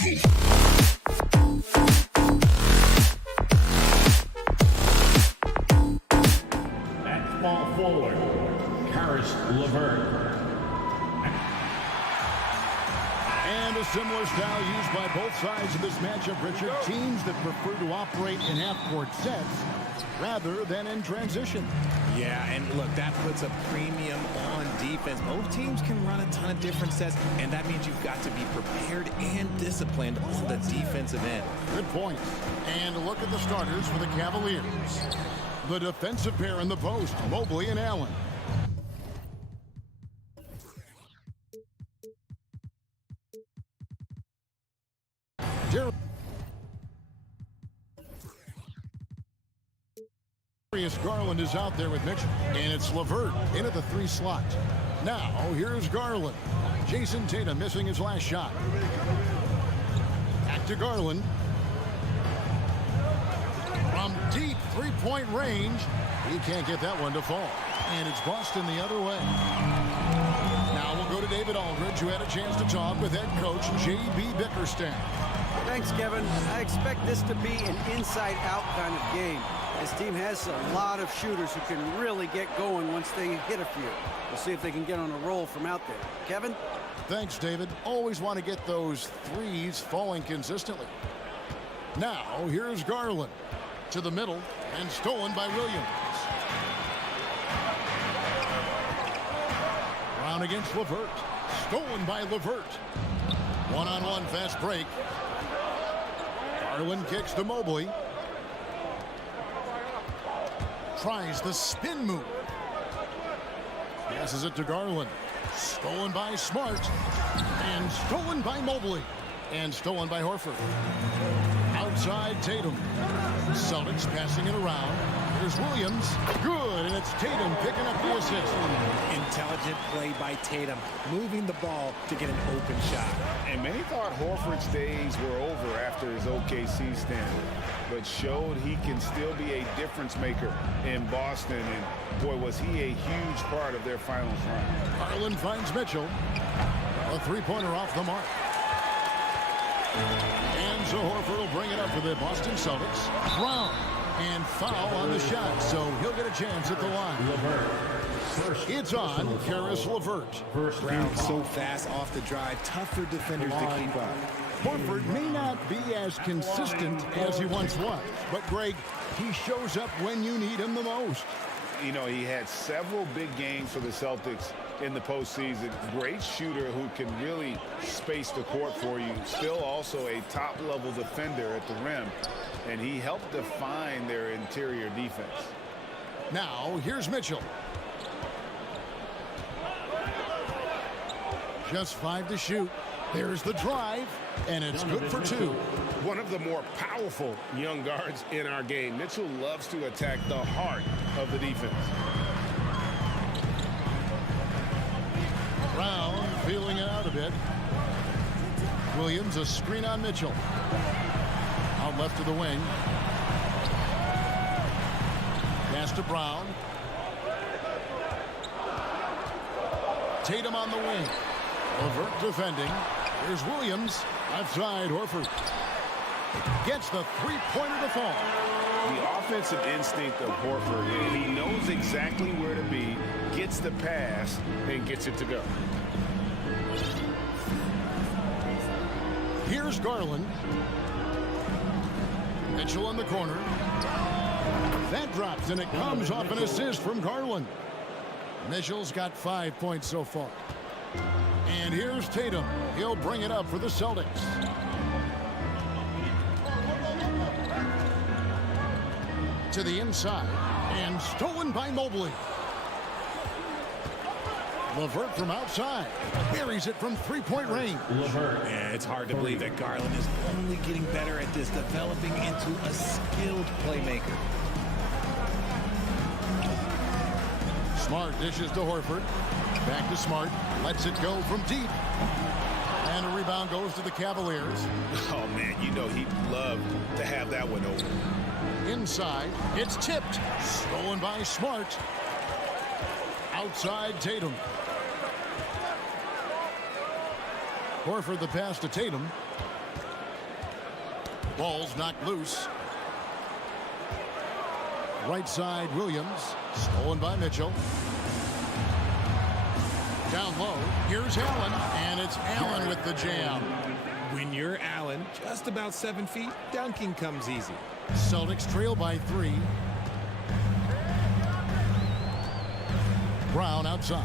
At small forward, Karis LeVert. And a similar style used by both sides of this matchup, Richard. Teams that prefer to operate in half-court sets rather than in transition. Yeah, and look, that puts a premium on defense. Both teams can run a ton of different sets, and that means you've got to be prepared and disciplined on the defensive end. Good point. And a look at the starters for the Cavaliers. The defensive pair in the post, Mobley and Allen. Darius Garland is out there with Mitchell, and it's LeVert in at the 3 slot. Now, here's Garland. Jason Tatum missing his last shot. Back to Garland. From deep three-point range, he can't get that one to fall. And it's Boston the other way. Now we'll go to David Aldridge, who had a chance to talk with head coach J.B. Bickerstaff. Thanks, Kevin. I expect this to be an inside-out kind of game. This team has a lot of shooters who can really get going once they hit a few. We'll see if they can get on a roll from out there. Kevin? Thanks, David. Always want to get those threes falling consistently. Now, here's Garland. To the middle, and stolen by Williams. Brown against LeVert. Stolen by LeVert. One-on-one fast break. Garland kicks to Mobley. Tries the spin move. Passes it to Garland. Stolen by Smart. And stolen by Mobley. And stolen by Horford. Outside Tatum. Celtics passing it around. Here's Williams. Good, and it's Tatum picking up the assist. Intelligent play by Tatum, moving the ball to get an open shot. And many thought Horford's days were over after his OKC stint, but showed he can still be a difference maker in Boston. And boy, was he a huge part of their finals run. Garland finds Mitchell. A three-pointer off the mark. And so Horford will bring it up for the Boston Celtics. Brown. And foul on the shot, so he'll get a chance at the line. It's on Karis LeVert. Brown so fast off the drive, tough for defenders to keep up. Horford may not be as consistent as he once was, but Greg, he shows up when you need him the most. You know, he had several big games for the Celtics in the postseason. Great shooter who can really space the court for you. Still also a top-level defender at the rim. And he helped define their interior defense. Now, here's Mitchell. Just 5 to shoot. There's the drive, and it's good for 2. One of the more powerful young guards in our game. Mitchell loves to attack the heart of the defense. Brown feeling it out a bit. Williams, a screen on Mitchell. Out left to the wing. Pass to Brown. Tatum on the wing. LeVert defending. Here's Williams. Outside Horford. Gets the three-pointer to fall. The offensive instinct of Horford. He knows exactly where to be, gets the pass, and gets it to go. Here's Garland. Mitchell in the corner. That drops, and it comes off an assist from Garland. Mitchell's got 5 points so far. And here's Tatum. He'll bring it up for the Celtics. To the inside. And stolen by Mobley. LeVert from outside. Buries it from three-point range. Yeah, it's hard to believe that Garland is only getting better at this, developing into a skilled playmaker. Smart dishes to Horford. Back to Smart. Lets it go from deep. And a rebound goes to the Cavaliers. Oh, man, you know he'd love to have that one over. Inside. It's tipped. Stolen by Smart. Outside Tatum. Horford the pass to Tatum. Ball's knocked loose. Right side, Williams. Stolen by Mitchell. Down low. Here's Allen. And it's Allen with the jam. When you're Allen, just about 7 feet, dunking comes easy. Celtics trail by 3. Brown outside.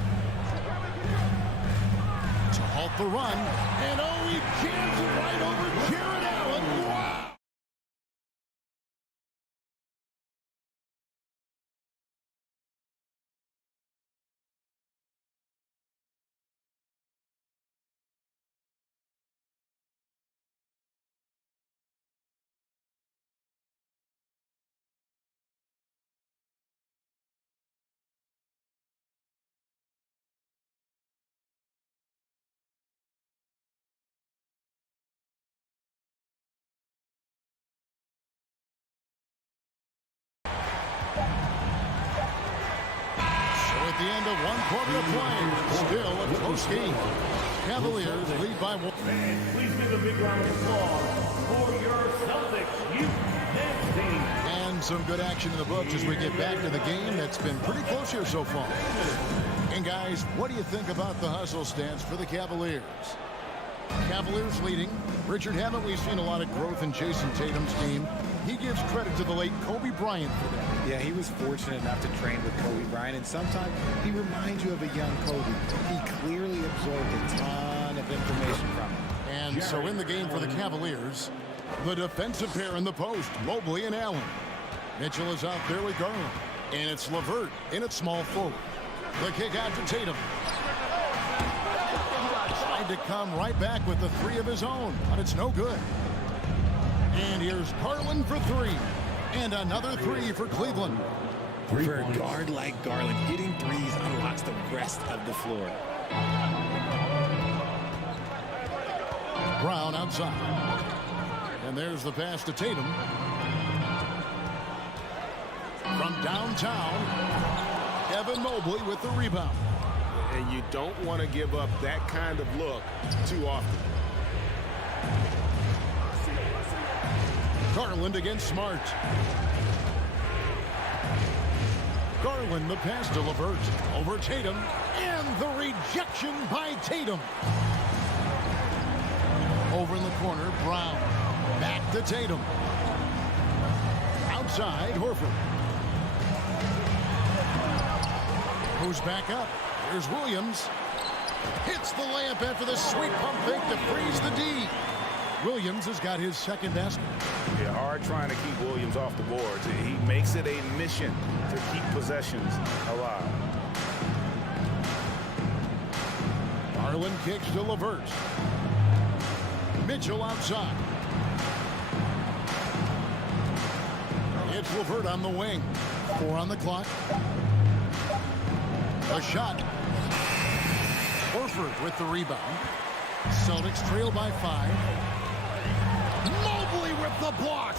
To halt the run. And oh, he jams it right over Jared Allen. Wow! At the end of 1 quarter of play, still a close game. Cavaliers lead by 1. Fans, please give a big round of applause for your Celtics youth dance team. And some good action in the books as we get back to the game that's been pretty close here so far. And guys, what do you think about the hustle stance for the Cavaliers? Cavaliers leading. Richard, haven't we seen a lot of growth in Jason Tatum's game? He gives credit to the late Kobe Bryant for that. Yeah, he was fortunate enough to train with Kobe Bryant, and sometimes he reminds you of a young Kobe. He clearly absorbed a ton of information from him. And so in the game for the Cavaliers, the defensive pair in the post, Mobley and Allen. Mitchell is out there with Garland. And it's LeVert in at small forward. The kick out to Tatum. Tried to come right back with the 3 of his own, but it's no good. And here's Garland for 3. And another 3 for Cleveland. For a guard like Garland, hitting threes unlocks the rest of the floor. Brown outside. And there's the pass to Tatum. From downtown, Evan Mobley with the rebound. And you don't want to give up that kind of look too often. Garland against Smart. Garland the pass to LeVert. Over Tatum. And the rejection by Tatum. Over in the corner, Brown. Back to Tatum. Outside, Horford. Goes back up. Here's Williams. Hits the layup after the sweet pump fake to freeze the D. Williams has got his second basket. Yeah, hard trying to keep Williams off the boards. He makes it a mission to keep possessions alive. Garland kicks to LeVert. Mitchell outside. It's LeVert on the wing. 4 on the clock. A shot. Horford with the rebound. Celtics trail by 5. Mobley with the block.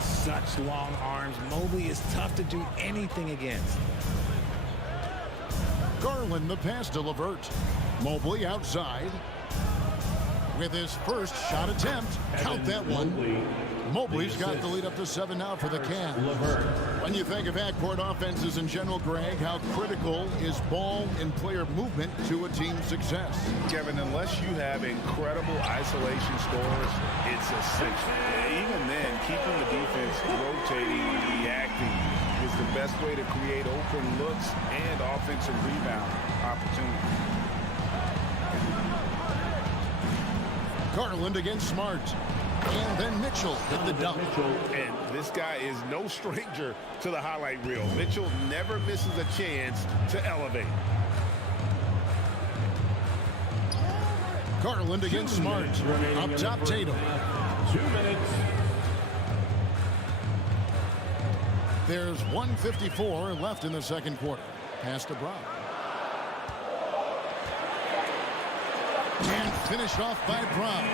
Such long arms. Mobley is tough to do anything against. Garland the pass to LeVert. Mobley outside. With his first shot attempt. Count that one. Mobley's got the lead up to 7 now for the Cavs. When you think of backcourt offenses in general, Greg, how critical is ball and player movement to a team's success? Kevin, unless you have incredible isolation scores, it's essential. Even then, keeping the defense rotating and reacting is the best way to create open looks and offensive rebound opportunities. Garland against Smart. And then Mitchell hit the dunk. And this guy is no stranger to the highlight reel. Mitchell never misses a chance to elevate. Garland against Smart. Up top, Tatum. 2 minutes. There's 1:54 left in the second quarter. Pass to Brown. And finished off by Brown.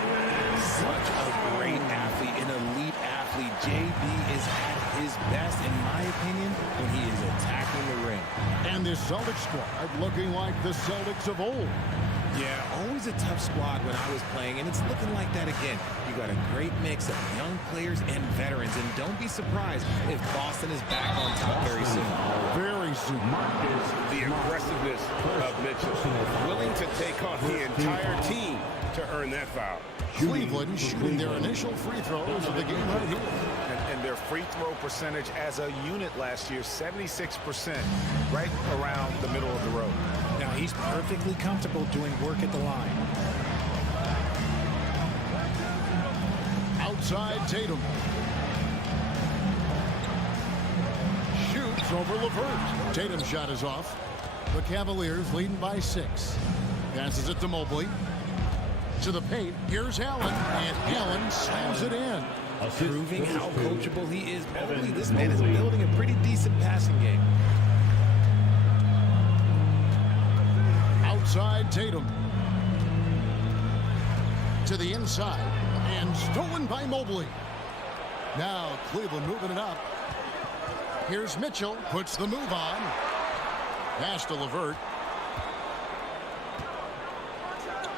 Such a great athlete, an elite athlete. JB is at his best, in my opinion, when he is attacking the ring. And this Celtics squad looking like the Celtics of old. Yeah, always a tough squad when I was playing, and it's looking like that again. You got a great mix of young players and veterans, and don't be surprised if Boston is back on top very soon. Very soon. The aggressiveness of Mitchell, willing to take on the entire team to earn that foul. Cleveland shooting their initial free throws of the game right here. And their free throw percentage as a unit last year, 76%, right around the middle of the road. Now, he's perfectly comfortable doing work at the line. Outside Tatum. Shoots over LeVert. Tatum's shot is off. The Cavaliers leading by 6. Passes it to Mobley. To the paint. Here's Allen. And Allen slams it in. Proving how coachable he is. Mobley, this man is building a pretty decent passing game. Outside Tatum. To the inside. And stolen by Mobley. Now Cleveland moving it up. Here's Mitchell. Puts the move on. Pass to LeVert.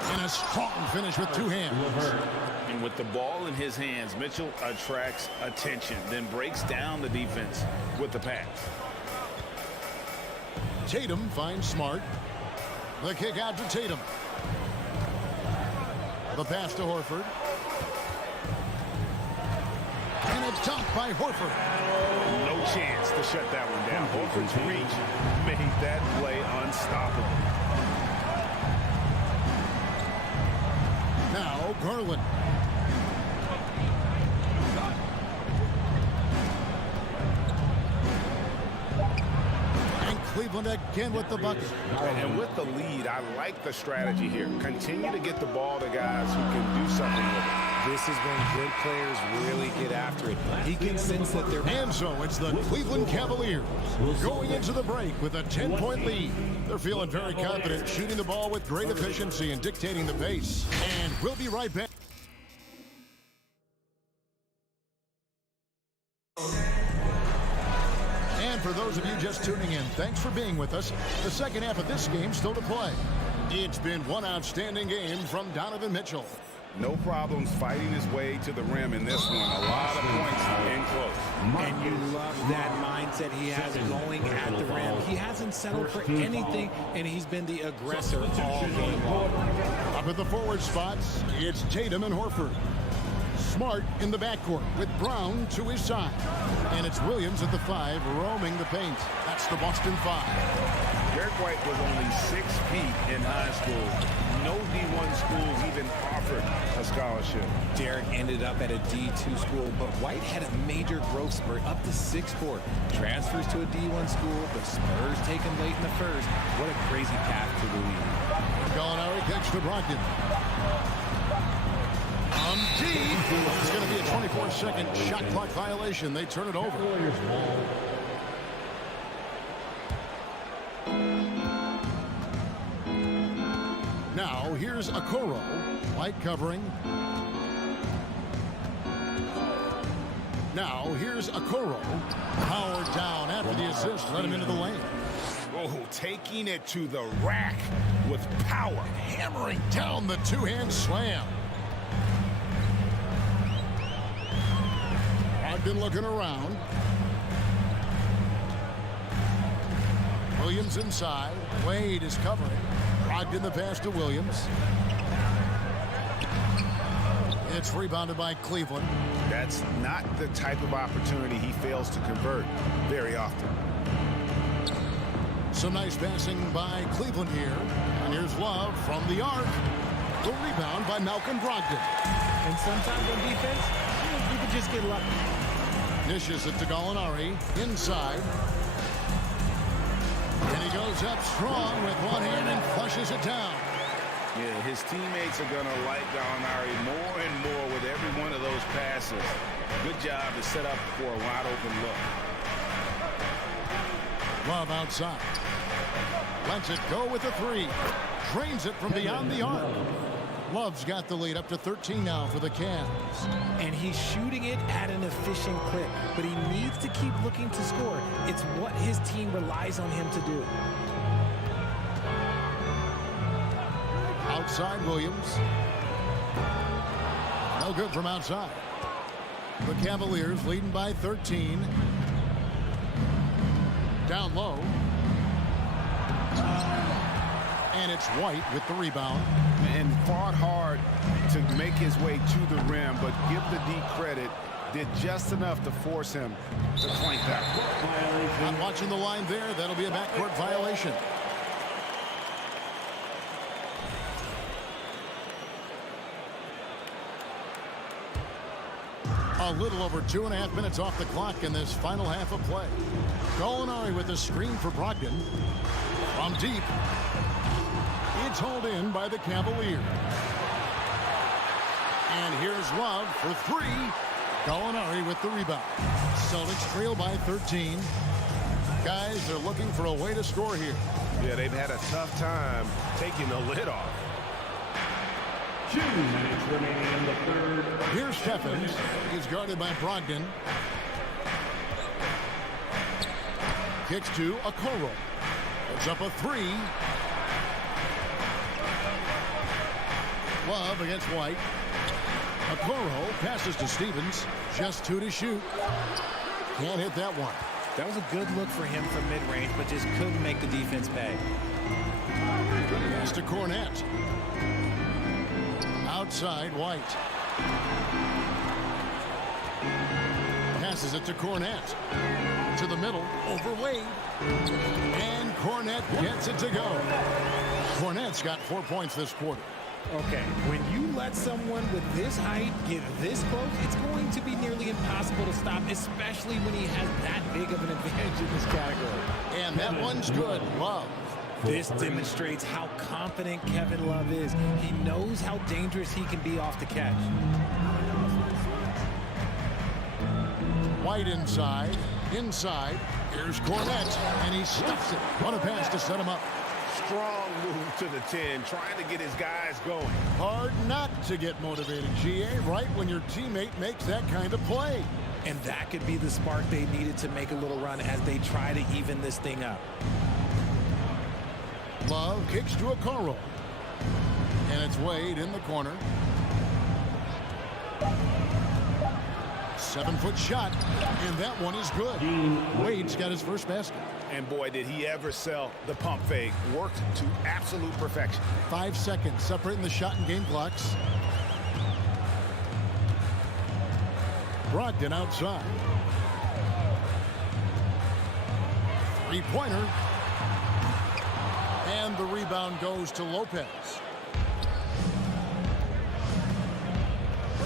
And a strong finish with 2 hands. And with the ball in his hands, Mitchell attracts attention, then breaks down the defense with the pass. Tatum finds Smart. The kick out to Tatum. The pass to Horford. And a dunk by Horford. No chance to shut that one down. Horford's reach made that play unstoppable. Now Garland. And Cleveland again with the bucket. And with the lead, I like the strategy here. Continue to get the ball to guys who can do something with it. This is when good players really get after it. He can sense that they're... And so it's the Cleveland Cavaliers going into the break with a 10-point lead. They're feeling very confident, shooting the ball with great efficiency and dictating the pace. And we'll be right back. And for those of you just tuning in, thanks for being with us. The second half of this game still to play. It's been one outstanding game from Donovan Mitchell. No problems fighting his way to the rim in this one. A lot of points in close. And you love that mindset he has going at the rim. He hasn't settled for anything, and he's been the aggressor all game long. Up at the forward spots, it's Tatum and Horford. Smart in the backcourt with Brown to his side. And it's Williams at the 5 roaming the paint. That's the Boston 5. Derek White was only 6 feet in high school. No D1 schools even offered a scholarship. Derek ended up at a D2 school, but White had a major growth spurt up to 6'4". Transfers to a D1 school, the Spurs take him late in the first. What a crazy path to the league. Gallinari kicks to Brogdon. Deep. It's going to be a 24-second shot clock violation. They turn it over. Now, here's Okoro. White covering. Now, here's Okoro. Powered down after the assist. Let him into the lane. Oh, taking it to the rack with power. Hammering down the two-hand slam. Brogdon looking around. Williams inside. Wade is covering. Brogdon the pass to Williams. It's rebounded by Cleveland. That's not the type of opportunity he fails to convert very often. Some nice passing by Cleveland here. And here's Love from the arc. The rebound by Malcolm Brogdon. And sometimes on defense, you could just get lucky. Dishes it to Gallinari. Inside. And he goes up strong with one hand and flushes it down. Yeah, his teammates are going to like Gallinari more and more with every one of those passes. Good job to set up for a wide open look. Love outside. Lets it go with a 3. Drains it from beyond the arc. Love's got the lead up to 13 now for the Cavs. And he's shooting it at an efficient clip, but he needs to keep looking to score. It's what his team relies on him to do. outside Williams. No good from outside. The Cavaliers leading by 13. Down low. And it's White with the rebound. And fought hard to make his way to the rim, but give the D credit. Did just enough to force him to flank that. I'm watching the line there. That'll be a backcourt violation. A little over 2.5 minutes off the clock in this final half of play. Gallinari with the screen for Brogdon. From deep. It's hauled in by the Cavaliers. And here's Love for three. Gallinari with the rebound. Celtics trail by 13. Guys, they're looking for a way to score here. Yeah, they've had a tough time taking the lid off. 2 minutes remaining in the third. Here's Stephens. He's guarded by Brogdon. Kicks to Okoro. Puts up a three. Love against White. Okoro passes to Stevens. Just 2 to shoot. Can't hit that one. That was a good look for him from mid-range, but just couldn't make the defense pay. Pass to Cornette. Outside White. Passes it to Cornette. To the middle. Over Wade. And Cornette gets it to go. Cornette's got 4 points this quarter. Okay, when you let someone with this height get this close, it's going to be nearly impossible to stop, especially when he has that big of an advantage in this category. And that one's good. Love. This demonstrates how confident Kevin Love is. He knows how dangerous he can be off the catch. White inside. Inside. Here's Cornette. And he stuffs it. What a pass to set him up. Strong move to the 10, trying to get his guys going. Hard not to get motivated, GA, right when your teammate makes that kind of play. And that could be the spark they needed to make a little run as they try to even this thing up. Love kicks to Okoro. And it's Wade in the corner. 7-foot shot. And that one is good. Wade's got his first basket. And boy, did he ever sell the pump fake. Worked to absolute perfection. 5 seconds separating the shot and game clocks. Brogdon outside. Three-pointer. And the rebound goes to Lopez.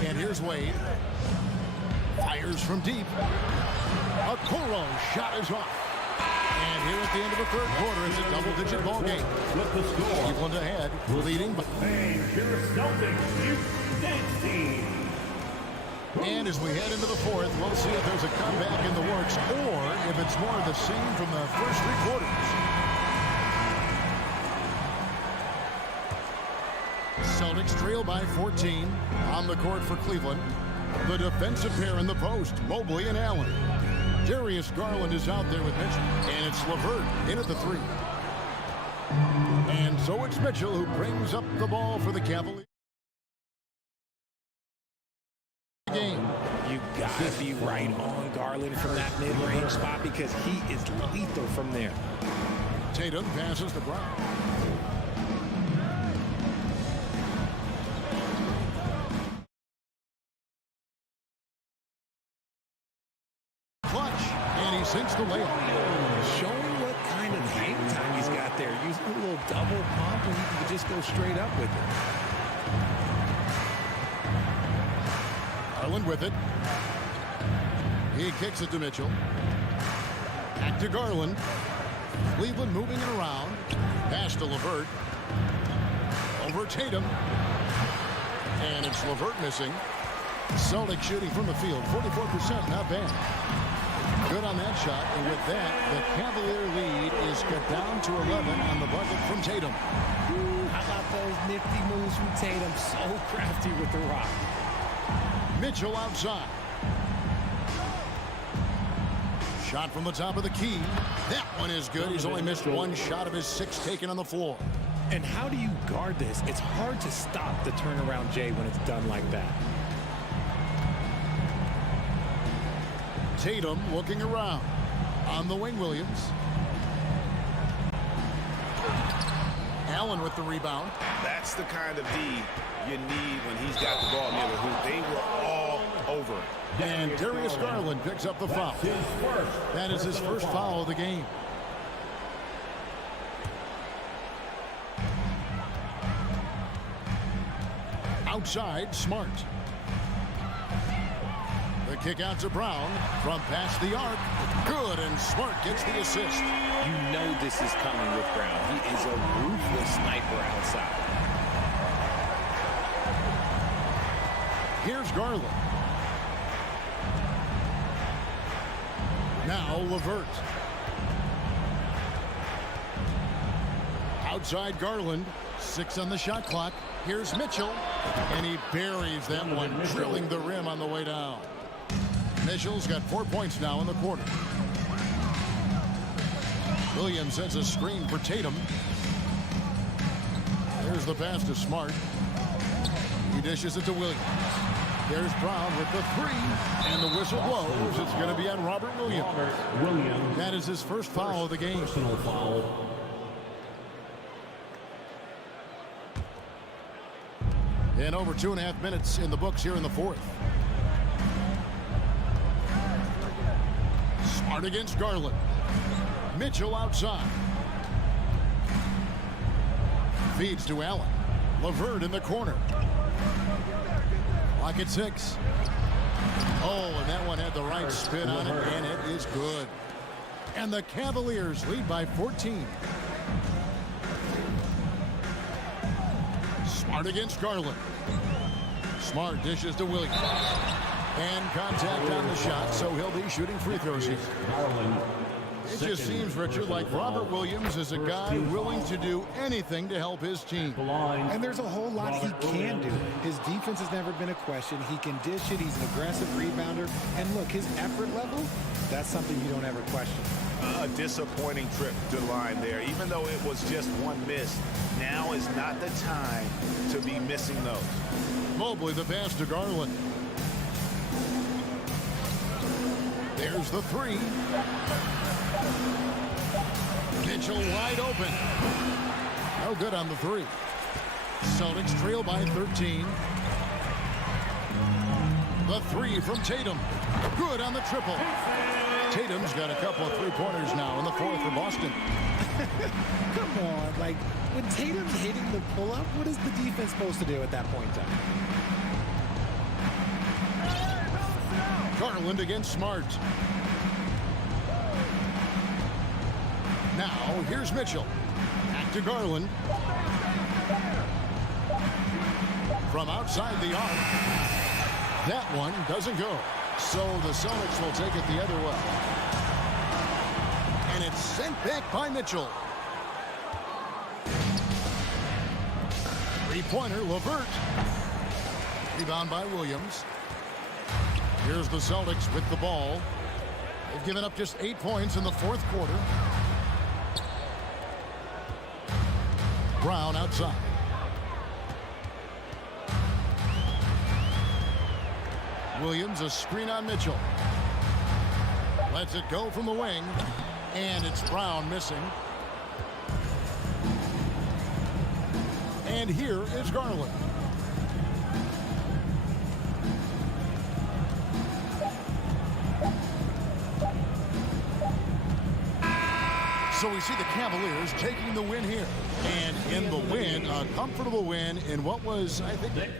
And here's Wade. Fires from deep. Okoro shot is off. And here at the end of the third quarter, it's a double-digit ball game. With the score. Cleveland ahead, leading by. And your Celtics, you dance team. And as we head into the fourth, we'll see if there's a comeback in the works or if it's more of the same from the first 3 quarters. Celtics trail by 14 on the court for Cleveland. The defensive pair in the post, Mobley and Allen. Darius Garland is out there with Mitchell, and it's LeVert in at the 3. And so it's Mitchell who brings up the ball for the Cavaliers. Game. You gotta be right on Garland from that mid-range spot because he is lethal from there. Tatum passes to Brown. Clutch, and he sinks the layup. Showing what kind of hang time he's got there. Using a little double pump and he can just go straight up with it. Garland with it. He kicks it to Mitchell. Back to Garland. Cleveland moving it around. Pass to LeVert. Over Tatum. And it's LeVert missing. Celtics shooting from the field. 44%, not bad. Good on that shot. And with that, the Cavalier lead is cut down to 11 on the bucket from Tatum. How about those nifty moves from Tatum? So crafty with the rock. Mitchell outside. Shot from the top of the key. That one is good. He's only missed 1 shot of his 6 taken on the floor. And how do you guard this? It's hard to stop the turnaround J when it's done like that. Tatum looking around. On the wing, Williams. Allen with the rebound. That's the kind of D you need when he's got the ball near the hoop. They were all over. And Darius Garland picks up the foul. That is his first foul of the game. Outside, Smart. The kick out to Brown from past the arc. Good, and Smart gets the assist. You know this is coming with Brown. He is a ruthless sniper outside. Here's Garland. Now LeVert. Outside Garland. 6 on the shot clock. Here's Mitchell. And he buries that one, drilling the rim on the way down. Mitchell's got 4 points now in the quarter. Williams sets a screen for Tatum. There's the pass to Smart. He dishes it to Williams. There's Brown with the 3. And the whistle blows. It's going to be on Robert Williams. That is his first foul of the game. Personal foul. And over 2.5 minutes in the books here in the fourth. Smart against Garland. Mitchell outside. Feeds to Allen. LeVert in the corner. Lock at 6. Oh, and that one had the right spin on it, and it is good. And the Cavaliers lead by 14. Smart against Garland. Smart dishes to Williams. And contact on the shot, so he'll be shooting free throws here. It just seems, Richard, like Robert Williams is a guy willing to do anything to help his team. And there's a whole lot he can do. His defense has never been a question. He can dish it. He's an aggressive rebounder. And look, his effort level, that's something you don't ever question. A disappointing trip to the line there. Even though it was just one miss, now is not the time to be missing those. Mobley the pass to Garland. There's the 3. Mitchell wide open. No good on the 3. Celtics trail by 13. The 3 from Tatum. Good on the triple. Tatum's got a couple of 3-pointers now in the fourth for Boston. Come on, like, when Tatum's hitting the pull-up, what is the defense supposed to do at that point in time? Garland against Smart. Now, here's Mitchell. Back to Garland. From outside the arc. That one doesn't go. So the Celtics will take it the other way. And it's sent back by Mitchell. 3-pointer, LeVert. Rebound by Williams. Here's the Celtics with the ball. They've given up just 8 points in the fourth quarter. Brown outside. Williams, a screen on Mitchell. Lets it go from the wing. And it's Brown missing. And here is Garland. So we see the Cavaliers taking the win here. And in the win, a comfortable win in what was, I think...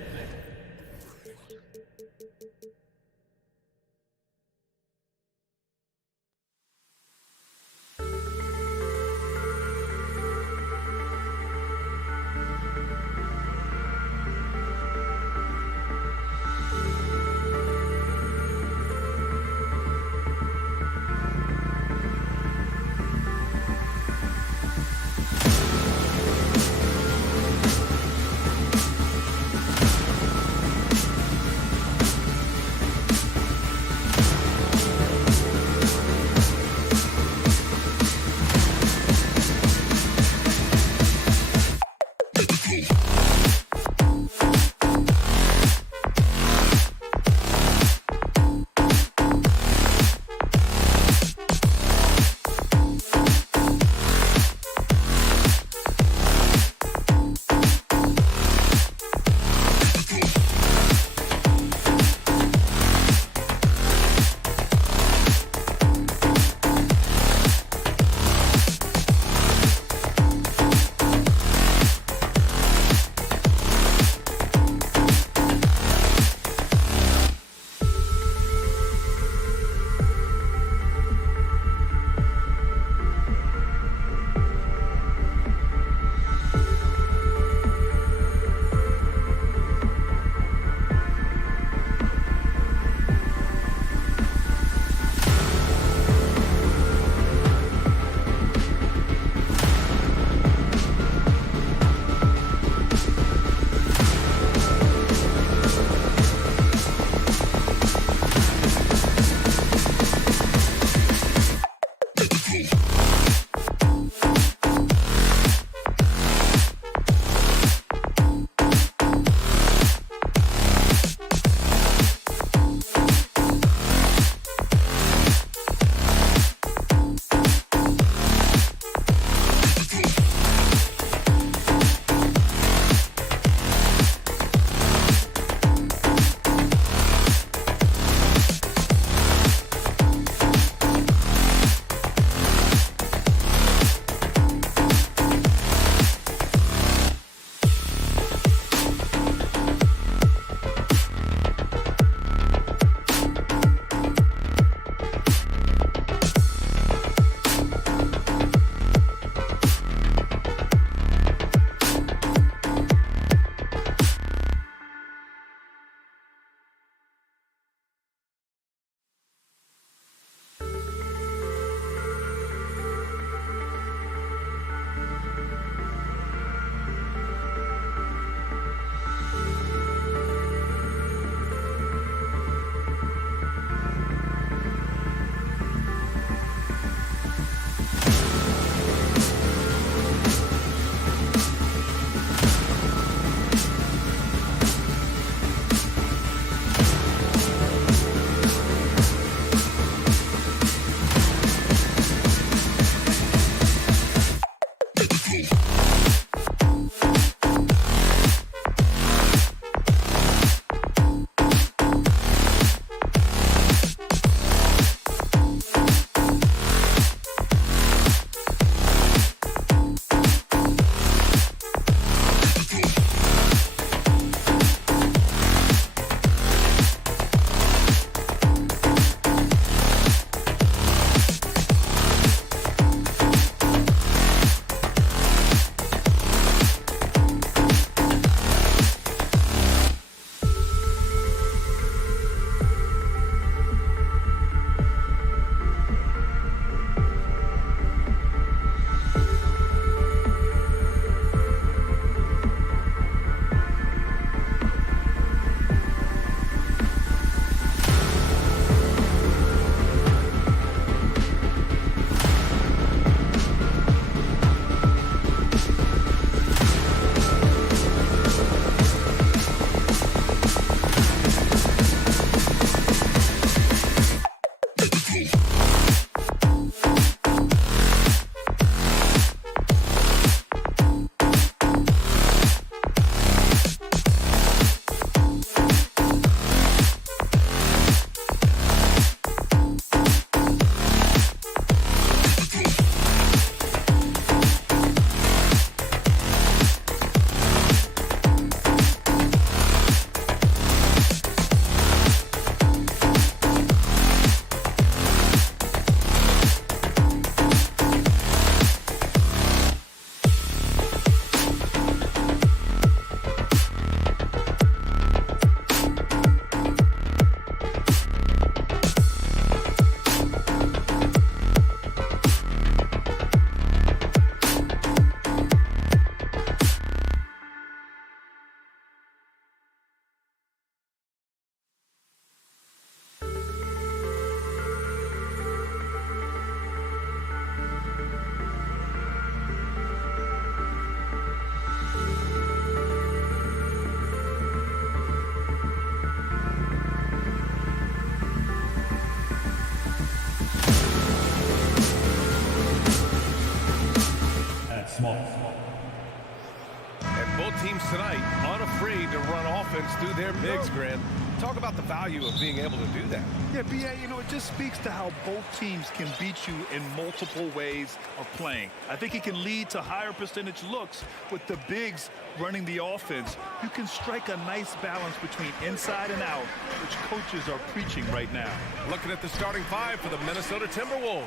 their bigs, Grant. Talk about the value of being able to do that. Yeah, B.A., you know, it just speaks to how both teams can beat you in multiple ways of playing. I think it can lead to higher percentage looks with the bigs running the offense. You can strike a nice balance between inside and out, which coaches are preaching right now. Looking at the starting five for the Minnesota Timberwolves.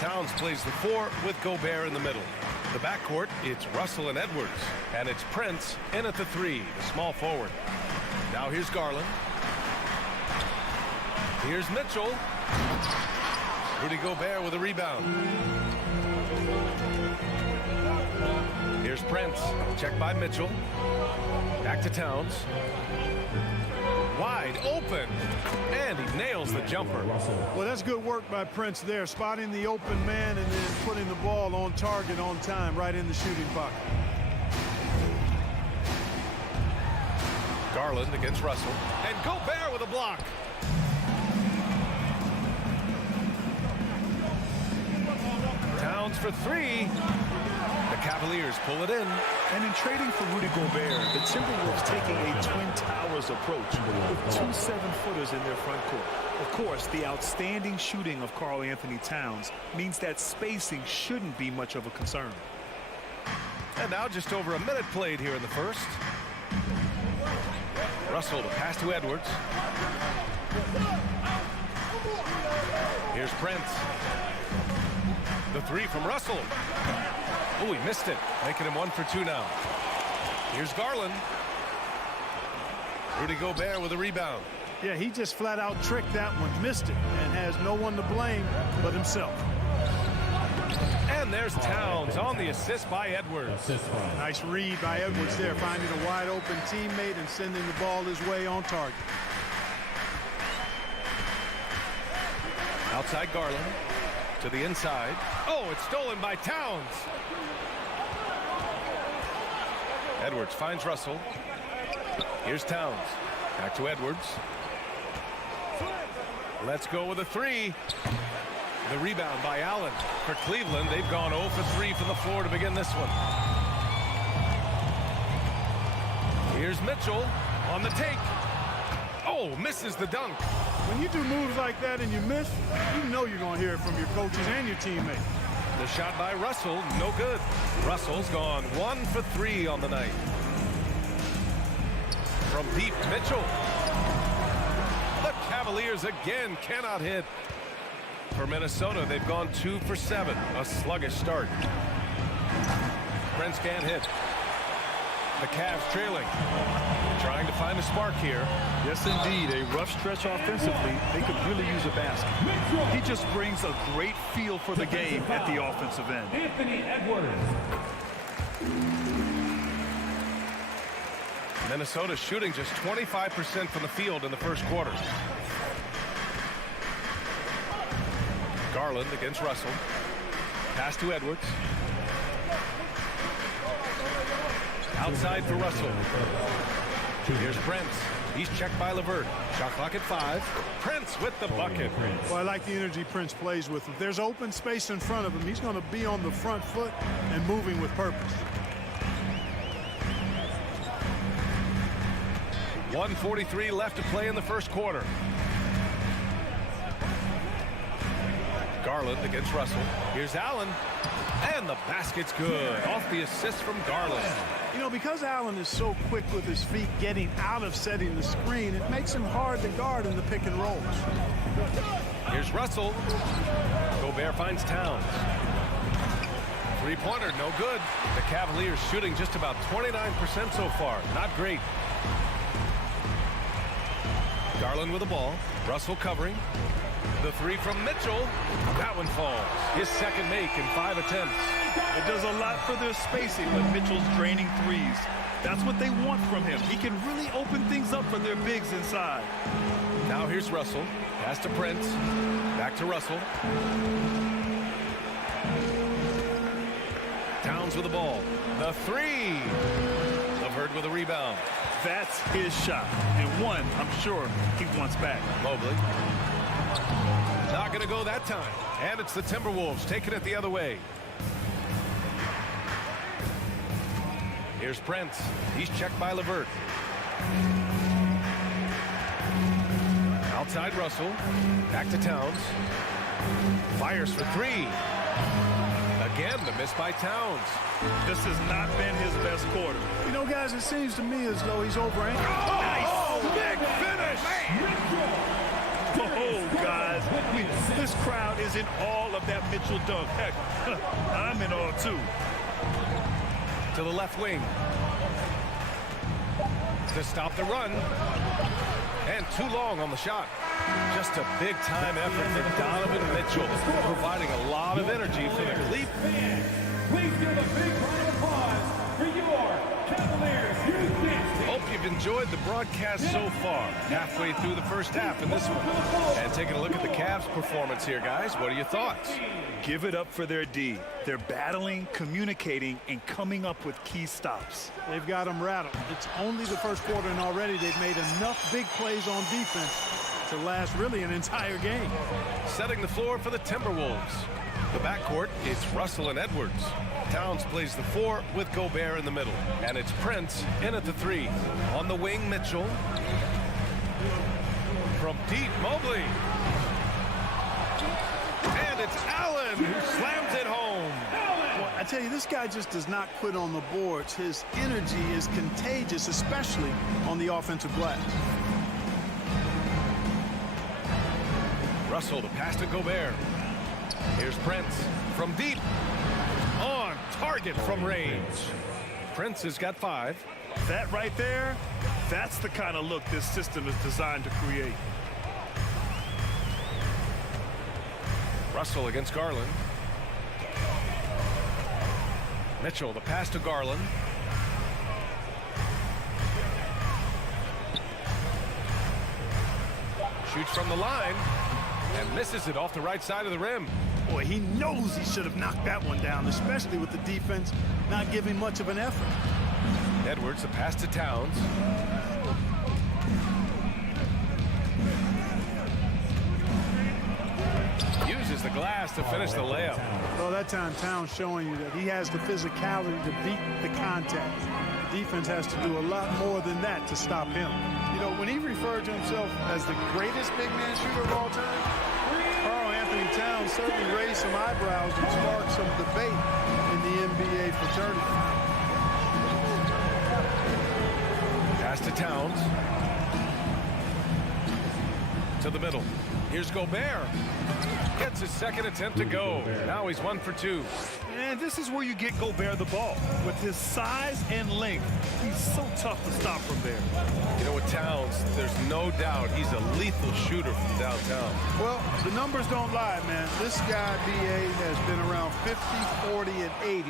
Towns plays the 4 with Gobert in the middle. The backcourt, it's Russell and Edwards. And it's Prince in at the 3, the small forward. Now here's Garland. Here's Mitchell. Rudy Gobert with a rebound. Here's Prince. Checked by Mitchell. Back to Towns. Wide open. And he nails the jumper. Well, that's good work by Prince there, spotting the open man and then putting the ball on target on time right in the shooting pocket. Garland against Russell. And Gobert with a block. Towns for 3. The Cavaliers pull it in. And in trading for Rudy Gobert, the Timberwolves taking a Twin Towers approach with 2 7-footers in their front court. Of course, the outstanding shooting of Karl Anthony Towns means that spacing shouldn't be much of a concern. And now just over a minute played here in the first. Russell, the pass to Edwards. Here's Prince. The 3 from Russell. Oh, he missed it, making him 1 for 2 now. Here's Garland. Rudy Gobert with a rebound. Yeah, he just flat out tricked that one, missed it, and has no one to blame but himself. And there's Towns on the assist by Edwards. Nice read by Edwards there, finding a wide open teammate and sending the ball his way on target. Outside Garland to the inside. Oh, it's stolen by Towns. Edwards finds Russell. Here's Towns. Back to Edwards. Let's go with a 3. The rebound by Allen. For Cleveland, they've gone 0 for 3 from the floor to begin this one. Here's Mitchell on the take. Oh, misses the dunk. When you do moves like that and you miss, you know you're going to hear it from your coaches and your teammates. The shot by Russell, no good. Russell's gone 1 for 3 on the night. From deep, Mitchell. The Cavaliers again cannot hit. For Minnesota, they've gone 2 for 7. A sluggish start. Prince can't hit. The Cavs trailing. Trying to find a spark here. Yes, indeed. A rough stretch offensively. They could really use a basket. He just brings a great feel for the game at the offensive end. Anthony Edwards. Minnesota shooting just 25% from the field in the first quarter. Garland against Russell. Pass to Edwards. Outside for Russell. Here's Prince. He's checked by LeVert. Shot clock at 5. Prince with the bucket. Well, I like the energy Prince plays with. If there's open space in front of him, he's going to be on the front foot and moving with purpose. 1:43 left to play in the first quarter. Garland against Russell. Here's Allen. And the basket's good. Off the assist from Garland. You know, because Allen is so quick with his feet getting out of setting the screen, it makes him hard to guard in the pick and rolls. Here's Russell. Gobert finds Towns. Three-pointer, no good. The Cavaliers shooting just about 29% so far. Not great. Garland with the ball. Russell covering. The 3 from Mitchell. That one falls. His second make in 5 attempts. It does a lot for their spacing when Mitchell's draining threes. That's what they want from him. He can really open things up for their bigs inside. Now here's Russell. Pass to Prince. Back to Russell. Towns with the ball. The 3. LeVert with a rebound. That's his shot. And one, I'm sure, he wants back. Mobley. Not going to go that time. And it's the Timberwolves taking it the other way. Here's Prince. He's checked by LeVert. Outside Russell. Back to Towns. Fires for three. Again, the miss by Towns. This has not been his best quarter. You know, guys, it seems to me as though he's overanchored. Nice! Big finish! Oh, guys. This crowd is in awe of that Mitchell dunk. Heck, I'm in awe, too. To the left wing. To stop the run. And too long on the shot. Just a big-time effort for Donovan Mitchell, providing a lot of energy for the Cleveland. Please give a big round of applause for your Cavaliers Youth Dance Team. Hope you've enjoyed the broadcast so far. Halfway through the first half in this one. And taking a look at the Cavs' performance here, guys. What are your thoughts? Give it up for their D. They're battling, communicating, and coming up with key stops. They've got them rattled. It's only the first quarter, and already they've made enough big plays on defense to last really an entire game. Setting the floor for the Timberwolves. The backcourt, it's Russell and Edwards. Towns plays the 4 with Gobert in the middle. And it's Prince in at the 3. On the wing, Mitchell. From deep, Mobley. And it's Allen who slams it home. Well, I tell you, this guy just does not quit on the boards. His energy is contagious, especially on the offensive glass. Russell, the pass to Gobert. Here's Prince from deep. On target from range. Prince has got 5. That right there, that's the kind of look this system is designed to create. Russell against Garland. Mitchell, the pass to Garland. Shoots from the line and misses it off the right side of the rim. Boy, he knows he should have knocked that one down, especially with the defense not giving much of an effort. Edwards, the pass to Towns. Uses the glass to finish the layup. Well, that time Towns showing you that he has the physicality to beat the contact. The defense has to do a lot more than that to stop him. You know, when he referred to himself as the greatest big man shooter of all time, Karl Anthony Towns certainly raised some eyebrows and sparked some debate in the NBA fraternity. Pass to Towns. To the middle. Here's Gobert. Gets his second attempt to go. Now he's 1 for 2. And this is where you get Gobert the ball. With his size and length, he's so tough to stop from there. You know, with Towns, there's no doubt he's a lethal shooter from downtown. Well, the numbers don't lie, man. This guy, B.A., has been around 50, 40, and 80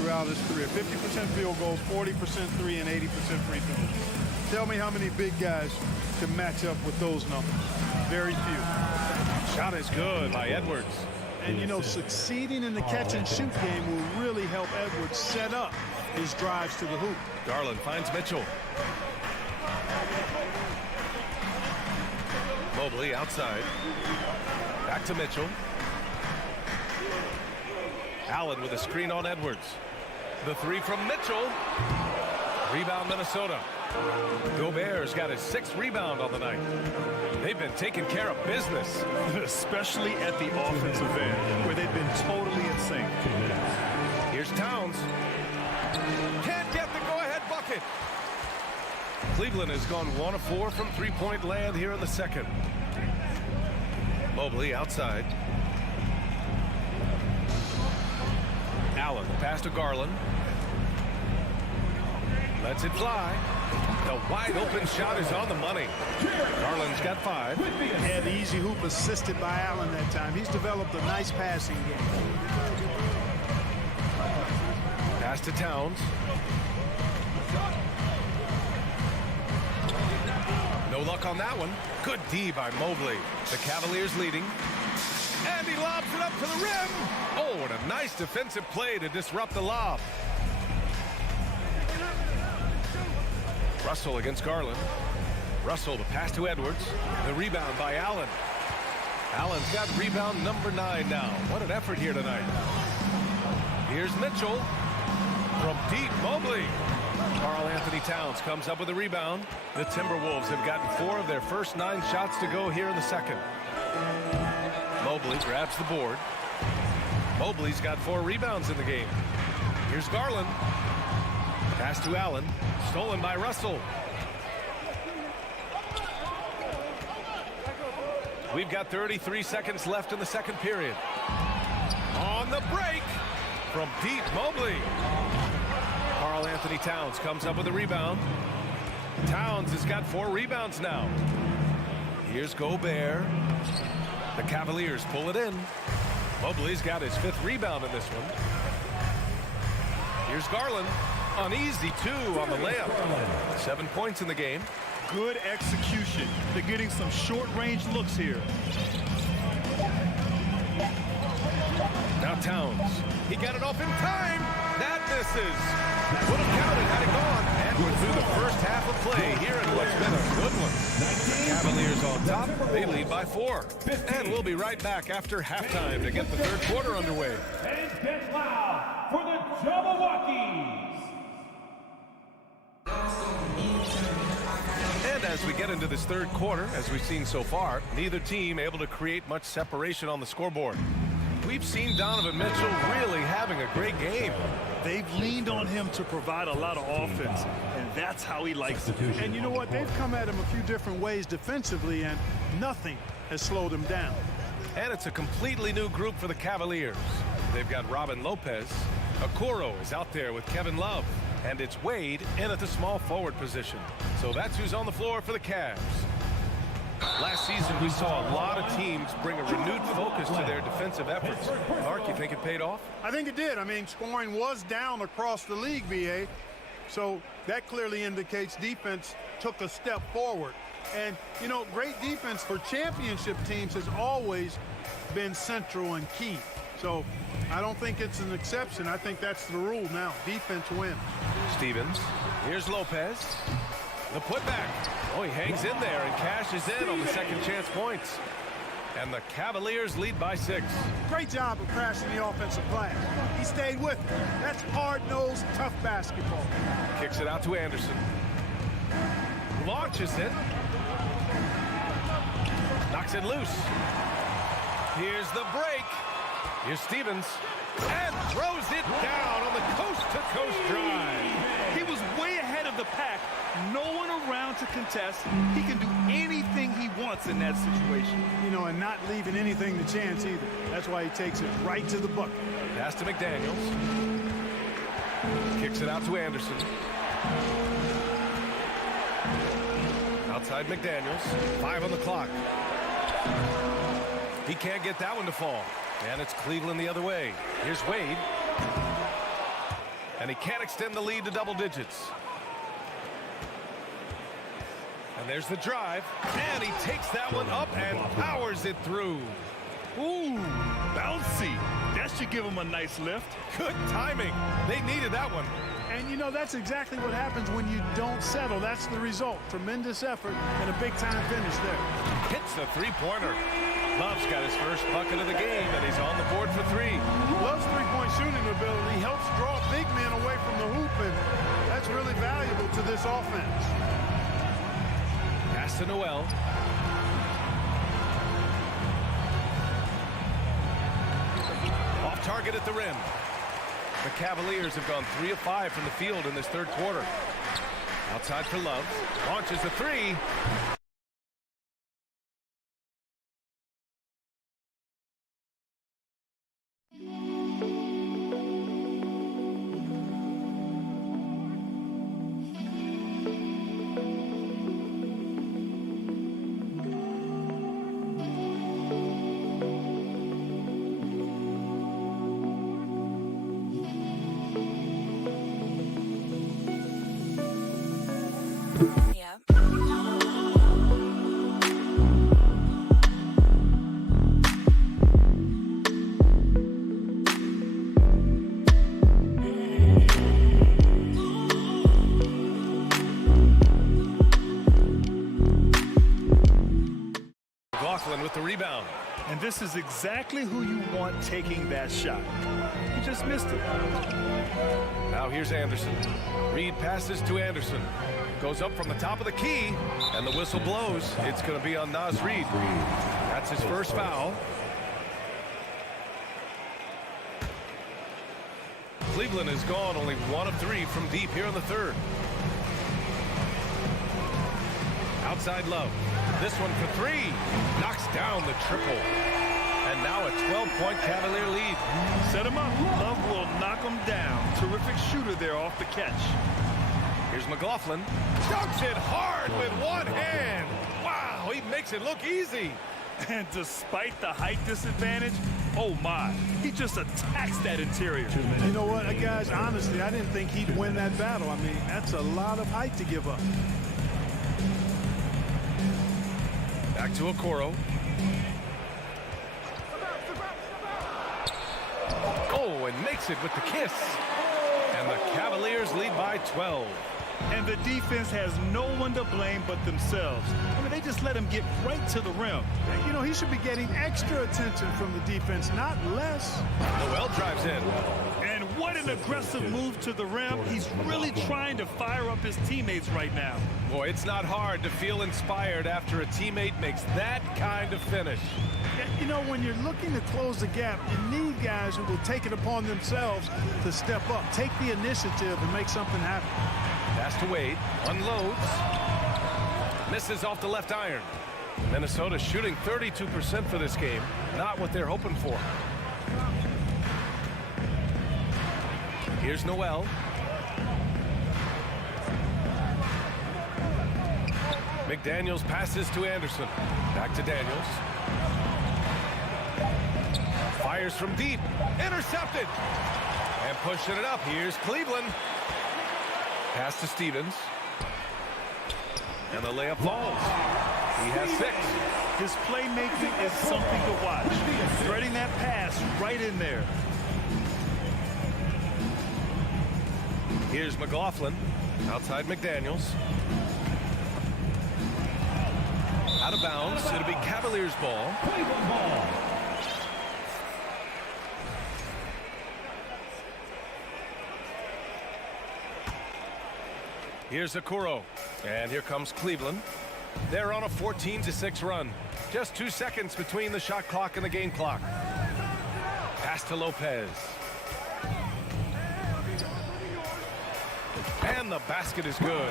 throughout his career. 50% field goals, 40% 3, and 80% free throws. Tell me how many big guys can match up with those numbers. Very few. Shot is good by Edwards. And, you know, succeeding in the catch-and-shoot game will really help Edwards set up his drives to the hoop. Garland finds Mitchell. Mobley outside. Back to Mitchell. Allen with a screen on Edwards. The 3 from Mitchell. Rebound Minnesota. Gobert's got his 6th rebound on the night. They've been taking care of business. Especially at the offensive end, where they've been totally in sync. Here's Towns. Can't get the go-ahead bucket. Cleveland has gone 1 of 4 from three-point land here in the second. Mobley outside. Allen, the pass to Garland. Lets it fly. The wide-open shot is on the money. Garland's got 5. Yeah, the easy hoop assisted by Allen that time. He's developed a nice passing game. Pass to Towns. No luck on that one. Good D by Mobley. The Cavaliers leading. And he lobs it up to the rim. Oh, and a nice defensive play to disrupt the lob. Russell against Garland. Russell, the pass to Edwards. The rebound by Allen. Allen's got rebound number 9 now. What an effort here tonight. Here's Mitchell. From deep, Mobley. Karl-Anthony Towns comes up with a rebound. The Timberwolves have gotten 4 of their first 9 shots to go here in the second. Mobley grabs the board. Mobley's got 4 rebounds in the game. Here's Garland. Pass to Allen. Stolen by Russell. We've got 33 seconds left in the second period. On the break from deep, Mobley. Karl-Anthony Towns comes up with a rebound. Towns has got 4 rebounds now. Here's Gobert. The Cavaliers pull it in. Mobley's got his 5th rebound in this one. Here's Garland. An easy 2 on the layup. 7 points in the game. Good execution. They're getting some short-range looks here. Now Towns. He got it off in time. That misses. Would have counted had it gone. And we're through the first half of play here in what's been a good one. The Cavaliers on top. They lead by 4. And we'll be right back after halftime to get the third quarter underway. And get loud for the Jabberwockies. And as we get into this third quarter, as we've seen so far, neither team able to create much separation on the scoreboard. We've seen Donovan Mitchell really having a great game. They've leaned on him to provide a lot of offense, and that's how he likes it. And you know what? They've come at him a few different ways defensively, and nothing has slowed him down. And it's a completely new group for the Cavaliers. They've got Robin Lopez. Okoro is out there with Kevin Love. And it's Wade in at the small forward position. So that's who's on the floor for the Cavs. Last season, we saw a lot of teams bring a renewed focus to their defensive efforts. Mark, you think it paid off? I think it did. I mean, scoring was down across the league, BA. So that clearly indicates defense took a step forward. And, you know, great defense for championship teams has always been central and key. So I don't think it's an exception. I think that's the rule now. Defense wins. Stevens. Here's Lopez. The putback. Oh, he hangs in there and cashes in on the second chance points. And the Cavaliers lead by 6. Great job of crashing the offensive glass. He stayed with it. That's hard-nosed, tough basketball. Kicks it out to Anderson. Launches it. Knocks it loose. Here's the break. Here's Stevens. And throws it down on the coast-to-coast drive. He was way ahead of the pack. No one around to contest. He can do anything he wants in that situation. You know, and not leaving anything to chance either. That's why he takes it right to the bucket. Pass to McDaniels. Kicks it out to Anderson. Outside McDaniels. 5 on the clock. He can't get that one to fall. And it's Cleveland the other way. Here's Wade. And he can't extend the lead to double digits. And there's the drive. And he takes that one up and powers it through. Ooh, bouncy. That should give him a nice lift. Good timing. They needed that one. And, you know, that's exactly what happens when you don't settle. That's the result. Tremendous effort and a big-time finish there. Hits the three-pointer. Love's got his first bucket of the game, and he's on the board for 3. Love's three-point shooting ability helps draw big men away from the hoop, and that's really valuable to this offense. Pass to Noel. Off target at the rim. The Cavaliers have gone 3 of 5 from the field in this third quarter. Outside for Love. Launches a 3. Yeah. the rebound. And this is exactly who you want taking that shot. He just missed it. Now here's Anderson. Reed passes to Anderson. Goes up from the top of the key, and the whistle blows. It's going to be on Naz Reid. That's his first foul. Cleveland has gone only 1 of 3 from deep here in the third. Outside Love. This one for 3. Knocks down the triple. And now a 12-point Cavalier lead. Set him up. Love will knock him down. Terrific shooter there off the catch. Here's McLaughlin. Dunks it hard with one hand. Wow, he makes it look easy. And despite the height disadvantage, oh my, he just attacks that interior. You know what, guys, honestly, I didn't think he'd win that battle. I mean, that's a lot of height to give up. Back to Okoro. Oh, and makes it with the kiss. And the Cavaliers lead by 12. And the defense has no one to blame but themselves. I mean, they just let him get right to the rim. You know, he should be getting extra attention from the defense, not less. Noel drives in. And what an aggressive move to the rim. He's really trying to fire up his teammates right now. Boy, it's not hard to feel inspired after a teammate makes that kind of finish. You know, when you're looking to close the gap, you need guys who will take it upon themselves to step up, take the initiative, and make something happen. Pass to Wade. Unloads. Misses off the left iron. Minnesota shooting 32% for this game. Not what they're hoping for. Here's Noel. McDaniels passes to Anderson. Back to Daniels. Fires from deep. Intercepted. And pushing it up. Here's Cleveland. Pass to Stevens. And the layup falls. He has 6. His playmaking is something to watch. Threading that pass right in there. Here's McLaughlin. Outside McDaniels. Out of bounds. It'll be Cavaliers ball. Cleveland ball. Here's Okoro. And here comes Cleveland. They're on a 14-6 run. Just 2 seconds between the shot clock and the game clock. Pass to Lopez. And the basket is good.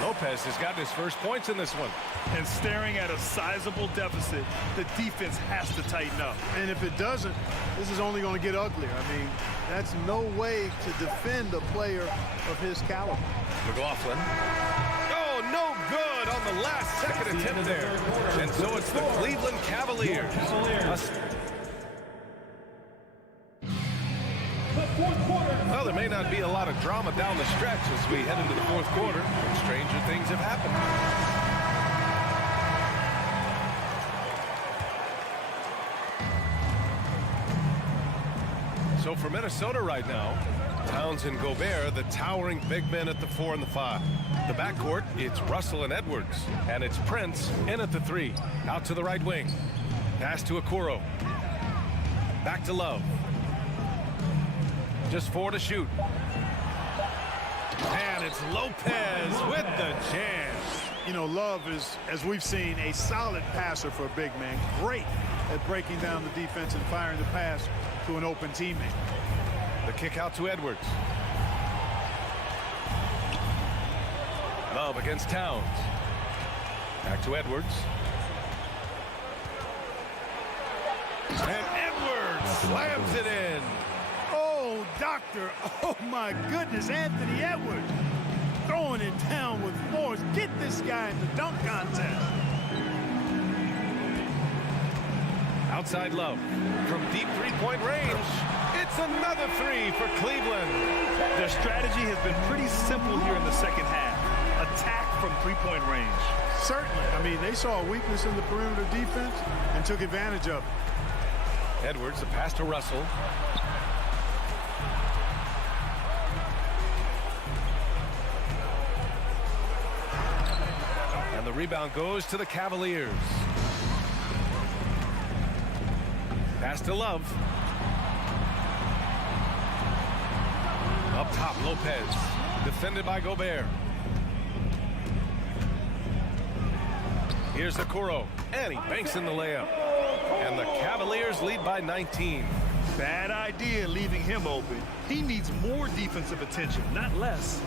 Lopez has gotten his first points in this one. And staring at a sizable deficit, the defense has to tighten up. And if it doesn't, this is only going to get uglier. I mean, that's no way to defend a player of his caliber. McLaughlin. Oh, no good on the last second attempt there. And so it's the Cleveland Cavaliers. Well, there may not be a lot of drama down the stretch as we head into the fourth quarter. And stranger things have happened. So for Minnesota right now, Towns and Gobert, the towering big men at the 4 and the 5. The backcourt, it's Russell and Edwards. And it's Prince in at the 3. Out to the right wing. Pass to Okoro. Back to Love. Just 4 to shoot. And it's Lopez with the jam. You know, Love is, as we've seen, a solid passer for a big man. Great at breaking down the defense and firing the pass to an open teammate. The kick out to Edwards. Love against Towns. Back to Edwards. And Edwards slams it in. Oh, doctor. Oh, my goodness. Anthony Edwards throwing it down with force. Get this guy in the dunk contest. Outside Love. From deep three-point range. It's another 3 for Cleveland. Their strategy has been pretty simple here in the second half. Attack from three-point range. Certainly. I mean, they saw a weakness in the perimeter defense and took advantage of it. Edwards, the pass to Russell. And the rebound goes to the Cavaliers. Pass to Love. Up top, Lopez. Defended by Gobert. Here's Okoro, and he banks in the layup. And the Cavaliers lead by 19. Bad idea leaving him open. He needs more defensive attention, not less.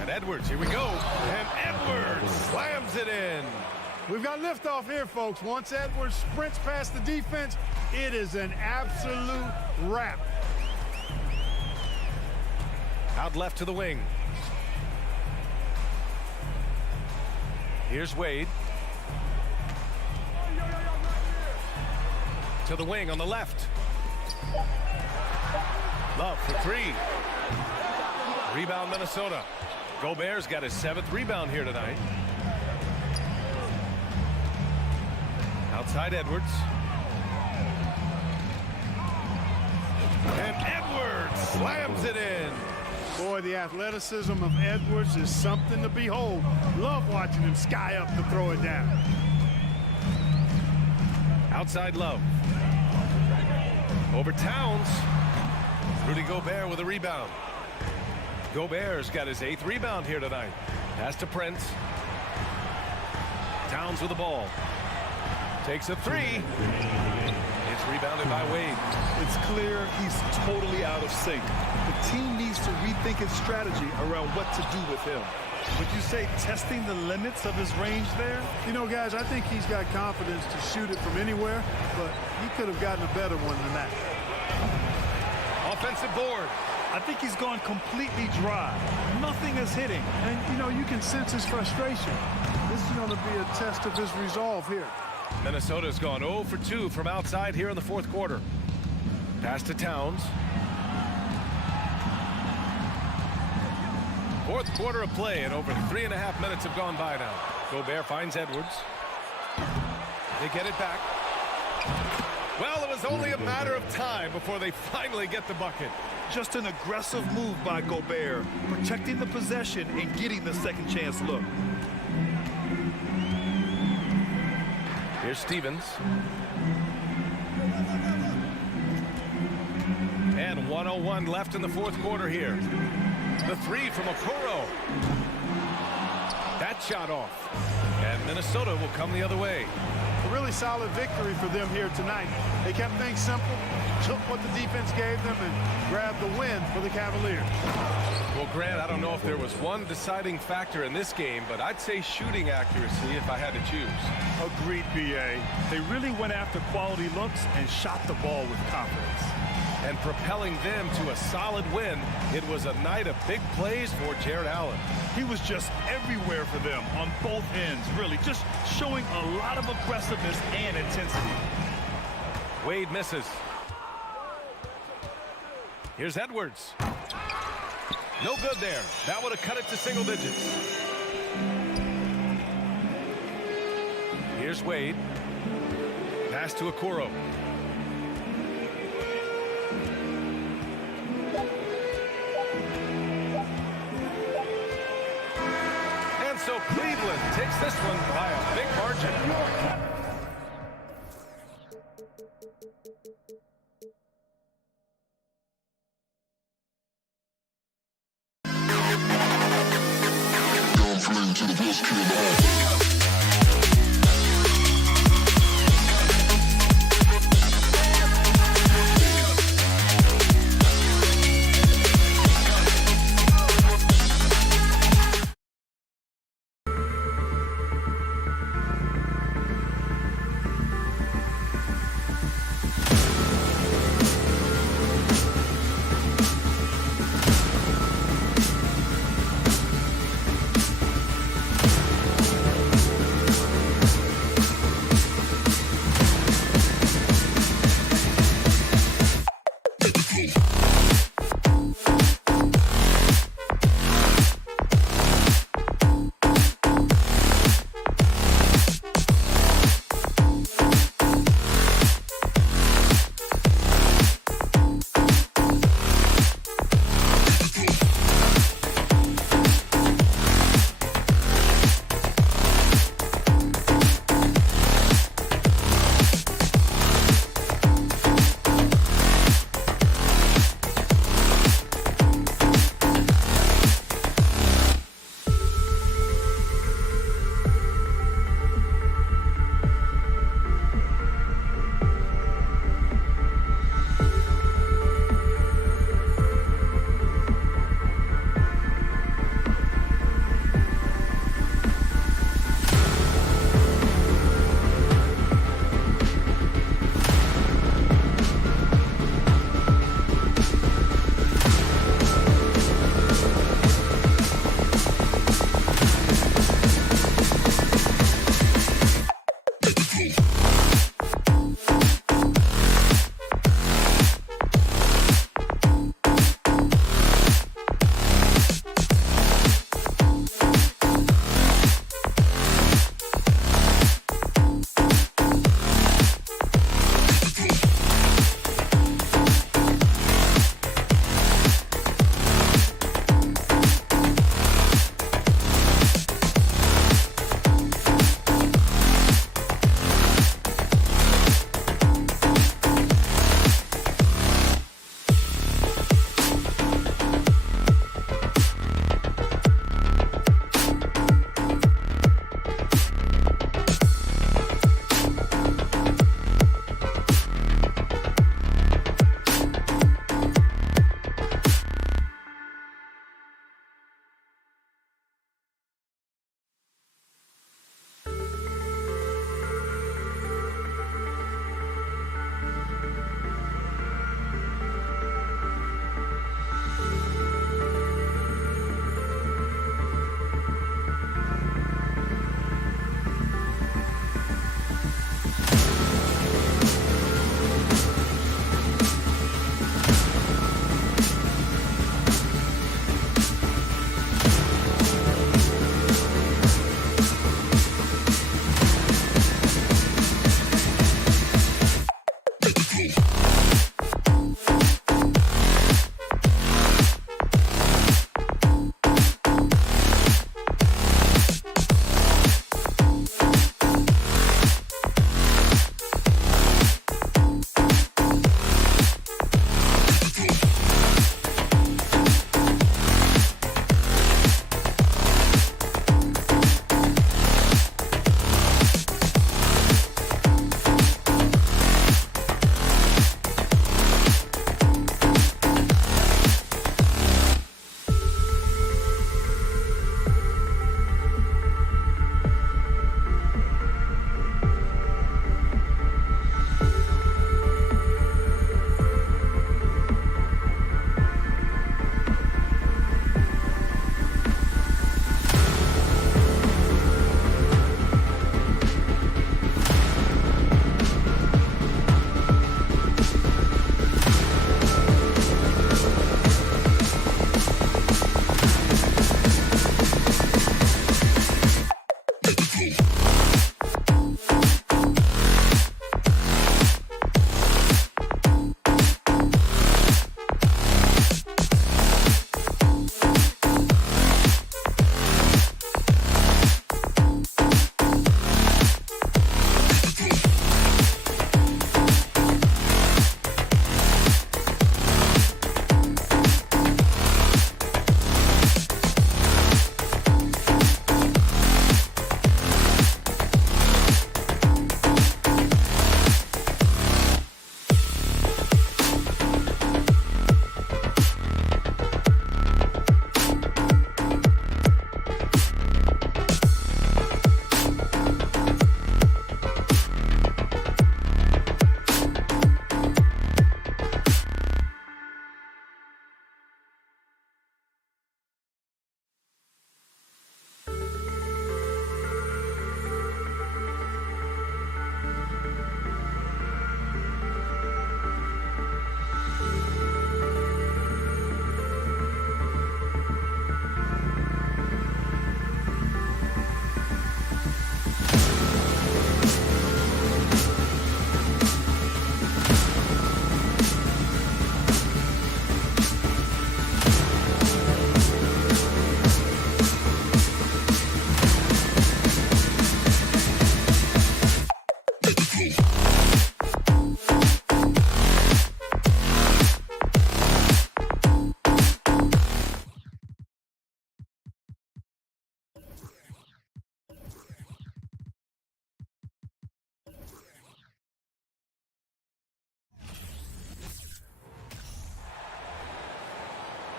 And Edwards, here we go. And Edwards slams it in. We've got liftoff here, folks. Once Edwards sprints past the defense, it is an absolute wrap. Out left to the wing. Here's Wade. To the wing on the left. Love for three. Rebound Minnesota. Gobert's got his 7th rebound here tonight. Outside Edwards. And Edwards slams it in. Boy, the athleticism of Edwards is something to behold. Love watching him sky up to throw it down. Outside Love. Over Towns. Rudy Gobert with a rebound. Gobert's got his 8th rebound here tonight. Pass to Prince. Towns with the ball. Takes a three. It's rebounded by Wade. It's clear he's totally out of sync. The team needs to rethink its strategy around what to do with him. Would you say testing the limits of his range there? You know, guys, I think he's got confidence to shoot it from anywhere, but he could have gotten a better one than that. Offensive board. I think he's gone completely dry. Nothing is hitting. And, you know, you can sense his frustration. This is going to be a test of his resolve here. Minnesota's gone 0 for 2 from outside here in the 4th quarter. Pass to Towns. 4th quarter of play, and over 3.5 minutes have gone by now. Gobert finds Edwards. They get it back. Well, it was only a matter of time before they finally get the bucket. Just an aggressive move by Gobert, protecting the possession and getting the second chance look. Here's Stevens. And 1:01 left in the 4th quarter here. The three from Okoro. That shot off. And Minnesota will come the other way. A really solid victory for them here tonight. They kept things simple, took what the defense gave them, and grabbed the win for the Cavaliers. Well, Grant, I don't know if there was one deciding factor in this game, but I'd say shooting accuracy if I had to choose. Agreed, B.A. They really went after quality looks and shot the ball with confidence. And propelling them to a solid win, it was a night of big plays for Jared Allen. He was just everywhere for them on both ends, really, just showing a lot of aggressiveness and intensity. Wade misses. Here's Edwards. No good there. That would have cut it to single digits. Here's Wade. Pass to Okoro. And so Cleveland takes this one by a big margin.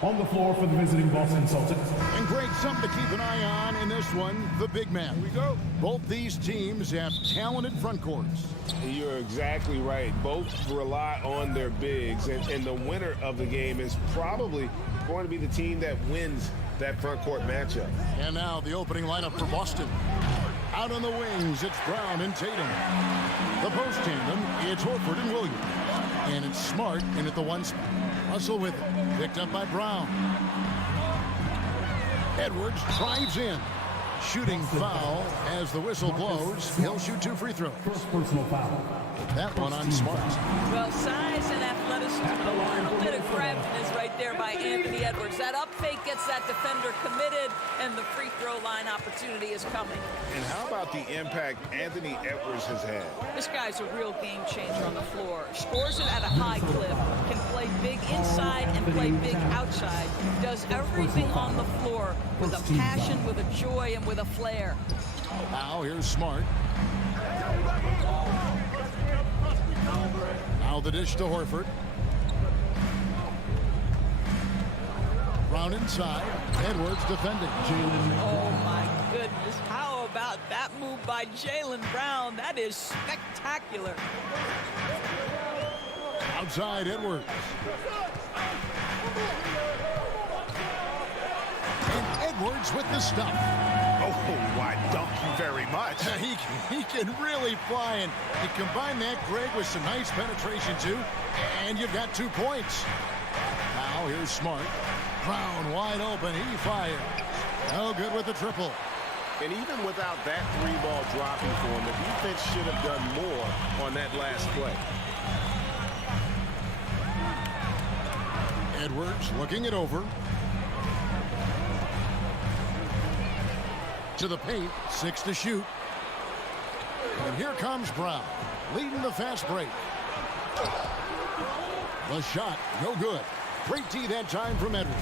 On the floor for the visiting Boston Celtics. And Greg, something to keep an eye on in this one, the big man. Here we go. Both these teams have talented front courts. You're exactly right. Both rely on their bigs, and the winner of the game is probably going to be the team that wins that front court matchup. And now the opening lineup for Boston. Out on the wings, it's Brown and Tatum. The post tandem, it's Horford and Williams. And it's Smart in at the one spot. Russell with it, picked up by Brown. Edwards drives in. Shooting foul as the whistle blows. He'll shoot 2 free throws. First personal foul. That one on Smart. Well, size and athleticism, a little bit of craftiness right there by Anthony Edwards. That up fake gets that defender committed, and the free throw line opportunity is coming. And how about the impact Anthony Edwards has had? This guy's a real game changer on the floor. Scores it at a high clip, can play big inside and play big outside. Does everything on the floor with a passion, with a joy, and with a flair. Now here's Smart. Now the dish to Horford. Brown inside. Edwards defending. Oh my goodness. How about that move by Jaylen Brown? That is spectacular. Outside Edwards. And Edwards with the stop. Oh, why, thank you very much. He can really fly, and you combine that, Greg, with some nice penetration, too, and you've got 2 points. Now here's Smart. Brown wide open. He fires. No good with the triple. And even without that 3-ball dropping for him, the defense should have done more on that last play. Edwards looking it over. To the paint, 6 to shoot. And here comes Brown, leading the fast break. The shot, no good. Great D that time from Edwards.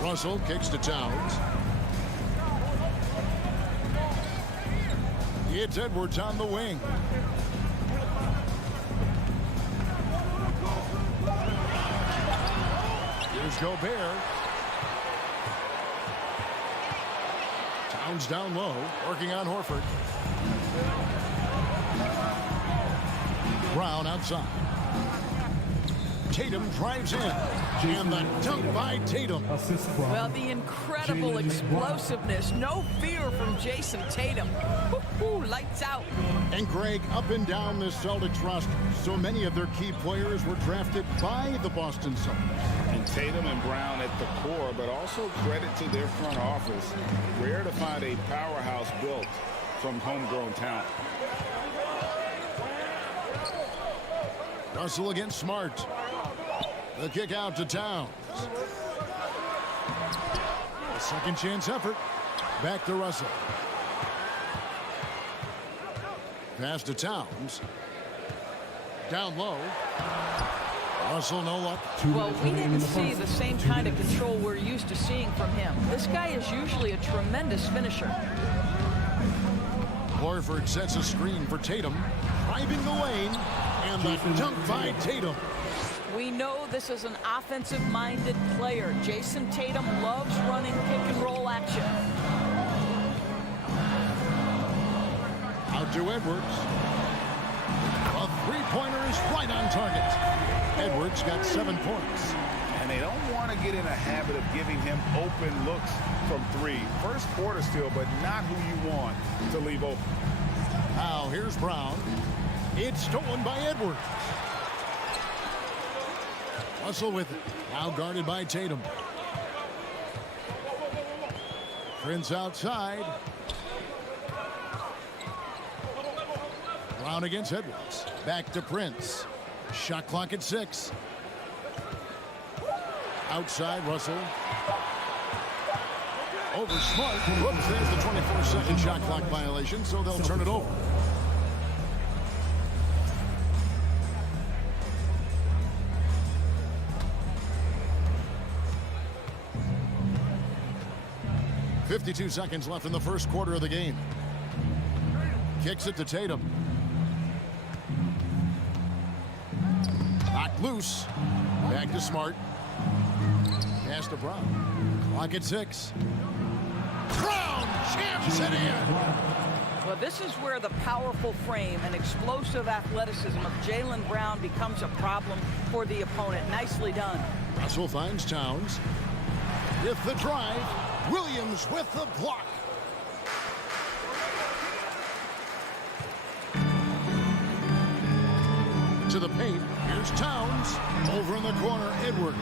Russell kicks to Towns. It's Edwards on the wing. Here's Gobert. Towns down low, working on Horford. Brown outside. Tatum drives in. And the dunk by Tatum. Well, the incredible explosiveness. No fear from Jason Tatum. Woo-hoo, lights out. And Greg, up and down the Celtics roster, so many of their key players were drafted by the Boston Celtics. And Tatum and Brown at the core, but also credit to their front office. Rare to find a powerhouse built from homegrown talent. Russell against Smart. The kick out to Towns. A second chance effort. Back to Russell. Pass to Towns. Down low. Russell no luck. Well, we didn't see the same kind of control we're used to seeing from him. This guy is usually a tremendous finisher. Horford sets a screen for Tatum. Driving the lane. And the dunk by Tatum. We know this is an offensive-minded player. Jason Tatum loves running pick-and-roll action. Out to Edwards. A three-pointer is right on target. Edwards got 7 points. And they don't want to get in a habit of giving him open looks from 3. First quarter still, but not who you want to leave open. Now here's Brown. It's stolen by Edwards. Russell with it. Now guarded by Tatum. Prince outside. Brown against Edwards. Back to Prince. Shot clock at 6. Outside Russell. Over Smart. Whoops, there's the 24-second shot clock violation, so they'll turn it over. .52 seconds left in the first quarter of the game. Kicks it to Tatum. Knocked loose. Back to Smart. Pass to Brown. Clock at 6. Brown jams it in. Well, this is where the powerful frame and explosive athleticism of Jaylen Brown becomes a problem for the opponent. Nicely done. Russell finds Towns. With the drive. Williams with the block. To the paint. Here's Towns. Over in the corner, Edwards.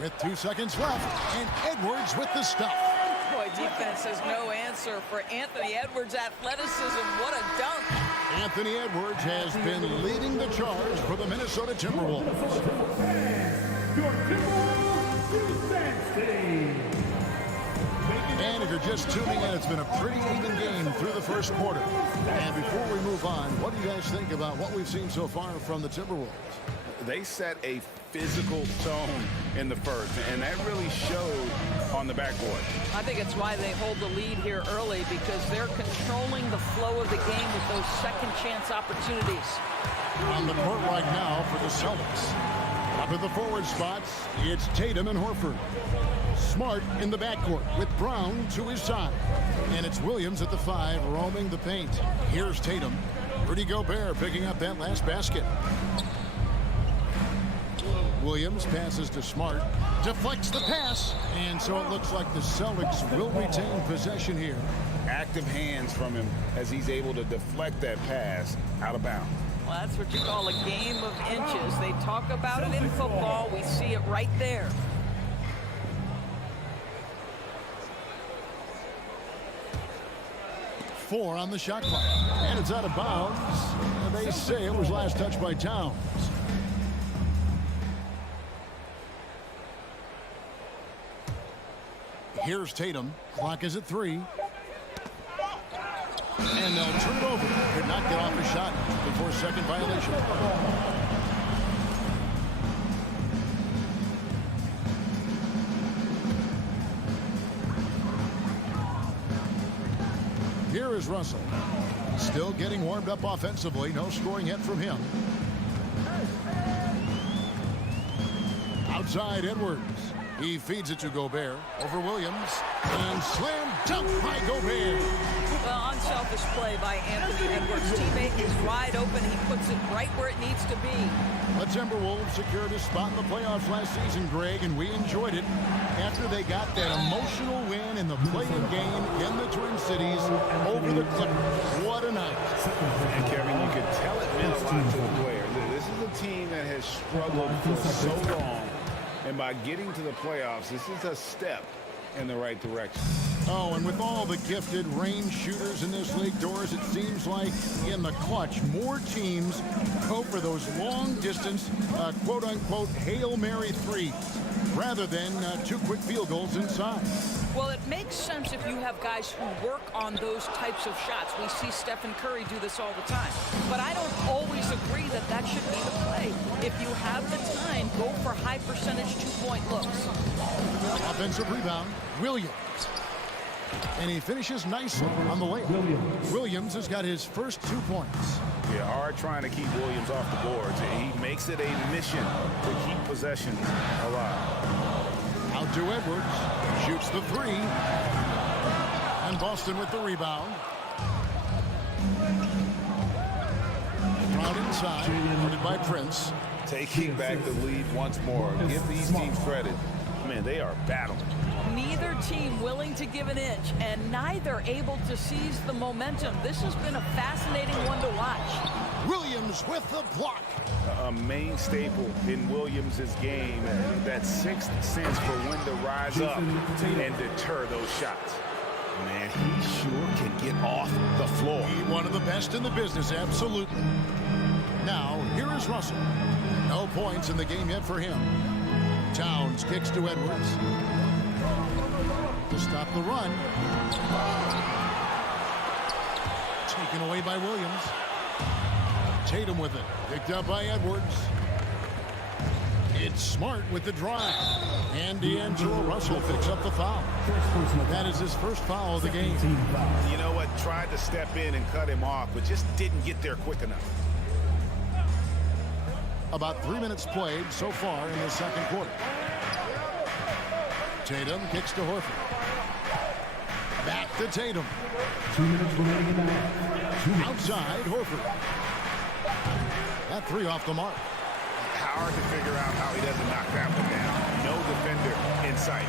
With 2 seconds left, and Edwards with the stuff. Boy, defense has no answer for Anthony Edwards' athleticism. What a dunk. Anthony Edwards has been leading the charge for the Minnesota Timberwolves. And if you're just tuning in, it's been a pretty even game through the first quarter. And before we move on, what do you guys think about what we've seen so far from the Timberwolves? They set a physical tone in the first, and that really showed on the backboard. I think it's why they hold the lead here early, because they're controlling the flow of the game with those second chance opportunities. On the court right now for the Celtics. Up at the forward spots, it's Tatum and Horford. Smart in the backcourt with Brown to his side. And it's Williams at the 5 roaming the paint. Here's Tatum. Rudy Gobert picking up that last basket. Williams passes to Smart. Deflects the pass. And so it looks like the Celtics will retain possession here. Active hands from him as he's able to deflect that pass out of bounds. Well, that's what you call a game of inches. They talk about it in football. We see it right there. Four on the shot clock. And it's out of bounds. And they say it was last touched by Towns. Here's Tatum. Clock is at 3. And they'll turn it over. Could not get off a shot before second violation. Here is Russell. Still getting warmed up offensively. No scoring yet from him. Outside Edwards. He feeds it to Gobert. Over Williams. And slam dunk by Gobert. Well, unselfish play by Anthony Edwards. Teammate is wide open. He puts it right where it needs to be. The Timberwolves secured a spot in the playoffs last season, Greg, and we enjoyed it after they got that emotional win in the play-in game in the Twin Cities over the Clippers. What a night. And Kevin, you could tell it meant a lot to the player. This is a team that has struggled for so long, and by getting to the playoffs, this is a step in the right direction. Oh, and with all the gifted range shooters in this league, Doris, it seems like in the clutch, more teams go for those long-distance, quote-unquote, Hail Mary threes rather than 2 quick field goals inside. Well, it makes sense if you have guys who work on those types of shots. We see Stephen Curry do this all the time. But I don't always agree that that should be the play. If you have the time, go for high-percentage 2-point looks. Offensive rebound, Williams. And he finishes nicely on the layup. Williams has got his first 2 points. Yeah, hard trying to keep Williams off the boards. He makes it a mission to keep possession alive. Out to Edwards. Shoots the 3. And Boston with the rebound. Brown inside. Guarded by Prince. Taking back the lead once more. Give these teams credit. Man, they are battling. Neither team willing to give an inch, and neither able to seize the momentum. This has been a fascinating one to watch. Williams with the block. A main staple in Williams' game, that sixth sense for when to rise up and deter those shots. Man, he sure can get off the floor. One of the best in the business, absolutely. Now, here is Russell. No points in the game yet for him. Towns kicks to Edwards. To stop the run. Taken away by Williams. Tatum with it. Picked up by Edwards. It's Smart with the drive. And D'Angelo Russell picks up the foul. That is his first foul of the game. You know what? Tried to step in and cut him off, but just didn't get there quick enough. About 3 minutes played so far in the second quarter. Tatum kicks to Horford. Back to Tatum. 2 minutes remaining in the half. Outside, Horford. That three off the mark. Hard to figure out how he doesn't knock that one down. No defender in sight.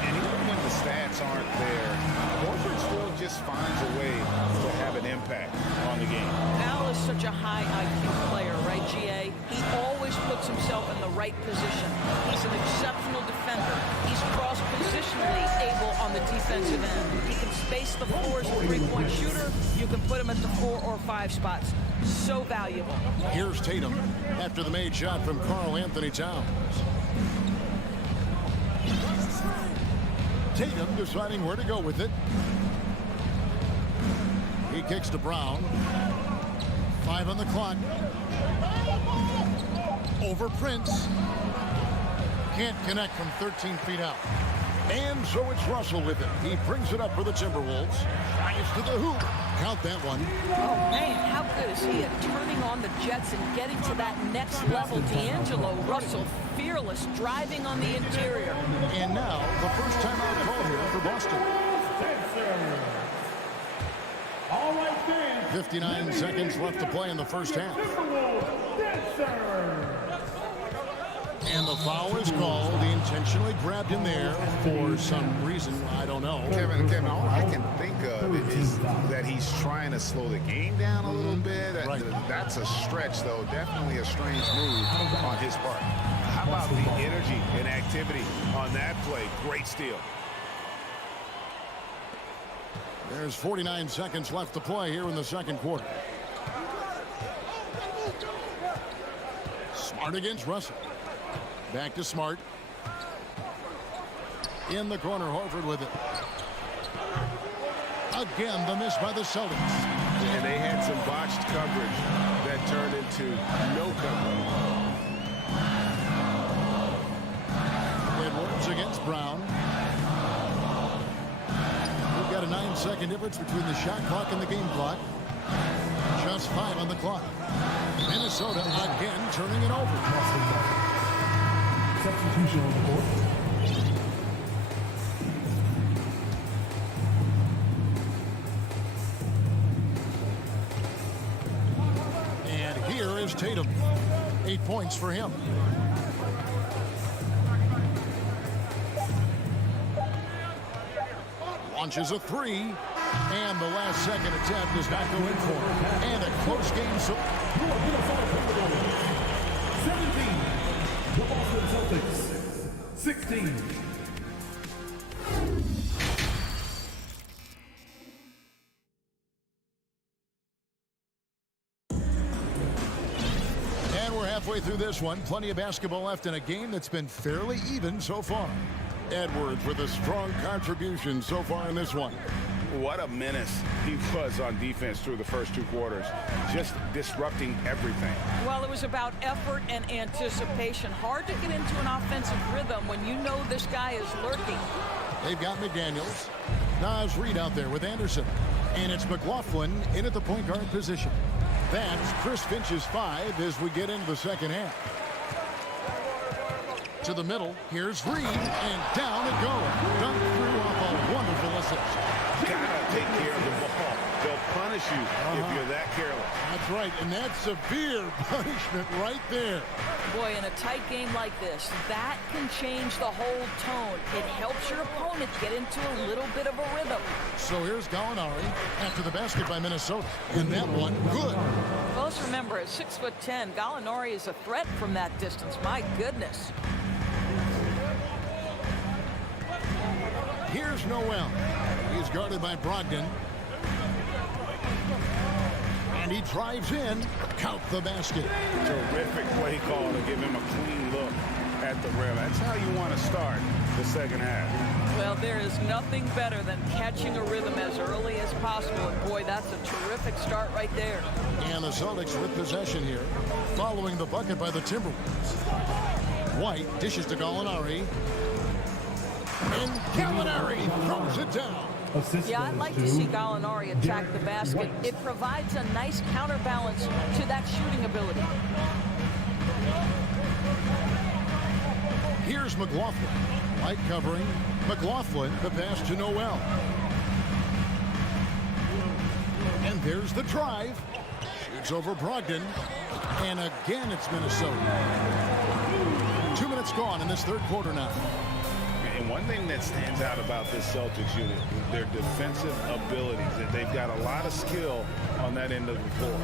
And even when the stats aren't there, Horford still just finds a way to have an impact on the game. Al is such a high IQ player, right, GA? He always puts himself in the right position. He's an exceptional defender. He's cross-positionally able on the defensive end. He can space the floor as a three-point shooter. You can put him at the 4 or 5 spots. So valuable. Here's Tatum after the made shot from Karl Anthony Towns. Tatum deciding where to go with it. He kicks to Brown. 5 on the clock. Over Prince. Can't connect from 13 feet out. And so it's Russell with it. He brings it up for the Timberwolves. Drives to the hoop. Count that one. Oh, man, how good is he at turning on the Jets and getting to that next level? D'Angelo Russell, fearless, driving on the interior. And now, the first time out call here for Boston. All right, then. 59 seconds left to play in the first half. And the foul is called. He intentionally grabbed him there for some reason. I don't know. Kevin, all I can think of is that he's trying to slow the game down a little bit. Right. That's a stretch, though. Definitely a strange move on his part. How about the energy and activity on that play? Great steal. There's 49 seconds left to play here in the second quarter. Smart against Russell. Back to Smart. In the corner, Horford with it. Again, the miss by the Celtics. And they had some botched coverage that turned into no coverage. Edwards against Brown. We've got a 9-second difference between the shot clock and the game clock. Just 5 on the clock. Minnesota again turning it over. Substitution on the court. And here is Tatum. 8 points for him. Launches a three. And the last second attempt does not go in for him. And a close game. So 17. The Boston Celtics, 16. And we're halfway through this one. Plenty of basketball left in a game that's been fairly even so far. Edwards with a strong contribution so far in this one. What a menace he was on defense through the first 2 quarters. Just disrupting everything. Well, it was about effort and anticipation. Hard to get into an offensive rhythm when you know this guy is lurking. They've got McDaniels. Nas Reed out there with Anderson. And it's McLaughlin in at the point guard position. That's Chris Finch's 5 as we get into the second half. To the middle, here's Reed, and down it goes. Dunked through off a wonderful assist. Gotta take care of the ball. They'll punish you if you're that careless. That's right, and that's severe punishment right there. Boy, in a tight game like this, that can change the whole tone. It helps your opponent get into a little bit of a rhythm. So here's Gallinari after the basket by Minnesota. And that one, good. Well, let's remember, at 6'10", Gallinari is a threat from that distance. My goodness. Here's Noel. He's guarded by Brogdon. And he drives in. Count the basket. Terrific play call to give him a clean look at the rim. That's how you want to start the second half. Well, there is nothing better than catching a rhythm as early as possible. And boy, that's a terrific start right there. And the Celtics with possession here, following the bucket by the Timberwolves. White dishes to Gallinari. And Gallinari throws it down. Yeah, I'd like to see Gallinari attack the basket. It provides a nice counterbalance to that shooting ability. Here's McLaughlin. White covering. McLaughlin, the pass to Noel. And there's the drive. Shoots over Brogdon. And again, it's Minnesota. 2 minutes gone in this third quarter now. And one thing that stands out about this Celtics unit is their defensive abilities. That they've got a lot of skill on that end of the floor.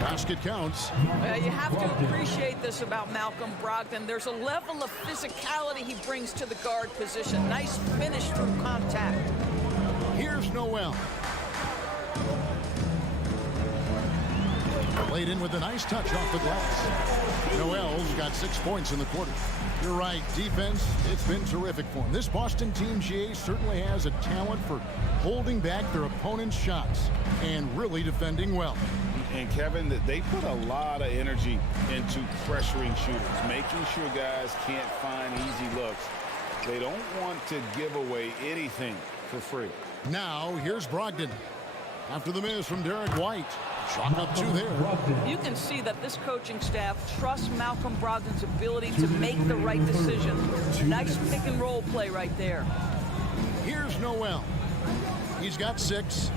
Basket counts. You have to appreciate this about Malcolm Brogdon. There's a level of physicality he brings to the guard position. Nice finish through contact. Here's Noel. Played in with a nice touch off the glass. Noel's got 6 points in the quarter. You're right, defense, it's been terrific for him. This Boston team, GA, certainly has a talent for holding back their opponent's shots and really defending well. And Kevin, they put a lot of energy into pressuring shooters, making sure guys can't find easy looks. They don't want to give away anything for free. Now, here's Brogdon. After the miss from Derek White. Shot up 2 there. You can see that this coaching staff trusts Malcolm Brogdon's ability to make the right decision. Nice pick and roll play right there. Here's Noel. He's got 6.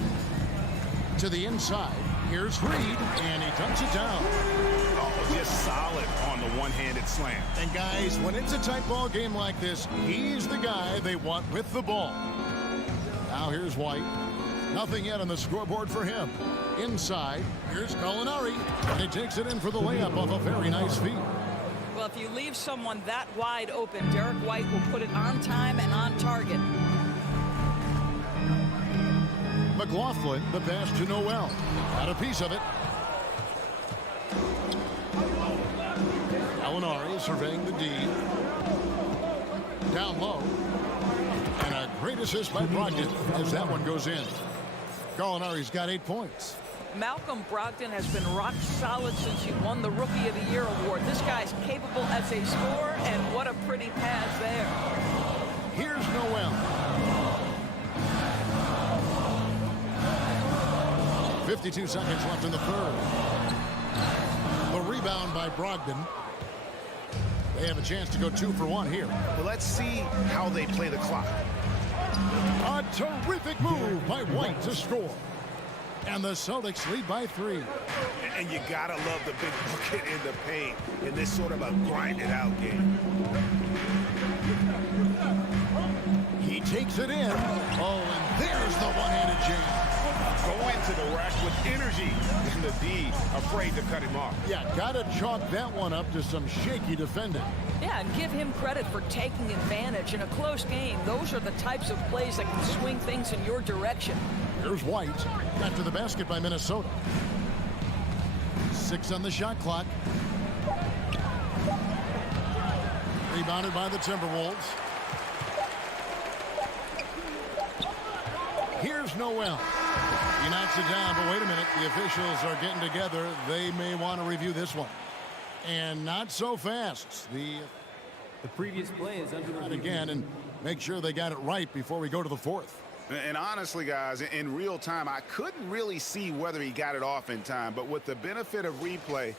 To the inside. Here's Reed, and he dunks it down. Oh, just solid on the one-handed slam. And guys, when it's a tight ball game like this, he's the guy they want with the ball. Now here's White. Nothing yet on the scoreboard for him. Inside, here's Gallinari, and he takes it in for the layup off a very nice feed. Well, if you leave someone that wide open, Derek White will put it on time and on target. McLaughlin, the pass to Noel. Got a piece of it. Gallinari surveying the D. Down low. And a great assist by Brogdon as that one goes in. Gallinari's got 8 points. Malcolm Brogdon has been rock solid since he won the Rookie of the Year award. This guy's capable as a scorer, and what a pretty pass there. Here's Noel. 52 seconds left in the third. The rebound by Brogdon. They have a chance to go 2 for 1 here. Well, let's see how they play the clock. A terrific move by White to score. And the Celtics lead by 3. And you gotta love the big bucket in the paint in this sort of a grinded-out game. He takes it in. Oh, and there's the one-handed jam. Going to the rack with energy, and the D afraid to cut him off. Yeah, gotta chalk that one up to some shaky defending. Yeah, and give him credit for taking advantage in a close game. Those are the types of plays that can swing things in your direction. Here's White. Got to the basket by Minnesota. 6 on the shot clock. Rebounded by the Timberwolves. Here's Noel. He knocks it down, but wait a minute. The officials are getting together. They may want to review this one. And not so fast. The previous play is under review. Again, and make sure they got it right before we go to the fourth. And honestly, guys, in real time, I couldn't really see whether he got it off in time. But with the benefit of replay,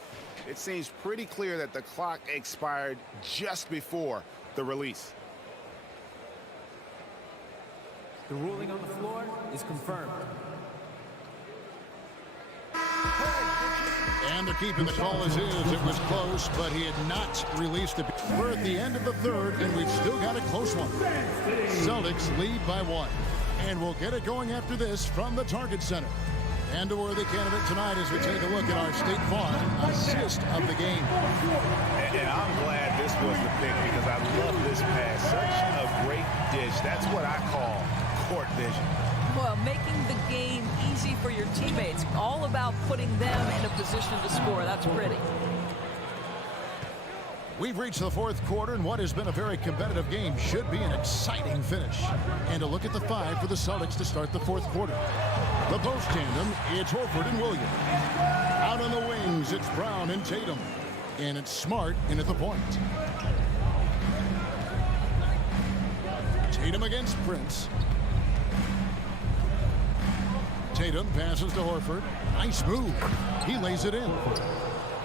it seems pretty clear that the clock expired just before the release. The ruling on the floor is confirmed. And they're keeping the call as is. It was close, but he had not released it. We're at the end of the third, and we've still got a close one. Celtics lead by 1. And we'll get it going after this from the Target Center. And a worthy candidate tonight as we take a look at our State Farm assist of the game. And I'm glad this was the pick because I love this pass. Such a great dish. That's what I call court vision. Well, making the game easy for your teammates. All about putting them in a position to score. That's pretty. We've reached the fourth quarter, and what has been a very competitive game should be an exciting finish. And a look at the five for the Celtics to start the fourth quarter. The post tandem, it's Horford and Williams. Out on the wings, it's Brown and Tatum. And it's Smart in at the point. Tatum against Prince. Tatum passes to Horford. Nice move. He lays it in.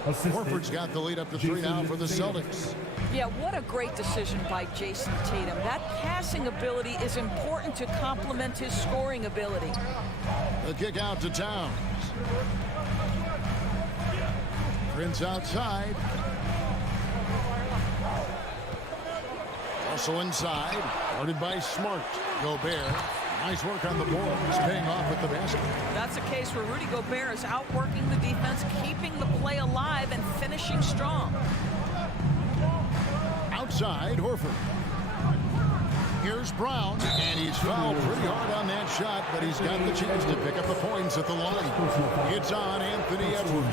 Horford's got the lead up to 3 now for the Celtics. Yeah, what a great decision by Jason Tatum. That passing ability is important to complement his scoring ability. The kick out to Towns. Prince outside. Russell inside. Guarded by Smart. Gobert. Nice work on the boards, paying off with the basket. That's a case where Rudy Gobert is outworking the defense, keeping the play alive, and finishing strong. Outside, Horford. Here's Brown, and he's fouled pretty hard on that shot, but he's got the chance to pick up the points at the line. It's on Anthony Edwards.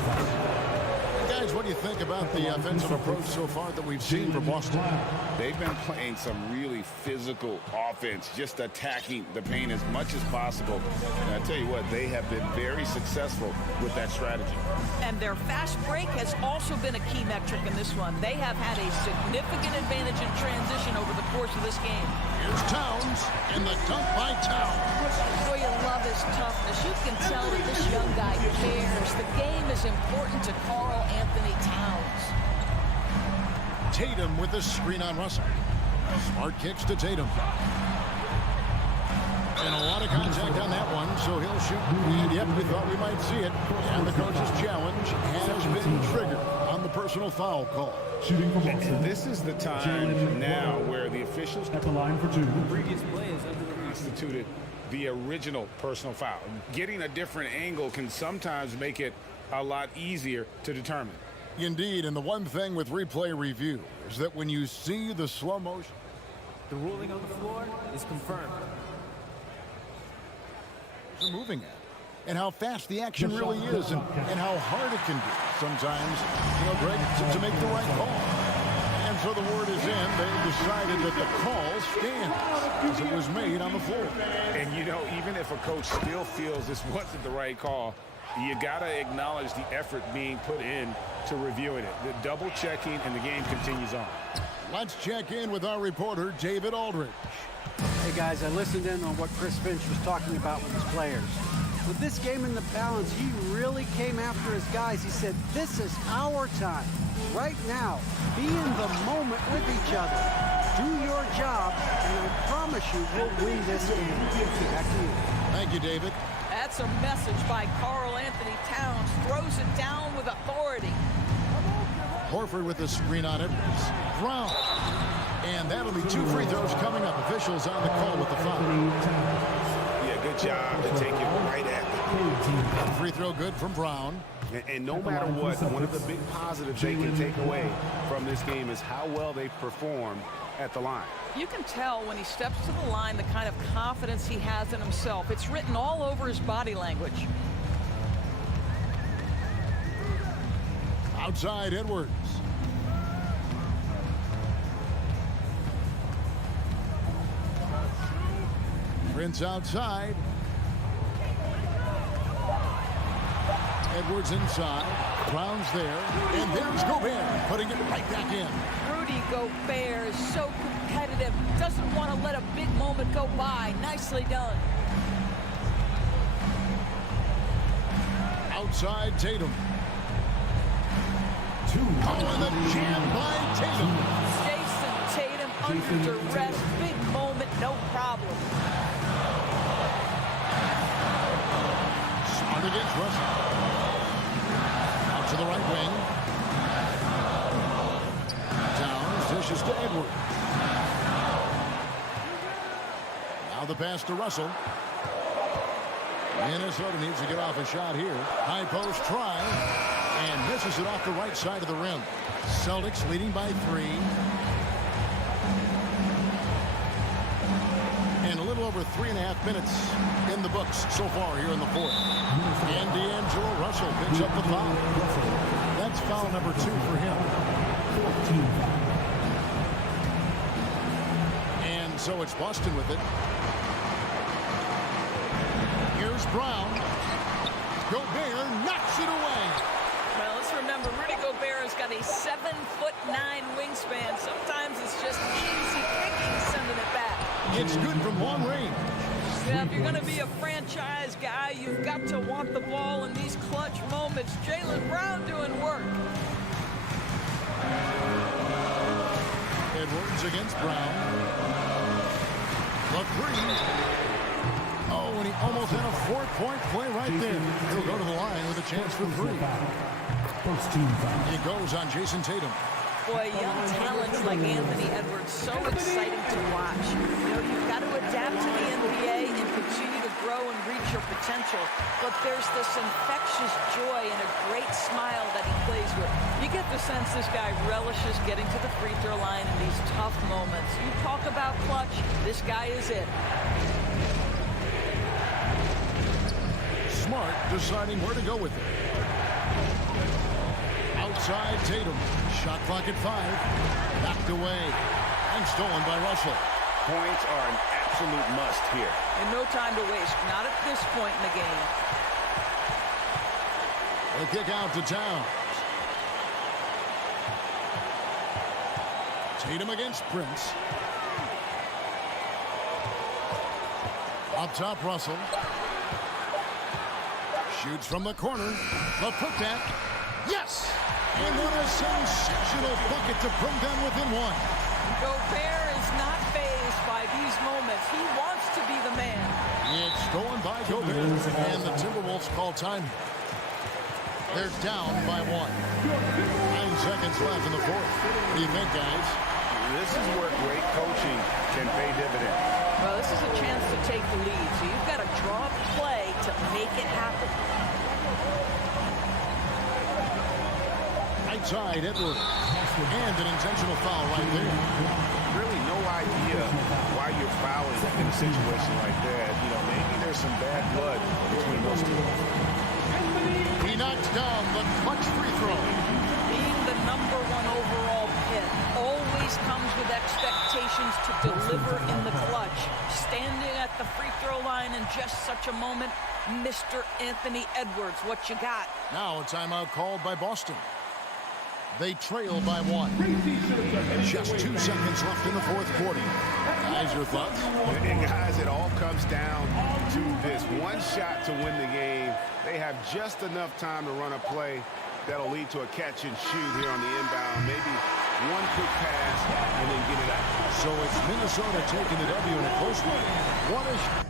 Guys, what do you think about the offensive approach so far that we've seen from Boston? They've been playing some really physical offense, just attacking the paint as much as possible. And I tell you what, they have been very successful with that strategy. And their fast break has also been a key metric in this one. They have had a significant advantage in transition over the course of this game. Here's Towns, and the dunk by Towns. Boy, you love his toughness. You can tell that this young guy cares. The game is important to Karl Anthony Towns. Tatum with the screen on Russell. Smart kicks to Tatum. And a lot of contact on that one, so he'll shoot. And yep, we thought we might see it. And the coach's challenge has been triggered on the personal foul call. Shooting for Boston. And this is the time now where the officials at the line for 2. Previous play is instituted the original personal foul. Getting a different angle can sometimes make it a lot easier to determine. Indeed, and the one thing with replay review is that when you see the slow motion, the ruling on the floor is confirmed. they're moving at, and how fast the action really is, and how hard it can be sometimes, Greg, to make the right call. And so the word is in. They decided that the call stands as it was made on the floor. And, even if a coach still feels this wasn't the right call, you got to acknowledge the effort being put in to reviewing it. The double checking, and the game continues on. Let's check in with our reporter, David Aldridge. Hey, guys, I listened in on what Chris Finch was talking about with his players. With this game in the balance, he really came after his guys. He said, this is our time. Right now, be in the moment with each other. Do your job, and I promise you we'll win this game. Back to you. Thank you, David. That's a message by Karl Anthony Towns. Throws it down with authority. Horford with the screen on Edwards. Brown. And that'll be 2 free throws coming up. Officials on the call with the foul. Yeah, good job to take it right at them. Free throw good from Brown. And no matter what, one of the big positives they can take away from this game is how well they perform at the line. You can tell when he steps to the line the kind of confidence he has in himself. It's written all over his body language. Outside Edwards. Prince outside. Edwards inside. Brown's there. And there's Gobert putting it right back in. Rudy Gobert is so competitive. Doesn't want to let a big moment go by. Nicely done. Outside Tatum. And the jam by Tatum. Jason Tatum under duress. Big moment, no problem. Smart against Russell. Out to the right wing. Towns dishes to Edwards. Now the pass to Russell. Minnesota needs to get off a shot here. High post try. And misses it off the right side of the rim. Celtics leading by 3. And a little over 3.5 minutes in the books so far here in the fourth. And D'Angelo Russell picks up the foul. That's foul number 2 for him. And so it's Boston with it. Here's Brown. Gobert knocks it away. Well, let's remember, Rudy Gobert has got a 7'9" wingspan. Sometimes it's just easy picking sending it back. It's good from long range. Yeah, if you're going to be a franchise guy, you've got to want the ball in these clutch moments. Jaylen Brown doing work. Edwards against Brown. The 3. Oh, and he almost had a 4-point play right there. He'll go to the line with a chance for 3. It goes on Jason Tatum. Boy, young talents like Anthony Edwards, so exciting to watch. You know, you've got to adapt to the NBA and continue to grow and reach your potential. But there's this infectious joy and a great smile that he plays with. You get the sense this guy relishes getting to the free throw line in these tough moments. You talk about clutch, this guy is it. Smart deciding where to go with it. Outside Tatum. Shot clock at 5. Knocked away. And stolen by Russell. Points are an absolute must here. And no time to waste. Not at this point in the game. The kick out to Towns. Tatum against Prince. Up top, Russell. Shoots from the corner. The putback. Yes! And what a sensational bucket to bring them within 1. Gobert is not fazed by these moments. He wants to be the man. It's stolen by Gobert. And the Timberwolves call time. They're down by 1. 9 seconds left in the fourth. What do you think, guys? This is where great coaching can pay dividends. Well, this is a chance to take the lead. So you've got to draw up play to make it happen. Outside Edwards. And an intentional foul right there. Really no idea why you're fouling in a situation like that. You know, maybe there's some bad blood between those two. He knocks down the clutch free throw. Being the #1 overall pick always comes with expectations to deliver in the clutch. Standing at the free throw line in just such a moment, Mr. Anthony Edwards, what you got? Now a timeout called by Boston. They trail by 1. Just 2 seconds left in the fourth quarter. Guys, your thoughts? And guys, it all comes down to this one shot to win the game. They have just enough time to run a play that'll lead to a catch and shoot here on the inbound. Maybe one quick pass and then get it out. So it's Minnesota taking the W in a close one. What a...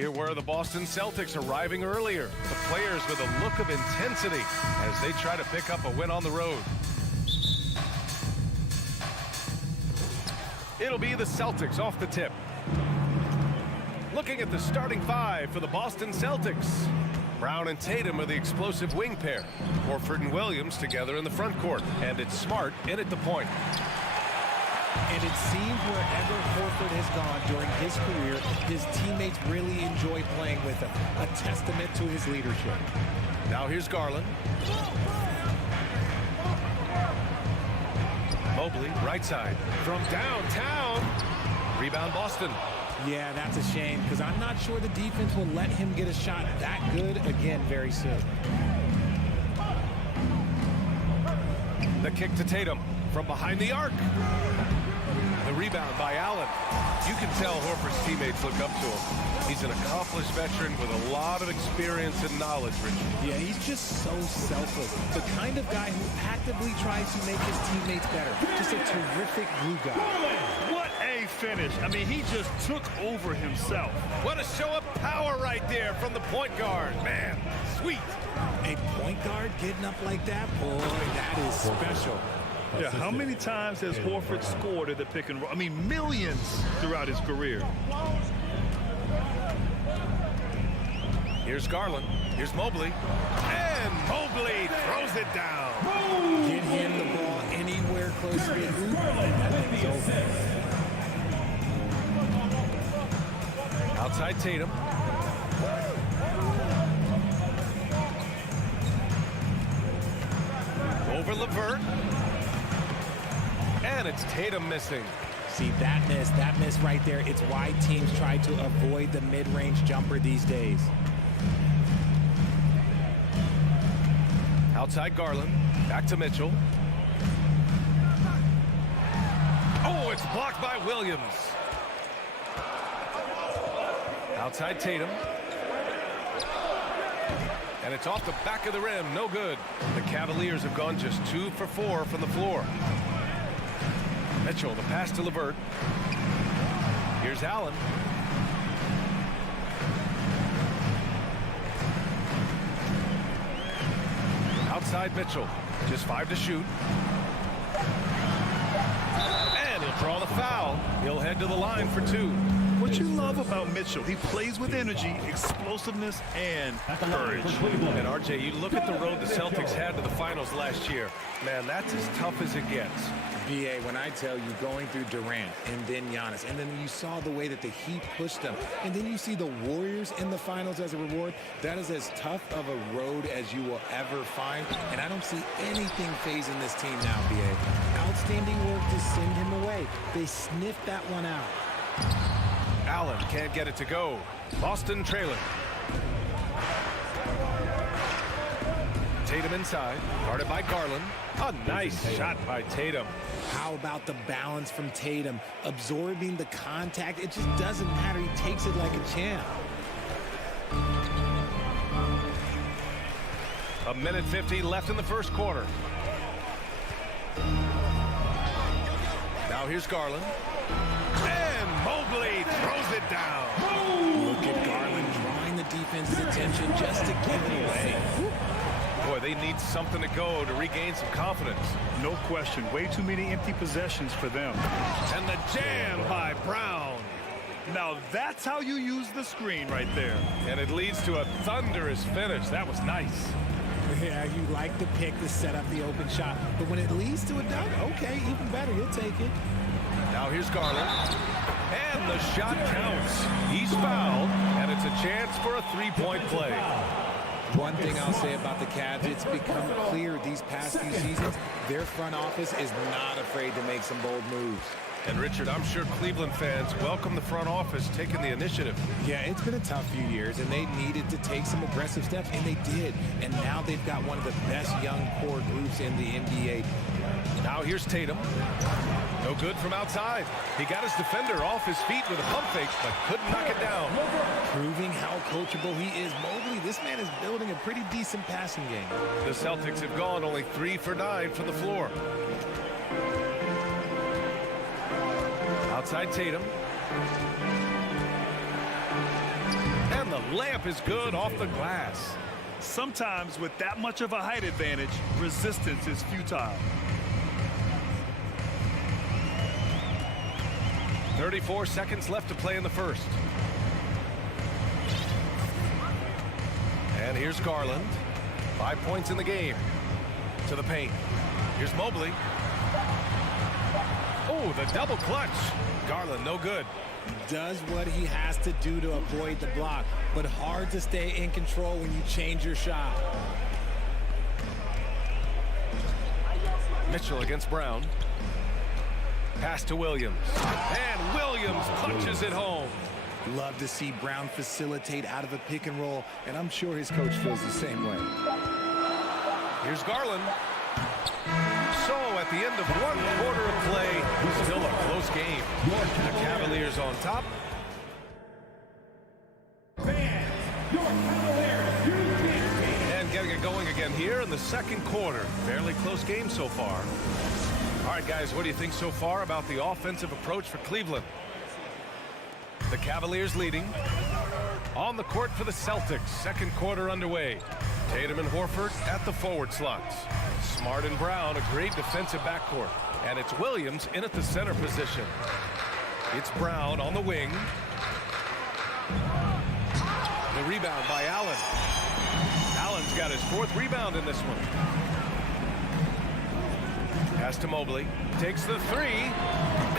Here were the Boston Celtics arriving earlier. The players with a look of intensity as they try to pick up a win on the road. It'll be the Celtics off the tip. Looking at the starting five for the Boston Celtics. Brown and Tatum are the explosive wing pair. Horford and Williams together in the front court. And it's Smart in at the point. And it seems wherever Horford has gone during his career, his teammates really enjoy playing with him. A testament to his leadership. Now here's Garland. Mobley, right side. From downtown. Rebound Boston. Yeah, that's a shame because I'm not sure the defense will let him get a shot that good again very soon. The kick to Tatum from behind the arc. The rebound by Allen. You can tell Horford's teammates look up to him. He's an accomplished veteran with a lot of experience and knowledge, Richard. Yeah, he's just so selfless. The kind of guy who actively tries to make his teammates better. Just a terrific glue guy. What a finish. I mean, he just took over himself. What a show of power right there from the point guard. Man, sweet. A point guard getting up like that? Boy, that is special. Yeah, how many times has Horford scored at the pick and roll? I mean, millions throughout his career. Here's Garland. Here's Mobley. And Mobley throws it down. Get him the ball anywhere close to the hoop, and that thing's over. Outside Tatum. Over LeVert. And it's Tatum missing. See, that miss right there, it's why teams try to avoid the mid-range jumper these days. Outside Garland. Back to Mitchell. Oh, it's blocked by Williams. Outside Tatum. And it's off the back of the rim. No good. The Cavaliers have gone just 2 for 4 from the floor. Mitchell, the pass to LeVert. Here's Allen. Outside Mitchell. Just 5 to shoot. And he'll draw the foul. He'll head to the line for 2. What you love about Mitchell, he plays with energy, explosiveness, and courage. And RJ, you look at the road the Celtics had to the finals last year. Man, that's as tough as it gets. BA, when I tell you going through Durant and then Giannis, and then you saw the way that the Heat pushed them, and then you see the Warriors in the finals as a reward, that is as tough of a road as you will ever find. And I don't see anything phasing this team now, BA. Outstanding work to send him away. They sniffed that one out. Allen can't get it to go. Boston trailing. Tatum inside, guarded by Garland. A nice shot by Tatum. How about the balance from Tatum? Absorbing the contact, it just doesn't matter. He takes it like a champ. A minute 50 left in the first quarter. Now here's Garland. And Mobley throws it down. Look at Garland drawing the defense's attention just to give it away. Boy, they need something to go to regain some confidence. No question. Way too many empty possessions for them. And the jam by Brown. Now that's how you use the screen right there. And it leads to a thunderous finish. That was nice. Yeah, you like the pick to set up the open shot. But when it leads to a dunk, okay, even better. You'll take it. Now here's Garland. And the shot counts. He's fouled. And it's a chance for a three-point play. One thing I'll say about the Cavs, it's become clear these past few seasons, their front office is not afraid to make some bold moves. And Richard, I'm sure Cleveland fans welcome the front office taking the initiative. Yeah, it's been a tough few years, and they needed to take some aggressive steps, and they did. And now they've got one of the best young core groups in the NBA. Now here's Tatum. No good from outside. He got his defender off his feet with a pump fake, but couldn't knock it down. Proving how coachable he is. Mobley, this man is building a pretty decent passing game. The Celtics have gone only 3 for 9 from the floor. Outside Tatum. And the layup is good off the glass. Sometimes with that much of a height advantage, resistance is futile. 34 seconds left to play in the first. And here's Garland. 5 points in the game. To the paint. Here's Mobley. Oh, the double clutch. Garland, no good. Does what he has to do to avoid the block, but hard to stay in control when you change your shot. Mitchell against Brown. Pass to Williams. And Williams punches it home. Love to see Brown facilitate out of a pick and roll, and I'm sure his coach feels the same way. Here's Garland. So at the end of 1 quarter of play, still a close game. The Cavaliers on top. And getting it going again here in the second quarter. Fairly close game so far. All right, guys, what do you think so far about the offensive approach for Cleveland? The Cavaliers leading. On the court for the Celtics. Second quarter underway. Tatum and Horford at the forward slots. Smart and Brown, a great defensive backcourt. And it's Williams in at the center position. It's Brown on the wing. The rebound by Allen. Allen's got his 4th rebound in this one. Pass to Mobley. Takes the 3.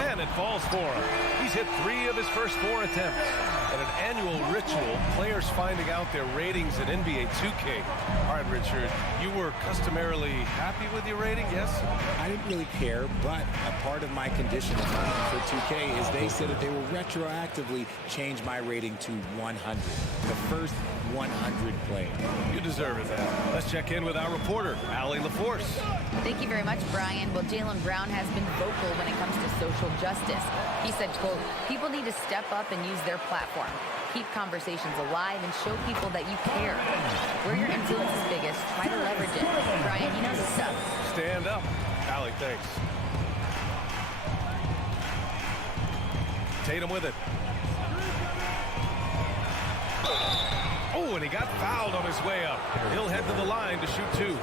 And it falls for him. He's hit 3 of his first 4 attempts. And an annual ritual, players finding out their ratings in NBA 2K. All right, Richard, you were customarily happy with your rating, yes? I didn't really care, but a part of my conditioning for 2K is they said that they will retroactively change my rating to 100. The first 100 play. You deserve it, then. Let's check in with our reporter, Allie LaForce. Thank you very much, Brian. Well, Jaylen Brown has been vocal when it comes to social justice. He said, quote, people need to step up and use their platform. Keep conversations alive and show people that you care. Where your influence is biggest, try to leverage it. Brian, you know this stuff. Stand up. Allie, thanks. Tatum with it. Oh, and he got fouled on his way up. He'll head to the line to shoot 2.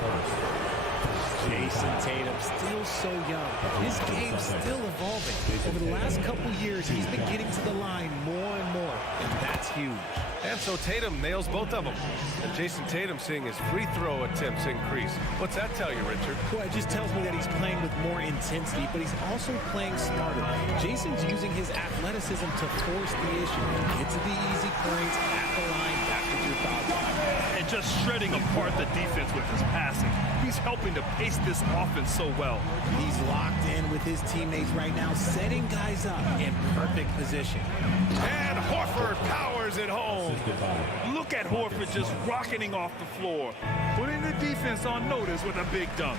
Jason Tatum, still so young. His game's still evolving. Over the last couple years, he's been getting to the line more and more, and that's huge. And so Tatum nails both of them. And Jason Tatum seeing his free throw attempts increase. What's that tell you, Richard? Well, it just tells me that he's playing with more intensity, but he's also playing smarter. Jason's using his athleticism to force the issue. Get to the easy points at the line. That's what you're talking about. And just shredding apart the defense with his passing. He's helping to pace this offense so well. He's locked in with his teammates right now, setting guys up in perfect position. And Horford powers it home. Look at Horford just rocketing off the floor, putting the defense on notice with a big dunk.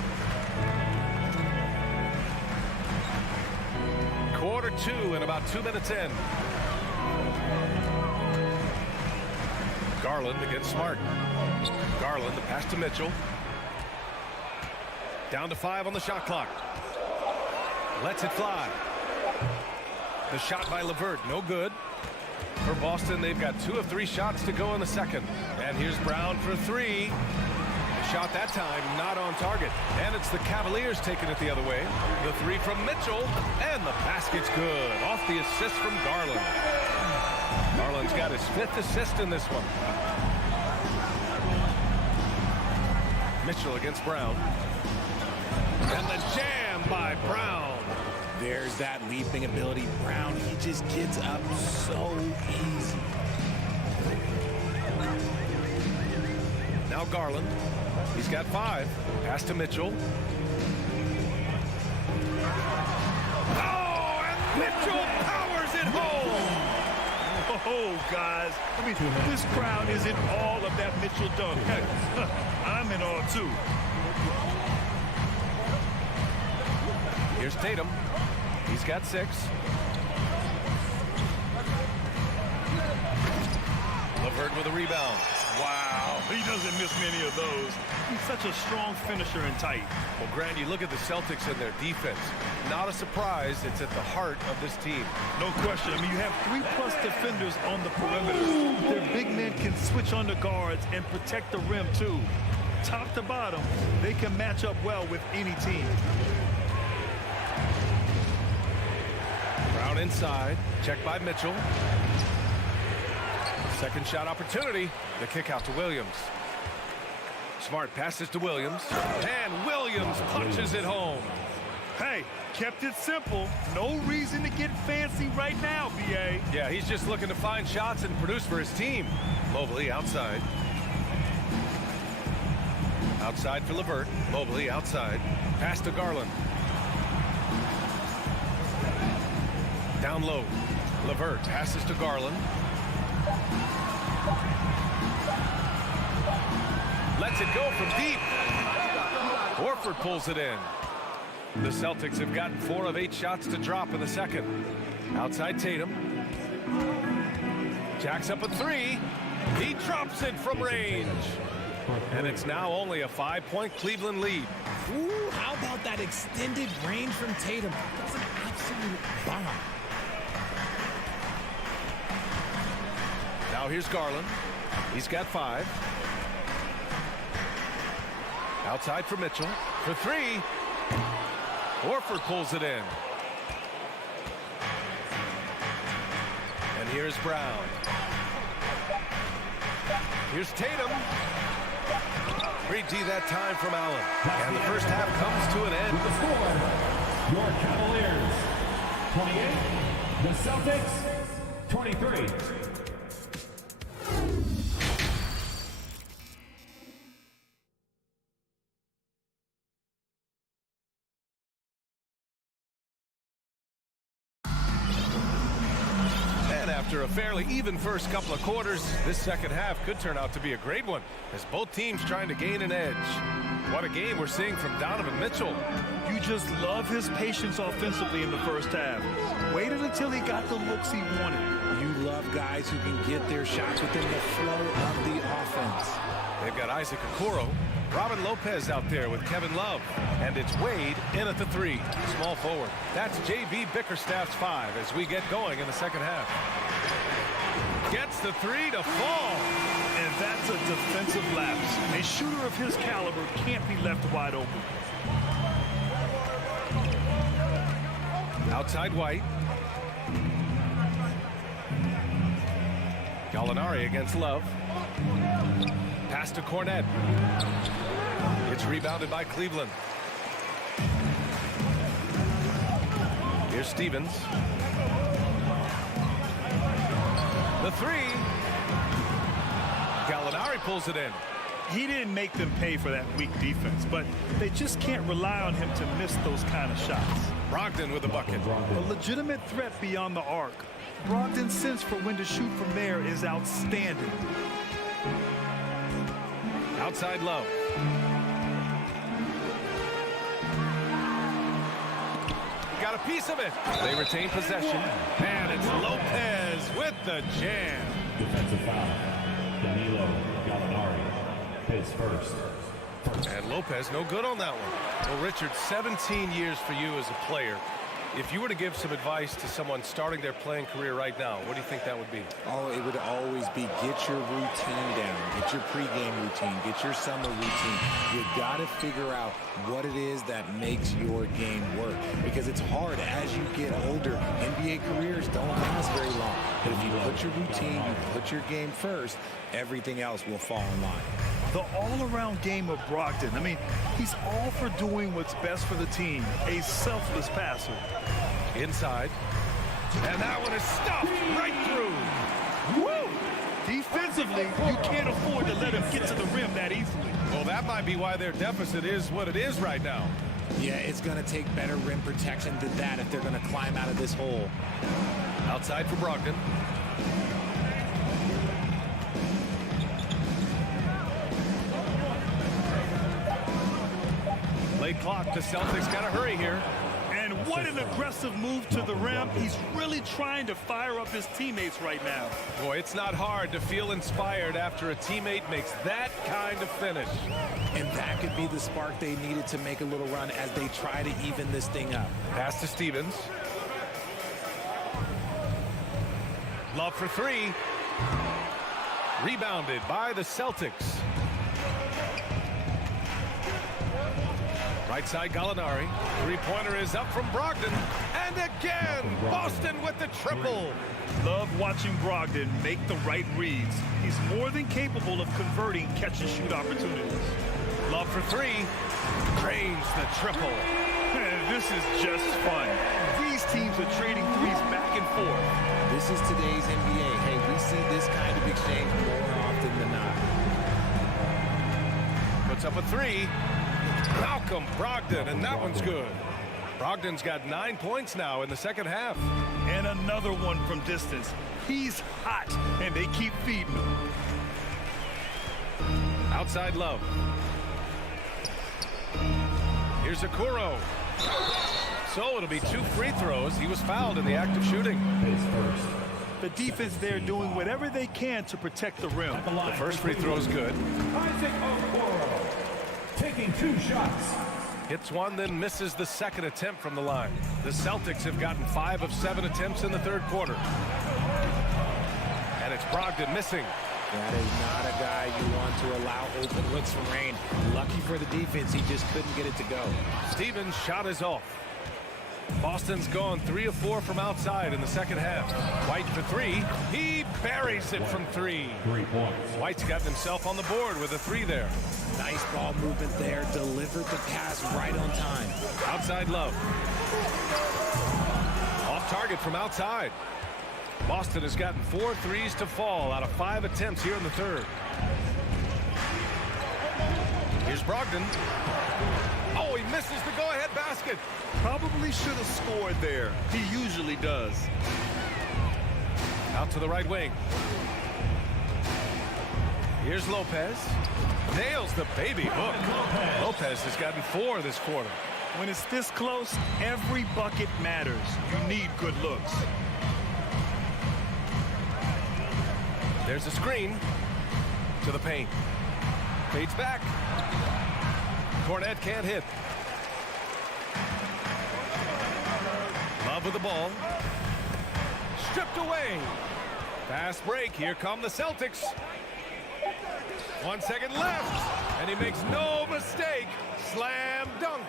Quarter 2 and about 2 minutes in. Garland against Smart. Garland, the pass to Mitchell. Down to 5 on the shot clock. Lets it fly. The shot by LeVert, no good. For Boston, they've got 2 of 3 shots to go in the second. And here's Brown for 3. The shot that time not on target. And it's the Cavaliers taking it the other way. The 3 from Mitchell. And the basket's good. Off the assist from Garland. Garland's got his 5th assist in this one. Mitchell against Brown. And the jam by Brown. There's that leaping ability. Brown, he just gets up so easy. Now Garland. He's got 5. Pass to Mitchell. Oh, and Mitchell powers it home. Oh, guys. I mean, this crowd is in awe of that Mitchell dunk. Heck, I'm in awe, too. Here's Tatum. He's got 6. LeVert with a rebound. Wow, he doesn't miss many of those. He's such a strong finisher and tight. Well, Grant, you look at the Celtics and their defense. Not a surprise. It's at the heart of this team. No question. I mean, you have 3+ defenders on the perimeter. Their big men can switch on the guards and protect the rim, too. Top to bottom, they can match up well with any team. Brown inside. Checked by Mitchell. Second shot opportunity. The kick out to Williams. Smart passes to Williams. And Williams punches it home. Hey, kept it simple. No reason to get fancy right now, B.A. Yeah, he's just looking to find shots and produce for his team. Mobley outside. Outside for LeVert. Mobley outside. Pass to Garland. Down low. LeVert passes to Garland. Lets it go from deep. Horford pulls it in. The Celtics have gotten 4 of 8 shots to drop in the second. Outside Tatum. Jacks up a 3. He drops it from range. And it's now only a 5-point Cleveland lead. Ooh, how about that extended range from Tatum? That's an absolute bomb. Now here's Garland. He's got 5. Outside for Mitchell. For 3. Horford pulls it in. And here's Brown. Here's Tatum. 3D that time from Allen. And the first half comes to an end. With the score, your Cavaliers 28, the Celtics 23. After a fairly even first couple of quarters, this second half could turn out to be a great one as both teams trying to gain an edge. What a game we're seeing from Donovan Mitchell. You just love his patience offensively in the first half. Waited until he got the looks he wanted. You love guys who can get their shots within the flow of the offense. They've got Isaac Okoro, Robin Lopez out there with Kevin Love, and it's Wade in at the 3, small forward. That's J.B. Bickerstaff's 5 as we get going in the second half. Gets the 3 to fall. And that's a defensive lapse. A shooter of his caliber can't be left wide open. Outside White. Gallinari against Love. Pass to Cornette. It's rebounded by Cleveland. Here's Stevens. The 3. Gallinari pulls it in. He didn't make them pay for that weak defense, but they just can't rely on him to miss those kind of shots. Brogdon with a bucket. A legitimate threat beyond the arc. Brogdon's sense for when to shoot from there is outstanding. Outside Love. Got a piece of it. They retain possession. And it's Lopez with the jam. Defensive foul. Danilo Gallinari. His first. And Lopez no good on that one. Well, Richard, 17 years for you as a player. If you were to give some advice to someone starting their playing career right now, what do you think that would be? Oh, it would always be get your routine down. Get your pregame routine. Get your summer routine. You got to figure out what it is that makes your game work. Because it's hard as you get older. NBA careers don't last very long. But if you put your routine, you put your game first, everything else will fall in line. The all-around game of Brogdon. I mean, he's all for doing what's best for the team. A selfless passer. Inside. And that one is stuffed right through. Woo! Defensively, you can't afford to let him get to the rim that easily. Well, that might be why their deficit is what it is right now. Yeah, it's going to take better rim protection than that if they're going to climb out of this hole. Outside for Brogdon. Late clock. The Celtics got to hurry here. And what an aggressive move to the rim. He's really trying to fire up his teammates right now. Boy, it's not hard to feel inspired after a teammate makes that kind of finish. And that could be the spark they needed to make a little run as they try to even this thing up. Pass to Stevens. Love for three. Rebounded by the Celtics. Right side Gallinari. Three-pointer is up from Brogdon. And again, Boston with the triple. Love watching Brogdon make the right reads. He's more than capable of converting catch-and-shoot opportunities. Love for three. Drains the triple. This is just fun. These teams are trading threes back and forth. This is today's NBA. Hey, we see this kind of exchange more often than not. Puts up a three. Malcolm Brogdon, and that one's good. Brogdon's got 9 points now in the second half. And another one from distance. He's hot, and they keep feeding him. Outside Love. Here's Okoro. So it'll be 2 free throws. He was fouled in the act of shooting. The defense there doing whatever they can to protect the rim. The first free throw is good. Isaac Okoro taking 2 shots. Hits one, then misses the second attempt from the line. The Celtics have gotten 5 of 7 attempts in the third quarter. And it's Brogdon missing. That is not a guy you want to allow open looks from Rain. Lucky for the defense, he just couldn't get it to go. Stevens' shot is off. Boston's gone 3 of 4 from outside in the second half. White for 3. He buries it from 3. 3 points. White's got himself on the board with a 3 there. Nice ball movement there. Delivered the pass right on time. Outside Love. Off target from outside. Boston has gotten 4 threes to fall out of 5 attempts here in the third. Here's Brogdon. Oh, he misses the go-ahead basket. Probably should have scored there. He usually does. Out to the right wing. Here's Lopez. Nails the baby hook. Lopez has gotten 4 this quarter. When it's this close, every bucket matters. You need good looks. There's a screen to the paint. Fades back. Cornette can't hit. Love with the ball. Stripped away. Fast break. Here come the Celtics. 1 second left. And he makes no mistake. Slam dunk.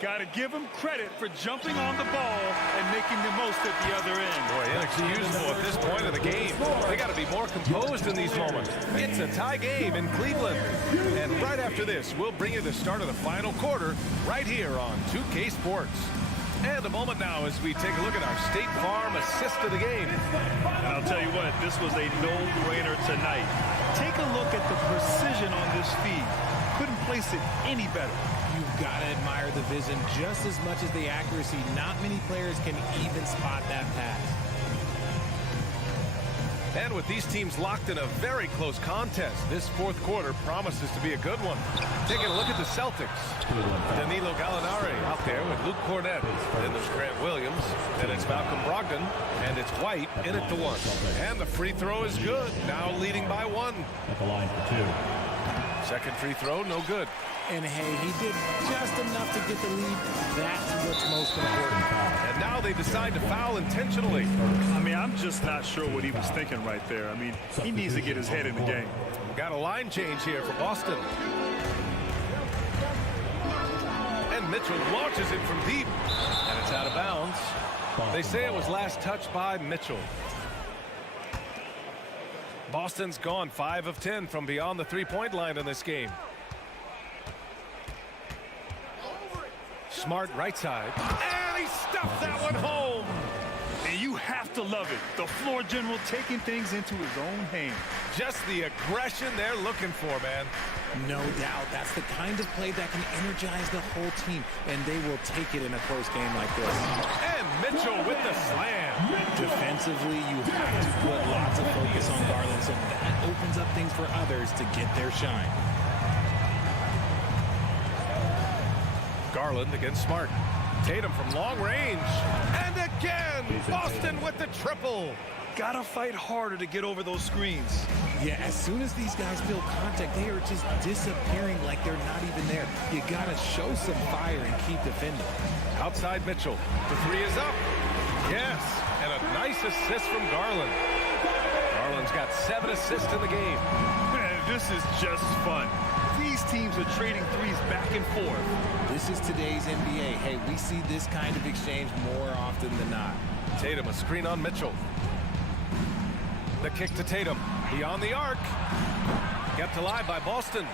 Got to give him credit for jumping on the ball and making the most at the other end. Boy, inexcusable at this point of the game. They got to be more composed in these moments. It's a tie game in Cleveland. And right after this, we'll bring you the start of the final quarter right here on 2K Sports. And a moment now as we take a look at our State Farm assist of the game. And I'll tell you what, this was a no-brainer tonight. Take a look at the precision on this feed. Couldn't place it any better. You've got to admire the vision just as much as the accuracy. Not many players can even spot that pass. And with these teams locked in a very close contest, this fourth quarter promises to be a good one. Taking a look at the Celtics. Danilo Gallinari out there with Luke Cornette. Then there's Grant Williams. Then it's Malcolm Brogdon. And it's White in at the 1. And the free throw is good. Now leading by 1. At the line for 2. Second free throw, no good. And hey, he did just enough to get the lead. That's what's most important. And now they decide to foul intentionally. I mean, I'm just not sure what he was thinking right there. I mean, he needs to get his head in the game. We got a line change here for Boston. And Mitchell launches it from deep. And it's out of bounds. They say it was last touched by Mitchell. Boston's gone 5 of 10 from beyond the three-point line in this game. Smart right side. And he stuffed that one home. And you have to love it. The floor general taking things into his own hands. Just the aggression they're looking for, man. No doubt. That's the kind of play that can energize the whole team. And they will take it in a close game like this. And Mitchell with the slam. Defensively, you have to put lots of focus on Garland, so that opens up things for others to get their shine. Garland against Smart. Tatum from long range. And again, Boston with the triple. Gotta fight harder to get over those screens. Yeah, as soon as these guys feel contact, they are just disappearing like they're not even there. You gotta show some fire and keep defending. Outside Mitchell. The three is up. Yes, and a nice assist from Garland. Garland's got 7 assists in the game. Man, this is just fun. These teams are trading threes back and forth. This is today's NBA. Hey, we see this kind of exchange more often than not. Tatum, a screen on Mitchell. The kick to Tatum. Beyond the arc. Kept alive by Boston.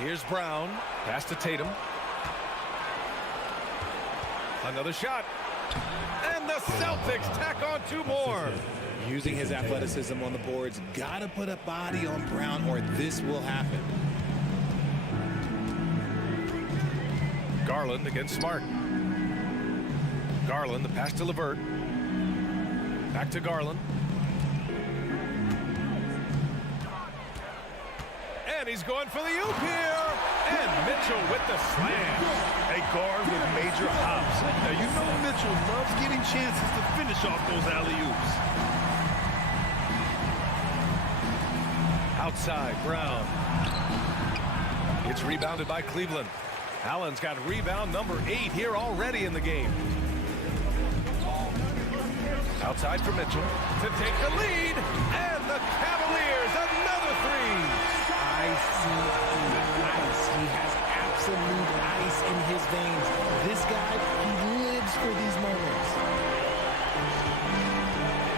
Here's Brown. Pass to Tatum. Another shot. And the Celtics tack on 2 more. Using his athleticism on the boards. Gotta put a body on Brown or this will happen. Garland against Smart. Garland, the pass to LeVert. Back to Garland. And he's going for the oop here. And Mitchell with the slam. A guard with major hops. Now, you know Mitchell loves getting chances to finish off those alley-oops. Outside, Brown. It's rebounded by Cleveland. Allen's got rebound number 8 here already in the game. Outside for Mitchell to take the lead. And the Cavaliers, another 3. Ice. He has absolute ice in his veins. This guy, he lives for these moments.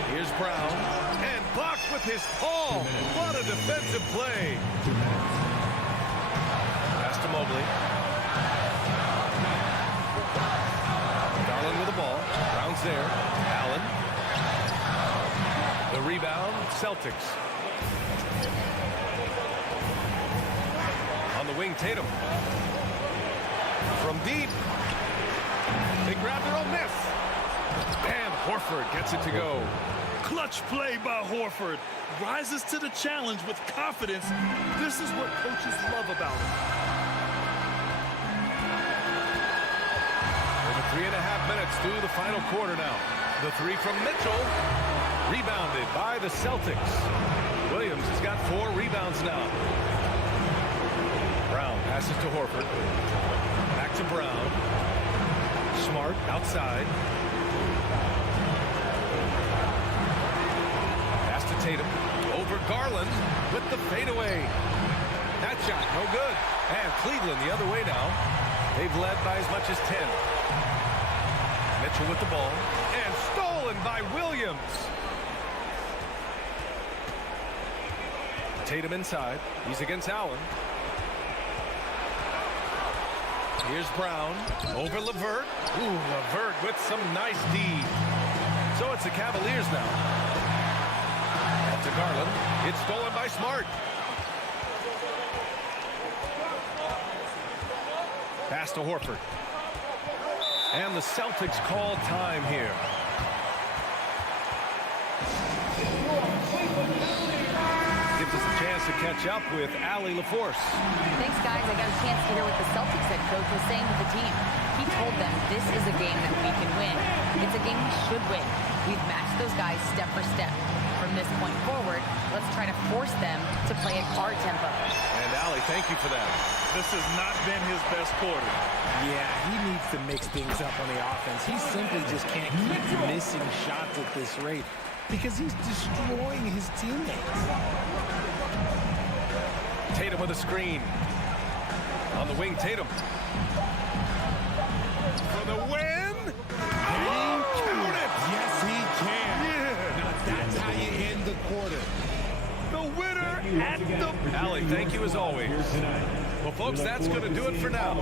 Here's Brown. And blocked with his paw. What a defensive play. Pass to Mobley. Garland with the ball. Brown's there. Allen. The rebound, Celtics. On the wing, Tatum. From deep. They grab their own miss. And Horford gets it to go. Clutch play by Horford. Rises to the challenge with confidence. This is what coaches love about him. Over 3.5 minutes through the final quarter now. The 3 from Mitchell. Rebounded by the Celtics. Williams has got 4 rebounds now. Brown passes to Horford. Back to Brown. Smart outside. Pass to Tatum. Over Garland with the fadeaway. That shot no good. And Cleveland the other way now. They've led by as much as 10. Mitchell with the ball. And stolen by Williams. Tatum inside. He's against Allen. Here's Brown over LeVert. Ooh, LeVert with some nice D. So it's the Cavaliers now. Up to Garland. It's stolen by Smart. Pass to Horford. And the Celtics call time here. Gives us a chance to catch up with Allie LaForce. Thanks, guys. I got a chance to hear what the Celtics head coach was saying to the team. He told them this is a game that we can win. It's a game we should win. We've matched those guys step for step. From this point forward, let's try to force them to play at our tempo. And Allie, thank you for that. This has not been his best quarter. Yeah, he needs to mix things up on the offense. He simply just can't keep missing shots at this rate because he's destroying his teammates. Tatum with a screen. On the wing, Tatum. For the win! Can he count it? Yes, he can. Yeah. Now that's how you end the quarter. The winner at the... Allie, thank you as always. Well, folks, that's going to do it for now.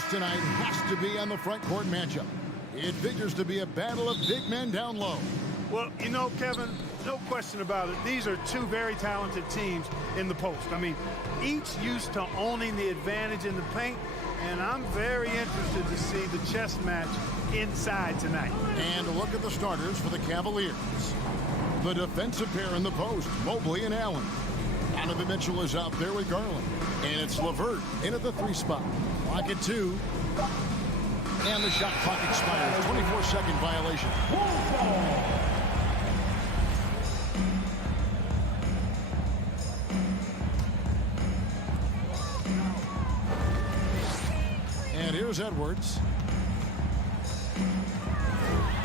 focus tonight has to be on the front court matchup. It figures to be a battle of big men down low. Well, you know, Kevin, no question about it. These are two very talented teams in the post. I mean, each used to owning the advantage in the paint, and I'm very interested to see the chess match inside tonight. And a look at the starters for the Cavaliers. The defensive pair in the post, Mobley and Allen. Donovan Mitchell is out there with Garland. And it's LeVert in at the 3 spot. Clock at 2. And the shot clock expires. 24-second violation. And here's Edwards.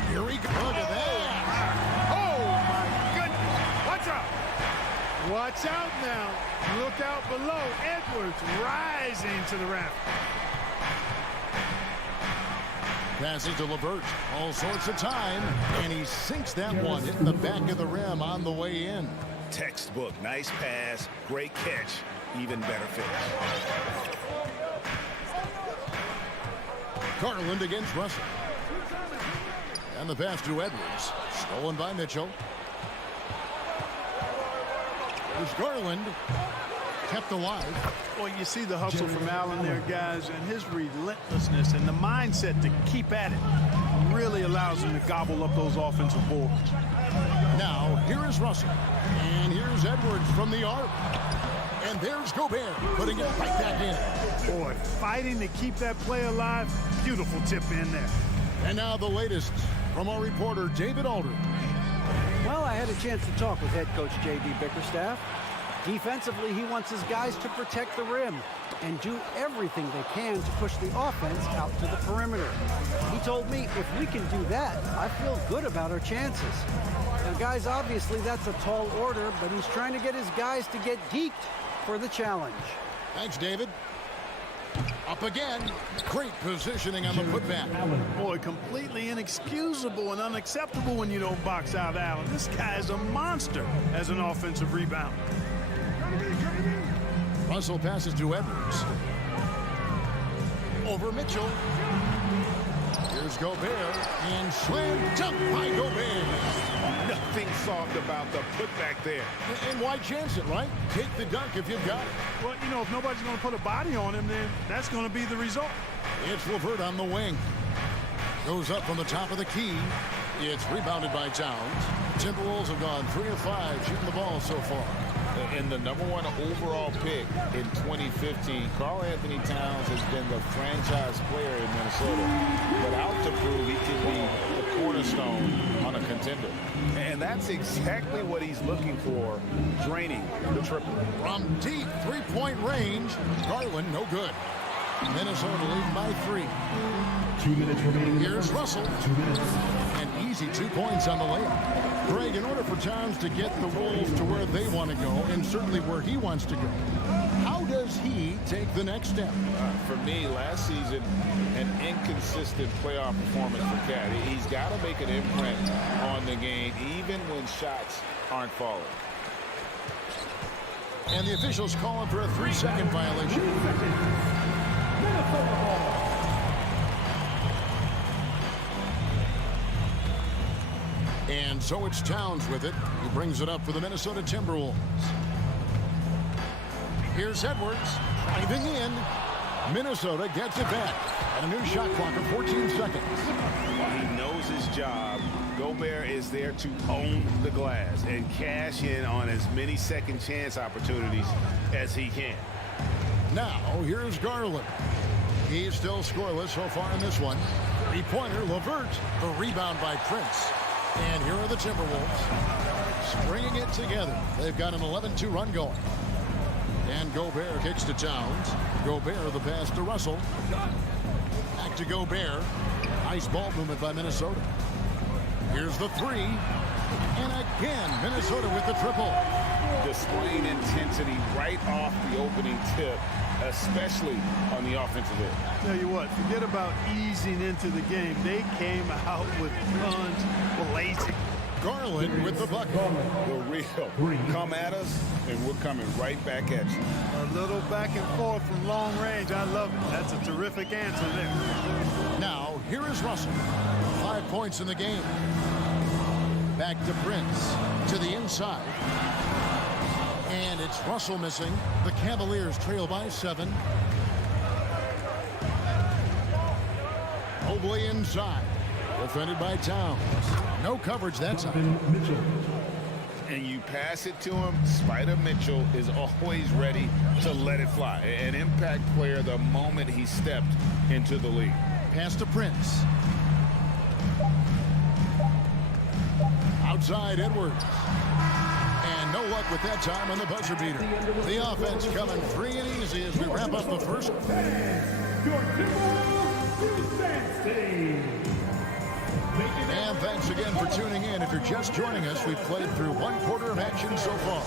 Here we go. Look at that. Oh, my goodness. Watch out. Watch out now. Look out below. Edwards rising to the raft. Passes to LeVert. All sorts of time. And he sinks that one, hitting the back of the rim on the way in. Textbook. Nice pass. Great catch. Even better finish. Garland against Russell. And the pass to Edwards. Stolen by Mitchell. There's Garland. Kept alive. Well, you see the hustle from Allen there, guys, and his relentlessness and the mindset to keep at it really allows him to gobble up those offensive boards. Now, here is Russell. And here's Edwards from the arc. And there's Gobert putting it right back in. Boy, fighting to keep that play alive. Beautiful tip in there. And now the latest from our reporter, David Aldridge. Well, I had a chance to talk with head coach J.B. Bickerstaff. Defensively, he wants his guys to protect the rim and do everything they can to push the offense out to the perimeter. He told me if we can do that, I feel good about our chances. Now, guys, obviously that's a tall order, but he's trying to get his guys to get geeked for the challenge. Thanks, David. Up again. Great positioning on the putback. Boy, completely inexcusable and unacceptable when you don't box out Allen. This guy is a monster as an offensive rebounder. Russell passes to Edwards. Over Mitchell. Here's Gobert. And slam dunk by Gobert. Nothing soft about the putback there. And why chance it, right? Take the dunk if you've got it. Well, you know, if nobody's going to put a body on him, then that's going to be the result. It's LeVert on the wing. Goes up from the top of the key. It's rebounded by Towns. Timberwolves have gone 3 of 5 shooting the ball so far. And the #1 overall pick in 2015, Karl Anthony Towns has been the franchise player in Minnesota, but out to prove he can be the cornerstone on a contender. And that's exactly what he's looking for, draining the triple. From deep three-point range, Garland no good. Minnesota leading by 3. 2 minutes remaining. Here's Russell. An easy 2 points on the layup. Greg, in order for Towns to get the Wolves to where they want to go, and certainly where he wants to go, how does he take the next step? For me, last season, an inconsistent playoff performance for Cat. He's got to make an imprint on the game, even when shots aren't falling. And the officials calling for a 3-second violation. And so it's Towns with it. He brings it up for the Minnesota Timberwolves. Here's Edwards driving in. Minnesota gets it back. And a new shot clock of 14 seconds. He knows his job. Gobert is there to own the glass and cash in on as many second chance opportunities as he can. Now, here's Garland. He's still scoreless so far in this one. Three-pointer, LeVert. The rebound by Prince. And here are the Timberwolves stringing it together. They've got an 11-2 run going. And Gobert kicks to Towns. Gobert the pass to Russell. Back to Gobert. Nice ball movement by Minnesota. Here's the 3. And again, Minnesota with the triple. Displaying intensity right off the opening tip, especially on the offensive end. Tell you what, forget about easing into the game. They came out with guns blazing. Garland with the bucket. The real. Come at us, and we're coming right back at you. A little back and forth from long range. I love it. That's a terrific answer there. Now, here is Russell. 5 points in the game. Back to Prince. To the inside. And it's Russell missing. The Cavaliers trail by 7. Mobley inside. Defended by Towns. No coverage that time. And you pass it to him. Spider Mitchell is always ready to let it fly. An impact player the moment he stepped into the league. Pass to Prince. Outside Edwards. And no luck with that time on the buzzer beater. The offense coming free and easy as we wrap up the first. And thanks again for tuning in. If you're just joining us, we've played through 1 quarter of action so far.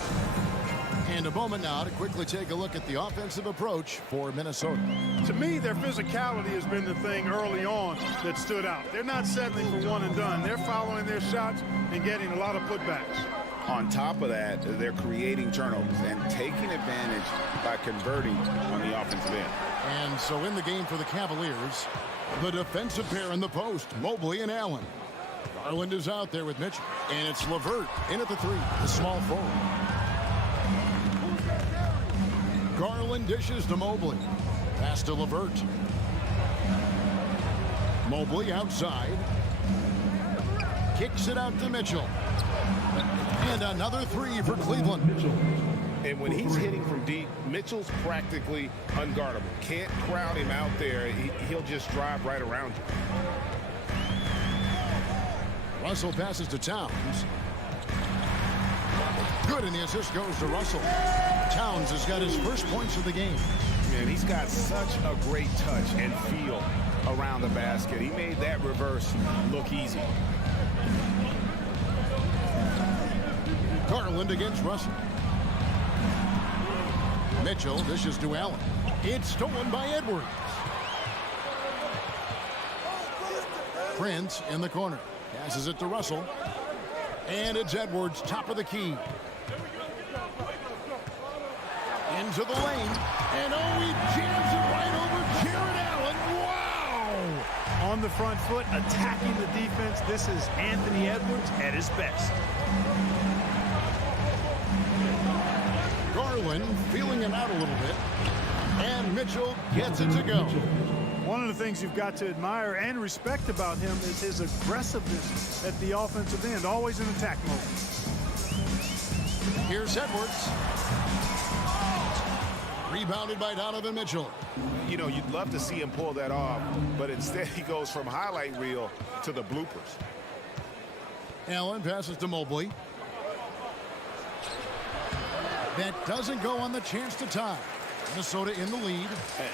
And a moment now to quickly take a look at the offensive approach for Minnesota. To me, their physicality has been the thing early on that stood out. They're not settling for one and done. They're following their shots and getting a lot of putbacks. On top of that, they're creating turnovers and taking advantage by converting on the offensive end. And so in the game for the Cavaliers, the defensive pair in the post, Mobley and Allen. Garland is out there with Mitchell. And it's LeVert in at the 3, the small forward. Garland dishes to Mobley. Pass to LeVert. Mobley outside. Kicks it out to Mitchell. And another 3 for Cleveland. And when he's hitting from deep, Mitchell's practically unguardable. Can't crowd him out there. He'll just drive right around you. Russell passes to Towns. Good, and the assist goes to Russell. Towns has got his first points of the game. And he's got such a great touch and feel around the basket. He made that reverse look easy. Garland against Russell. Mitchell dishes to Allen. It's stolen by Edwards. Prince in the corner. Passes it to Russell. And it's Edwards, top of the key. Into the lane. And oh, he jams it right over Jared Allen. Wow! On the front foot, attacking the defense. This is Anthony Edwards at his best. Garland feeling him out a little bit. And Mitchell gets it to go. One of the things you've got to admire and respect about him is his aggressiveness at the offensive end, always in attack mode. Here's Edwards. Rebounded by Donovan Mitchell. You know, you'd love to see him pull that off, but instead he goes from highlight reel to the bloopers. Allen passes to Mobley. That doesn't go on the chance to tie. Minnesota in the lead.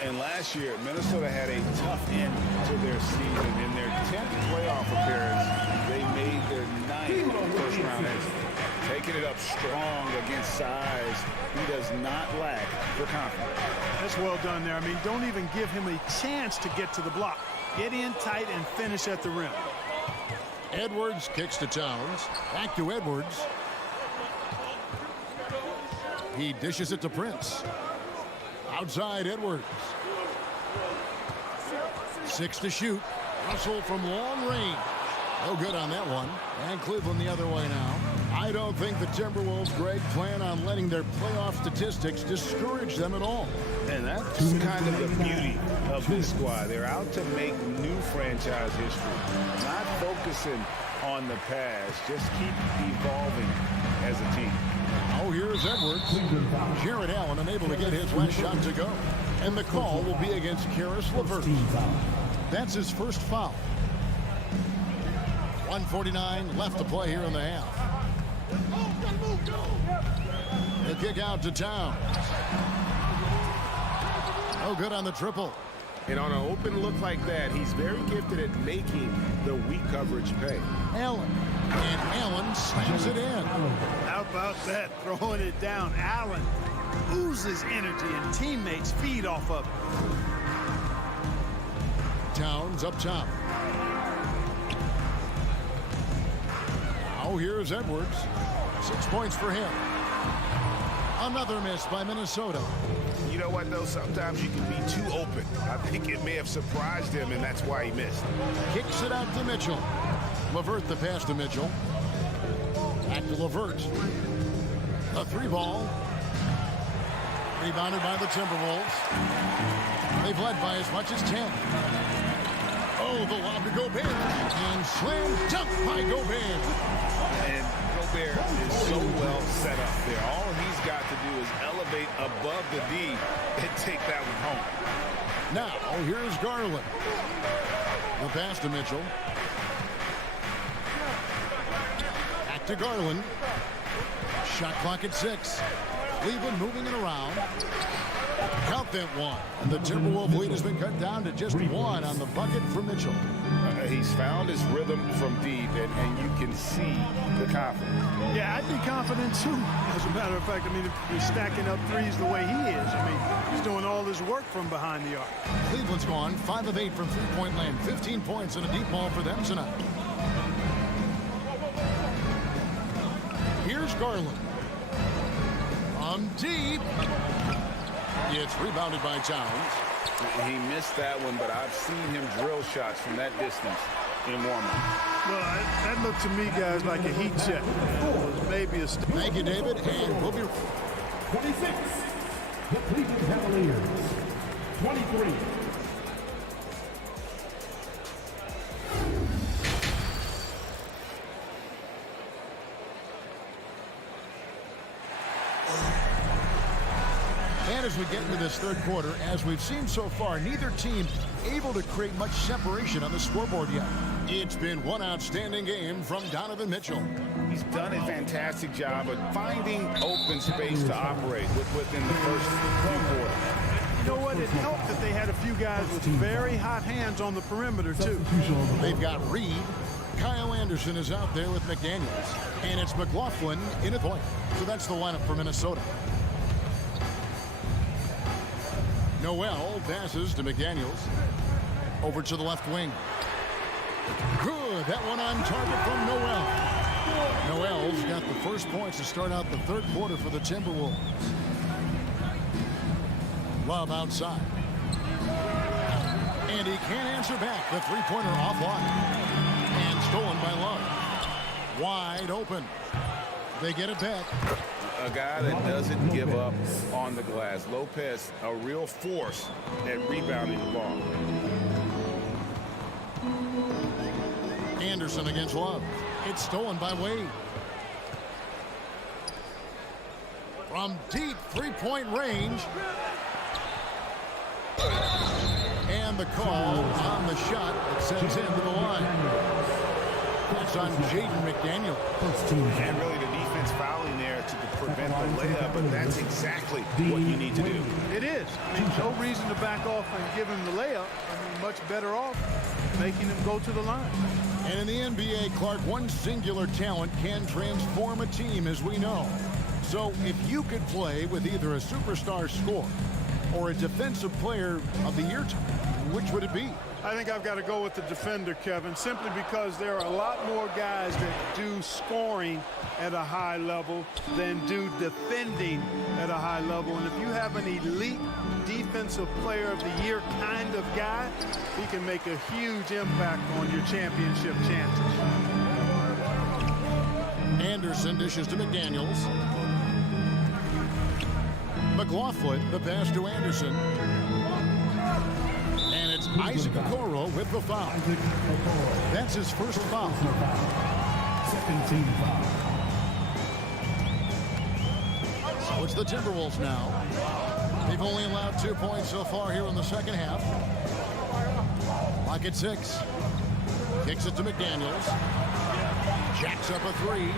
And last year, Minnesota had a tough end to their season. In their 10th playoff appearance, they made their 9th first-round exit. Taking it up strong against size. He does not lack for confidence. That's well done there. I mean, don't even give him a chance to get to the block. Get in tight and finish at the rim. Edwards kicks to Towns. Back to Edwards. He dishes it to Prince. Outside Edwards. 6 to shoot. Russell from long range. No good on that one. And Cleveland the other way now. I don't think the Timberwolves, Greg, plan on letting their playoff statistics discourage them at all. And that's kind of the beauty of this squad. They're out to make new franchise history. Not focusing on the past. Just keep evolving as a team. Oh, here's Edwards. Jared Allen unable to get his last shot to go. And the call will be against Karis LeVert. That's his first foul. 1:49 left to play here in the half. The kick out to Towns. No good on the triple. And on an open look like that, he's very gifted at making the weak coverage pay. Allen. And Allen slams it in. How about that? Throwing it down. Allen oozes energy and teammates feed off of it. Towns up top. Now here's Edwards. 6 points for him. Another miss by Minnesota. You know what, though? Sometimes you can be too open. I think it may have surprised him, and that's why he missed. Kicks it out to Mitchell. LeVert the pass to Mitchell. Back to LeVert. A 3-ball. Rebounded by the Timberwolves. They've led by as much as 10. Oh, the lob to Gobert. And slam dunk by Gobert. And Gobert is so well set up there. All he's got to do is elevate above the D and take that one home. Now, here's Garland. The pass to Mitchell. Back to Garland. Shot clock at 6. Cleveland moving it around. Count that one. And the Timberwolves lead has been cut down to just 1 on the bucket for Mitchell. He's found his rhythm from deep, and you can see the confidence. Yeah, I'd be confident too. As a matter of fact, I mean, if he's stacking up threes the way he is, I mean, he's doing all his work from behind the arc. Cleveland's gone 5 of 8 from three-point land. 15 points and a deep ball for them tonight. Here's Garland. From deep. It's rebounded by Towns. He missed that one, but I've seen him drill shots from that distance in warm-up. Well, that looked to me, guys, like a heat check. Maybe a... Thank you, David, and we'll be... 26, the Cleveland Cavaliers. 23. And as we get into this third quarter, as we've seen so far, neither team able to create much separation on the scoreboard yet. It's been one outstanding game from Donovan Mitchell. He's done a fantastic job of finding open space to operate within the first few quarters. You know what? It helped that they had a few guys with very hot hands on the perimeter, too. They've got Reed. Kyle Anderson is out there with McDaniels. And it's McLaughlin in at point. So that's the lineup for Minnesota. Noel passes to McDaniels. Over to the left wing. Good. That one on target from Noel. Noel's got the first points to start out the third quarter for the Timberwolves. Love outside. And he can't answer back. The three-pointer offline. And stolen by Love. Wide open. They get it back. A guy that doesn't give up on the glass. Lopez, a real force at rebounding the ball. Anderson against Love. It's stolen by Wade. From deep three-point range. And the call on the shot that sends him to the line. That's on Jaden McDaniel. And really the defense fouling there to prevent the layup, but that's exactly what you need to do. It is. I mean, no reason to back off and give him the layup. I mean, much better off making him go to the line. And in the NBA, Clark, one singular talent can transform a team, as we know. So if you could play with either a superstar scorer or a defensive player of the year, which would it be? I think I've got to go with the defender, Kevin, simply because there are a lot more guys that do scoring at a high level than do defending at a high level. And if you have an elite defensive player of the year kind of guy, he can make a huge impact on your championship chances. Anderson dishes to McDaniels. McLaughlin, the pass to Anderson. And it's Isaac Okoro with the foul. That's his first foul. Second team foul. So it's the Timberwolves now. They've only allowed 2 points so far here in the second half. Clock at 6. Kicks it to McDaniels. Jacks up a three.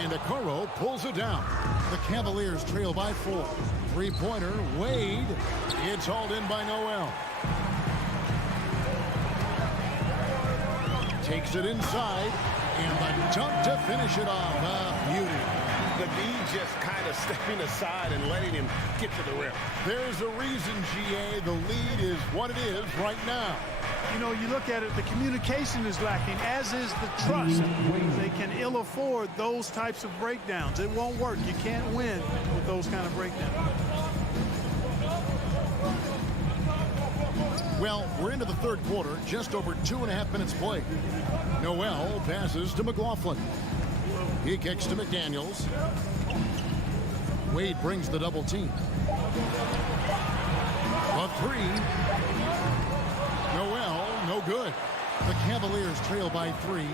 And Okoro pulls it down. The Cavaliers trail by 4. Three-pointer, Wade. It's hauled in by Noel. Takes it inside. And the dunk to finish it off. Beauty. The D just kind of stepping aside and letting him get to the rim. There's a reason, GA, the lead is what it is right now. You know, you look at it, the communication is lacking, as is the trust. They can ill afford those types of breakdowns. It won't work. You can't win with those kind of breakdowns. Well, we're into the third quarter, just over 2.5 minutes played. Noel passes to McLaughlin. He kicks to McDaniels. Wade brings the double team. A three. Noel, no good. The Cavaliers trail by 3.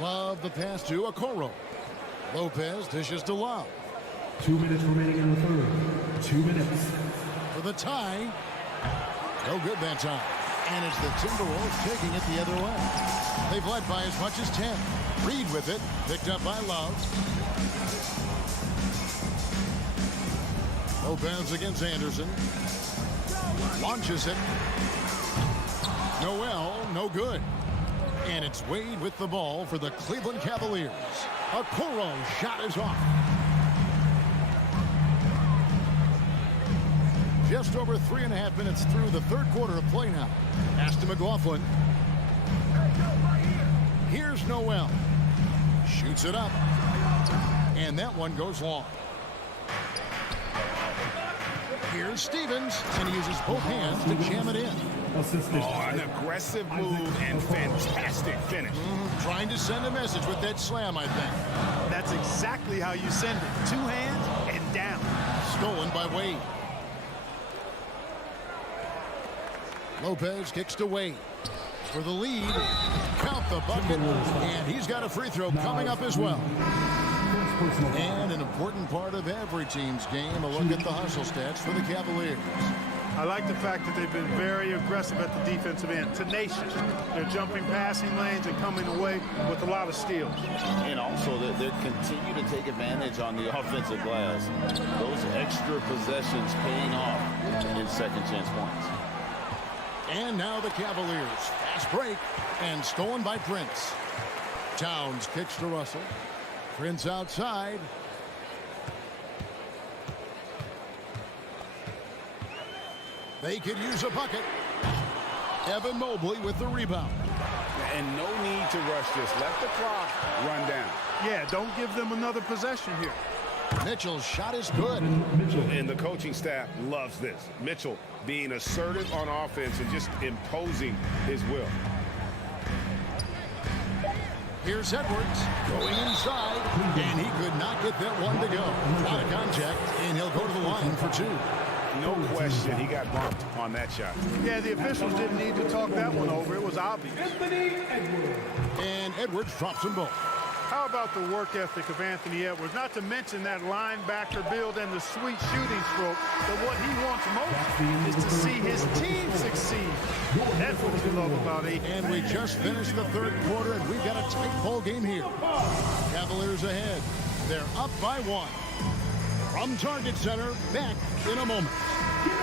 Love the pass to Okoro. Lopez dishes to Love. 2 minutes remaining in the third. 2 minutes. For the tie. No good that time. And it's the Timberwolves taking it the other way. They've led by as much as 10. Reed with it. Picked up by Love. Lopez against Anderson. Launches it. Noel, no good. And it's Wade with the ball for the Cleveland Cavaliers. Okoro shot is off. Just over 3.5 minutes through the third quarter of play now. Pass to McLaughlin. Here's Noel. Shoots it up. And that one goes long. Here's Stevens, and he uses both hands to jam it in. An aggressive move and fantastic finish. Trying to send a message with that slam, I think. That's exactly how you send it. 2 hands and down. Stolen by Wade. Lopez kicks to Wade for the lead. Count the bucket, and he's got a free throw coming up as well. And an important part of every team's game, a look at the hustle stats for the Cavaliers. I like the fact that they've been very aggressive at the defensive end, tenacious. They're jumping passing lanes and coming away with a lot of steals. And also that they continue to take advantage on the offensive glass. Those extra possessions paying off in second chance points. And now the Cavaliers. Fast break and stolen by Prince. Towns kicks to Russell. Prince outside. They could use a bucket. Evan Mobley with the rebound. And no need to rush this. Let the clock run down. Yeah, don't give them another possession here. Mitchell's shot is good. And the coaching staff loves this. Mitchell being assertive on offense and just imposing his will. Here's Edwards going inside, and he could not get that one to go. Out of contact, and he'll go to the line for 2. No question, he got bumped on that shot. Yeah, the officials didn't need to talk that one over. It was obvious. And Edwards drops them both. How about the work ethic of Anthony Edwards? Not to mention that linebacker build and the sweet shooting stroke. But what he wants most is to see his team succeed. That's what you love about it. And we just finished the third quarter, and we've got a tight ball game here. Cavaliers ahead. They're up by 1. From Target Center, back in a moment.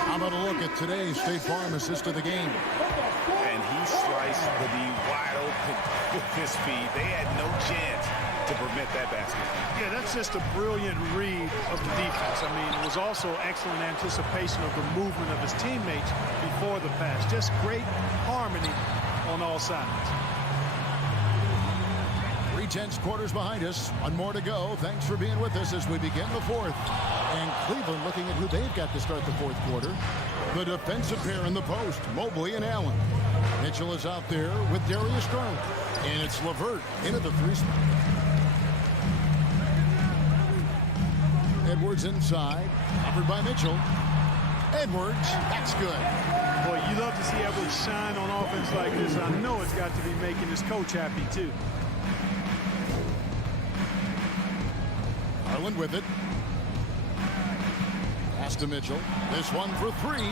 How about a look at today's State Farm assist of the game? And he sliced the D wide open with his feet. They had no chance to prevent that basket. Yeah, that's just a brilliant read of the defense. I mean, it was also excellent anticipation of the movement of his teammates before the pass. Just great harmony on all sides. 3/10 quarters behind us. One more to go. Thanks for being with us as we begin the fourth. And Cleveland looking at who they've got to start the fourth quarter. The defensive pair in the post, Mobley and Allen. Mitchell is out there with Darius Garland. And it's LeVert into the 3 spot. Edwards inside, covered by Mitchell. Edwards, that's good. Boy, you love to see Edwards shine on offense like this. I know it's got to be making his coach happy, too. Garland with it. Pass to Mitchell. This one for 3.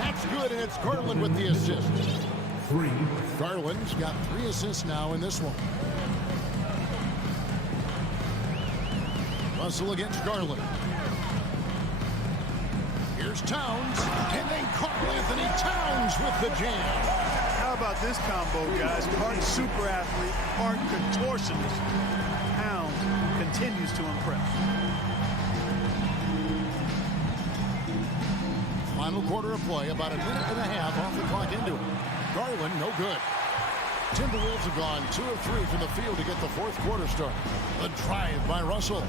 That's good, and it's Garland with the assist. 3. Garland's got 3 assists now in this one. Russell against Garland. Here's Towns, and then Karl Anthony Towns with the jam. How about this combo, guys? Part super athlete, part contortionist. Towns continues to impress. Final quarter of play, about a minute and a half off the clock into it. Garland, no good. Timberwolves have gone 2 of 3 from the field to get the fourth quarter started. A drive by Russell.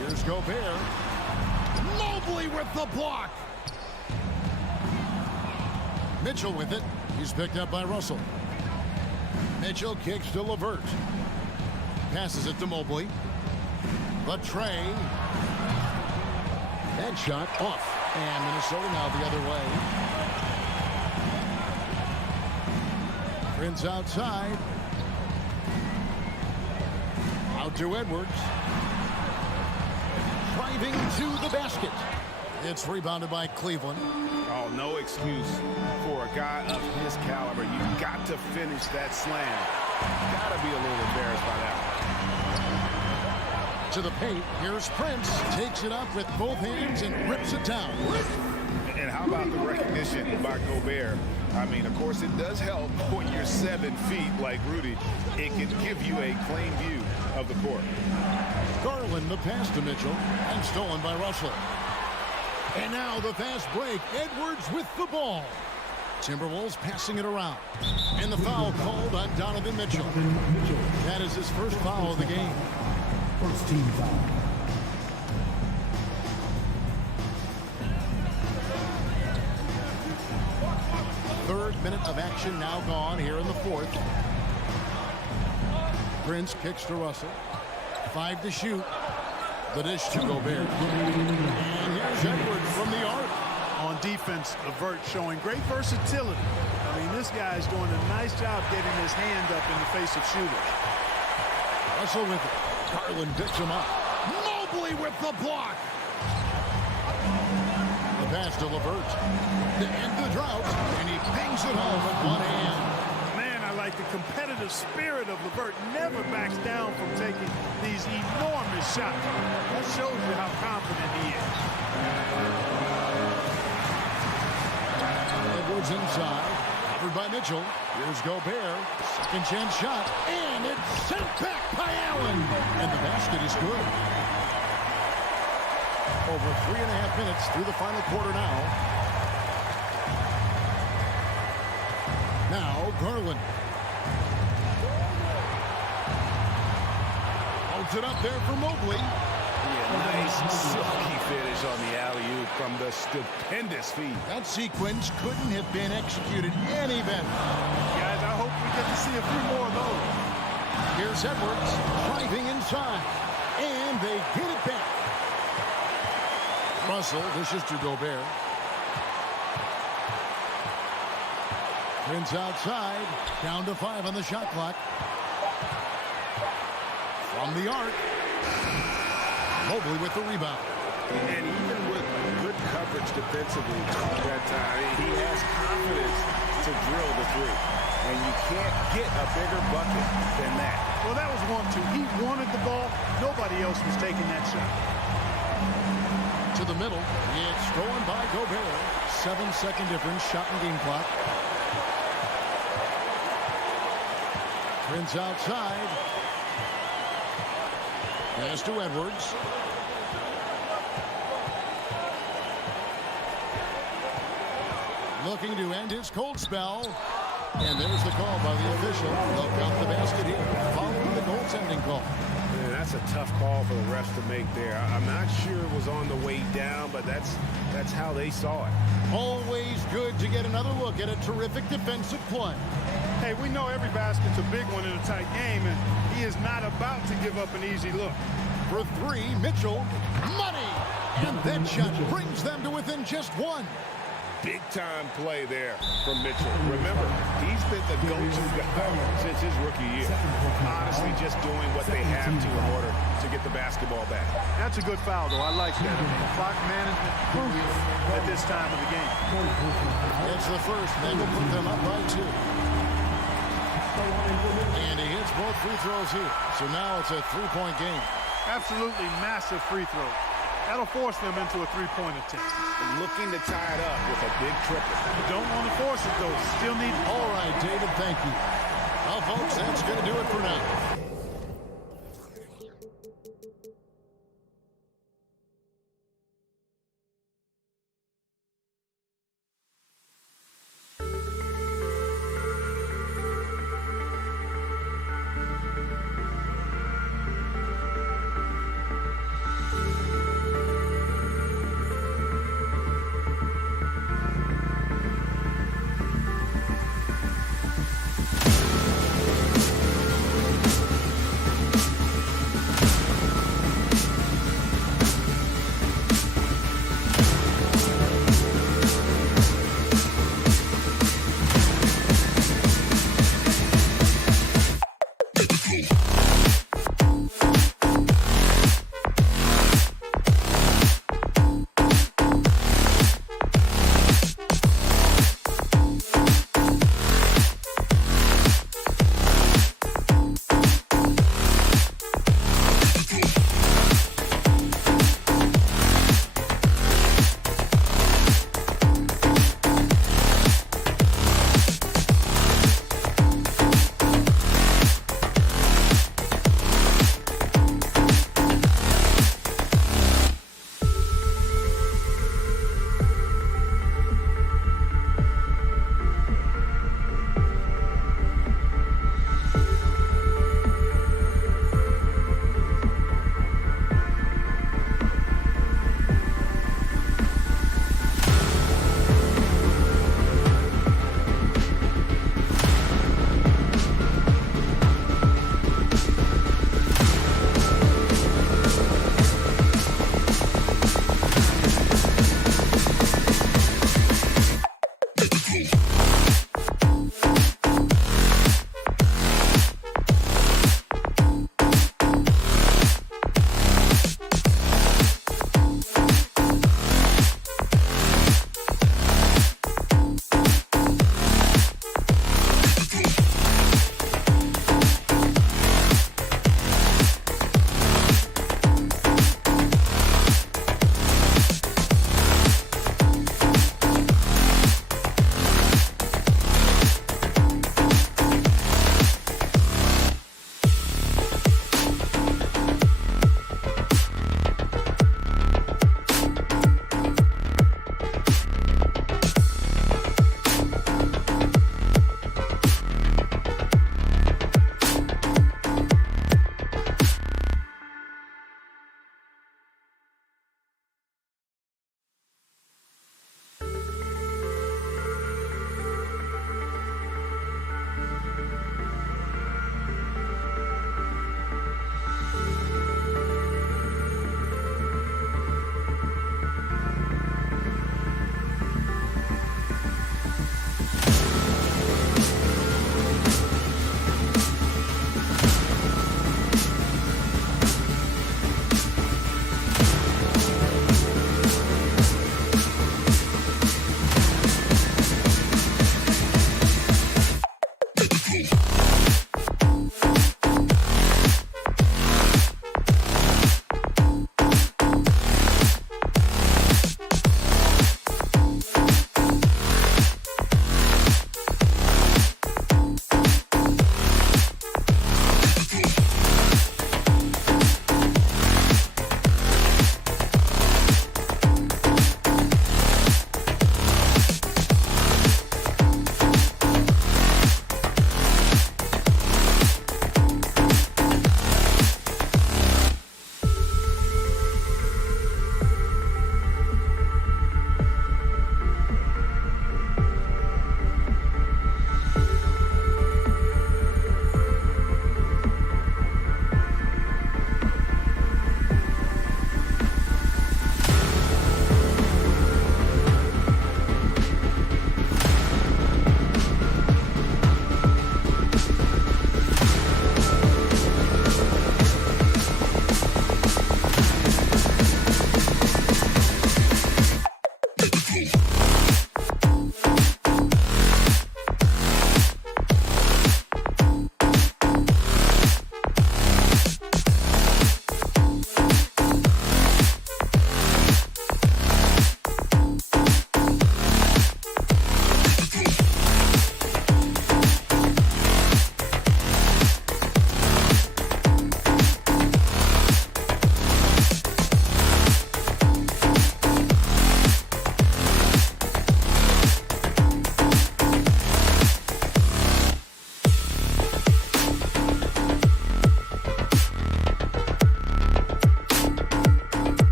Here's Gobert. Mobley with the block. Mitchell with it. He's picked up by Russell. Mitchell kicks to LeVert. Passes it to Mobley. Latrey. That shot off. And Minnesota now the other way. Prince outside. Out to Edwards. Driving to the basket. It's rebounded by Cleveland. Oh, no excuse for a guy of his caliber. You got to finish that slam. Got to be a little embarrassed by that one. To the paint. Here's Prince. Takes it up with both hands and rips it down. And how about the recognition by Gobert? I mean, of course, it does help when you're 7 feet like Rudy. It can give you a clean view of the court. Garland, the pass to Mitchell, and stolen by Russell. And now the fast break. Edwards with the ball. Timberwolves passing it around. And the foul called on Donovan Mitchell. That is his first foul of the game. First team foul. Third minute of action now gone here in the fourth. Prince kicks to Russell. 5 to shoot. The dish to Gobert. And here's Edwards from the arc. On defense, LeVert showing great versatility. I mean, this guy is doing a nice job getting his hand up in the face of shooters. Russell with it. Garland picks him up. Mobley with the block. The pass to LeVert. To end the drought. And he bangs it home with one hand. Man, I like the competitive spirit of LeVert. Never backs down from taking these enormous shots. That shows you how confident he is. Edwards inside. Covered by Mitchell. Here's Gobert. Second chance shot. And it's sent back by Allen. And the basket is good. Over 3.5 minutes through the final quarter now. Now Garland. Holds it up there for Mobley. Nice silky finish on the alley-oop from the stupendous feat. That sequence couldn't have been executed any better. Guys, I hope we get to see a few more of those. Here's Edwards driving inside. And they get it back. Russell dishes to Gobert. Prince outside. Down to 5 on the shot clock. From the arc. Mobley with the rebound. And even with good coverage defensively that time, he has confidence to drill the three. And you can't get a bigger bucket than that. Well, that was 1-2. He wanted the ball. Nobody else was taking that shot. To the middle. It's stolen by Gobert. 7-second difference. Shot and game clock. Prince outside. Pass to Edwards. Looking to end his cold spell. And there's the call by the official. They'll count the basket here following the goaltending call. Man, that's a tough call for the refs to make there. I'm not sure it was on the way down, but that's how they saw it. Always good to get another look at a terrific defensive play. Hey, we know every basket's a big one in a tight game, and he is not about to give up an easy look. For 3, Mitchell, money! And that shot brings them to within just 1. Big-time play there from Mitchell. Remember, he's been the go-to guy since his rookie year. Honestly, just doing what they have to in order to get the basketball back. That's a good foul, though. I like that. Clock management at this time of the game. It's the first. They will put them up by 2. And he hits both free throws here. So now it's a 3-point game. Absolutely massive free throw. That'll force them into a 3-point attempt. Looking to tie it up with a big triple. Don't want to force it, though. Still need it. All right, David, thank you. Well, folks, that's going to do it for now.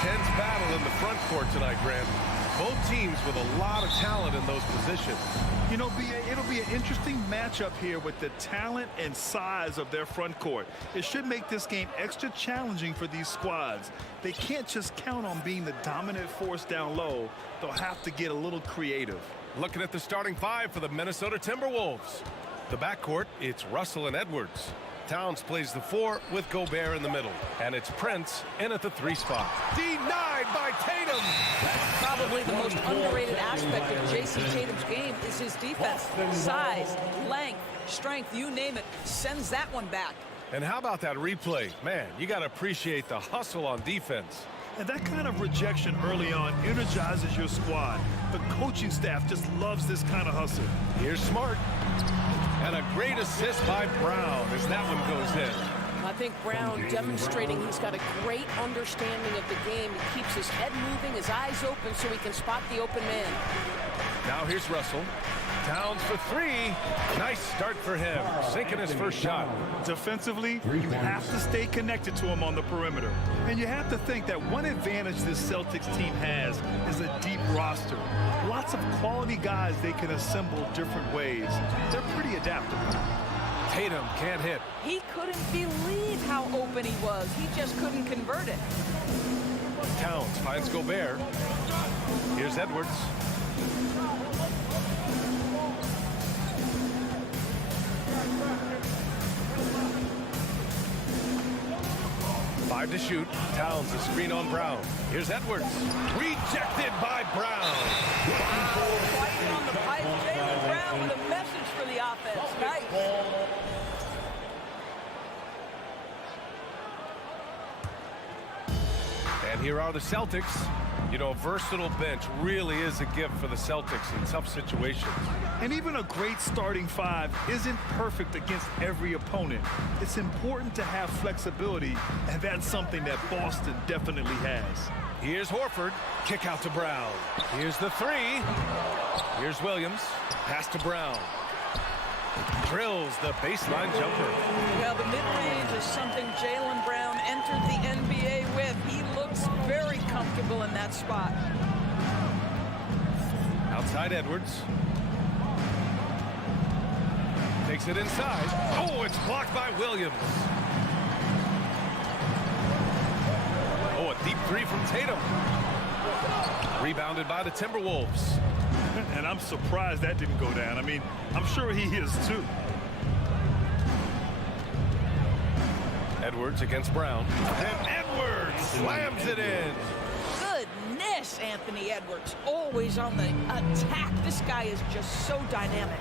intense battle in the front court tonight, Grant. Both teams with a lot of talent in those positions. You know, it'll be an interesting matchup here with the talent and size of their front court. It should make this game extra challenging for these squads. They can't just count on being the dominant force down low. They'll have to get a little creative. Looking at the starting five for the Minnesota Timberwolves. The backcourt, it's Russell and Edwards. Towns plays the 4 with Gobert in the middle. And it's Prince in at the 3 spot. Denied by Tatum. That's probably the most underrated aspect of Jason Tatum's game is his defense. Size, length, strength, you name it, sends that one back. And how about that replay? Man, you got to appreciate the hustle on defense. And that kind of rejection early on energizes your squad. The coaching staff just loves this kind of hustle. Here's Smart. And a great assist by Brown as that one goes in. I think Brown demonstrating he's got a great understanding of the game. He keeps his head moving, his eyes open so he can spot the open man. Now here's Russell. Towns for 3. Nice start for him. Sinking his first shot. Defensively, you have to stay connected to him on the perimeter. And you have to think that one advantage this Celtics team has is a deep roster. Lots of quality guys they can assemble different ways. They're pretty adaptable. Tatum can't hit. He couldn't believe how open he was. He just couldn't convert it. Towns finds Gobert. Here's Edwards. Five to shoot. Towns a screen on Brown. Here's Edwards. Rejected by Brown. Quiet on the pipe. Jaylen Brown with a message for the offense. Nice. And here are the Celtics. You know, a versatile bench really is a gift for the Celtics in tough situations. And even a great starting 5 isn't perfect against every opponent. It's important to have flexibility, and that's something that Boston definitely has. Here's Horford. Kick out to Brown. Here's the 3. Here's Williams. Pass to Brown. Drills the baseline jumper. Well, the mid-range is something Jaylen Brown entered the NBA with. He looks very comfortable in that spot. Outside Edwards. Takes it inside. Oh, it's blocked by Williams. Oh, a deep 3 from Tatum. Rebounded by the Timberwolves. And I'm surprised that didn't go down. I mean, I'm sure he is too. Edwards against Brown. And Edwards slams it in. Goodness, Anthony Edwards. Always on the attack. This guy is just so dynamic.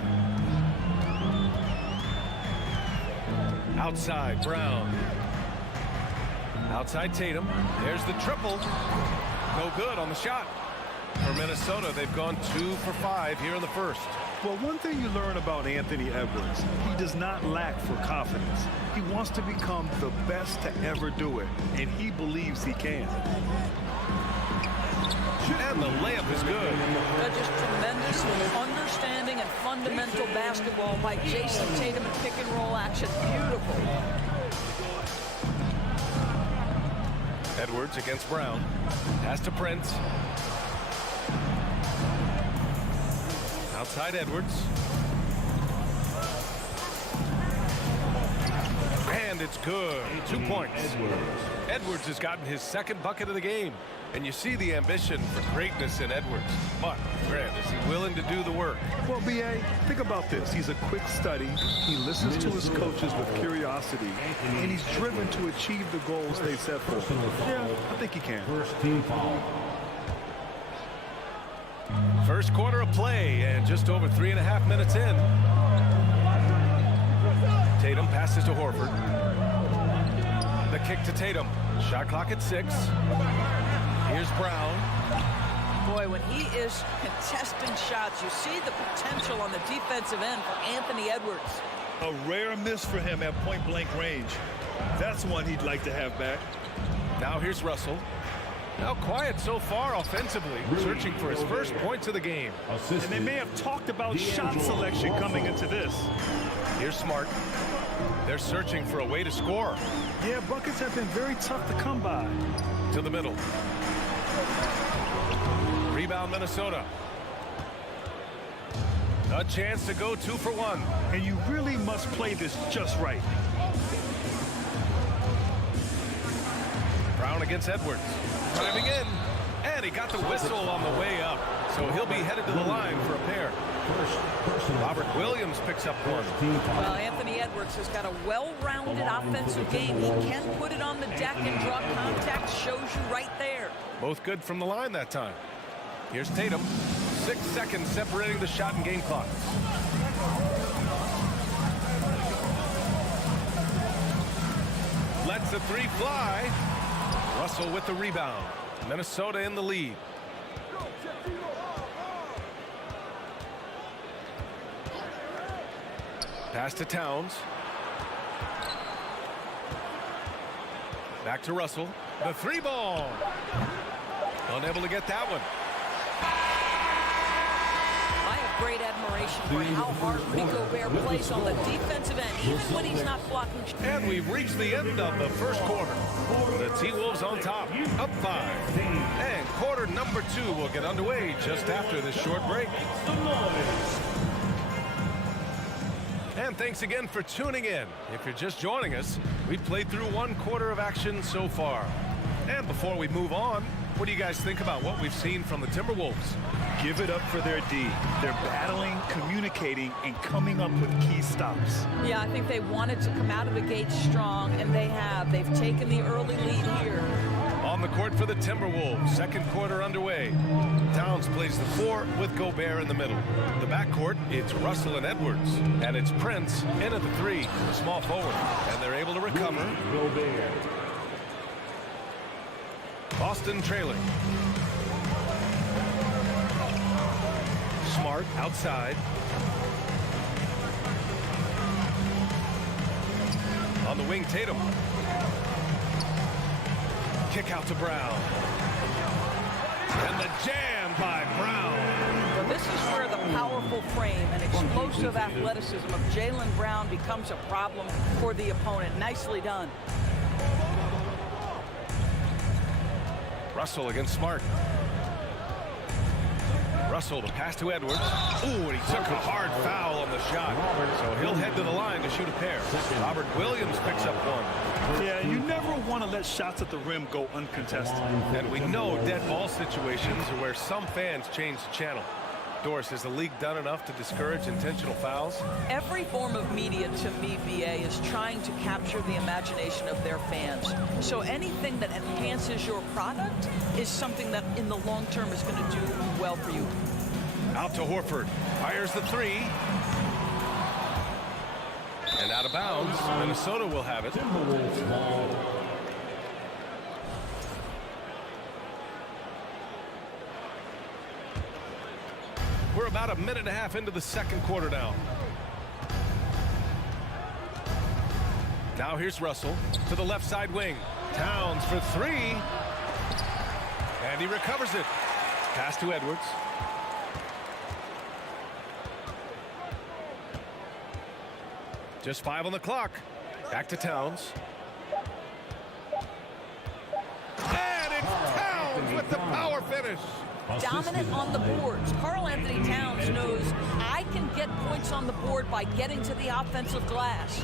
Outside, Brown. Outside Tatum. There's the triple. No good on the shot. For Minnesota, they've gone 2 for 5 here in the first. Well, one thing you learn about Anthony Edwards, he does not lack for confidence. He wants to become the best to ever do it, and he believes he can. And the layup is good. Just tremendous understanding and fundamental basketball by Jason Tatum in pick and roll action. Beautiful. Edwards against Brown. Pass to Prince. Outside Edwards. And it's good. 2 points. Edwards has gotten his second bucket of the game. And you see the ambition for greatness in Edwards. But, Grant, is he willing to do the work? Well, B.A., think about this. He's a quick study. He listens to his coaches with curiosity. And he's driven to achieve the goals they set for him. Yeah, I think he can. First team foul. First quarter of play and just over 3.5 minutes in. Tatum passes to Horford. The kick to Tatum. Shot clock at 6. Here's Brown. Boy, when he is contesting shots, you see the potential on the defensive end for Anthony Edwards. A rare miss for him at point-blank range. That's one he'd like to have back. Now here's Russell. Now quiet so far offensively, searching for his first points of the game. And they may have talked about shot selection coming into this. Here's Smart. They're searching for a way to score. Yeah, buckets have been very tough to come by. To the middle. Rebound, Minnesota. A chance to go 2 for 1. And you really must play this just right. Brown against Edwards. Driving in. And he got the whistle on the way up. So he'll be headed to the line for a pair. Robert Williams picks up one. Well, Anthony Edwards has got a well-rounded offensive game. He can put it on the deck and draw contact. Shows you right there. Both good from the line that time. Here's Tatum. 6 seconds separating the shot and game clock. Lets the three fly. Russell with the rebound. Minnesota in the lead. Pass to Towns. Back to Russell. The three ball. Unable to get that one. I have great admiration for how hard Rudy Gobert plays on the defensive end, even when he's not blocking. And we've reached the end of the first quarter. The T-Wolves on top, up 5. And quarter number 2 will get underway just after this short break. And thanks again for tuning in. If you're just joining us, we've played through 1 quarter of action so far. And before we move on, what do you guys think about what we've seen from the Timberwolves? Give it up for their D. They're battling, communicating, and coming up with key stops. Yeah, I think they wanted to come out of the gate strong, and they have. They've taken the early lead here. On the court for the Timberwolves, second quarter underway. Towns plays the 4 with Gobert in the middle. The backcourt, it's Russell and Edwards. And it's Prince in at the 3, the small forward. And they're able to recover. Gobert. Boston trailing. Smart outside. On the wing, Tatum. Kick out to Brown. And the jam by Brown. Well, this is where the powerful frame and explosive athleticism of Jaylen Brown becomes a problem for the opponent. Nicely done. Russell against Smart. Russell, the pass to Edwards. Ooh, and he took a hard foul on the shot. So he'll head to the line to shoot a pair. Robert Williams picks up 1. Yeah, you never want to let shots at the rim go uncontested. And we know dead ball situations are where some fans change the channel. Doris, has the league done enough to discourage intentional fouls? Every form of media, to me, BA, is trying to capture the imagination of their fans. So anything that enhances your product is something that in the long term is going to do well for you. Out to Horford. Fires the 3. And out of bounds. Minnesota will have it. We're about a minute and a half into the second quarter now. Now here's Russell to the left side wing. Towns for 3. And he recovers it. Pass to Edwards. Just 5 on the clock. Back to Towns. And it's Towns with the power finish. Dominant on the boards. Karl Anthony Towns knows I can get points on the board by getting to the offensive glass.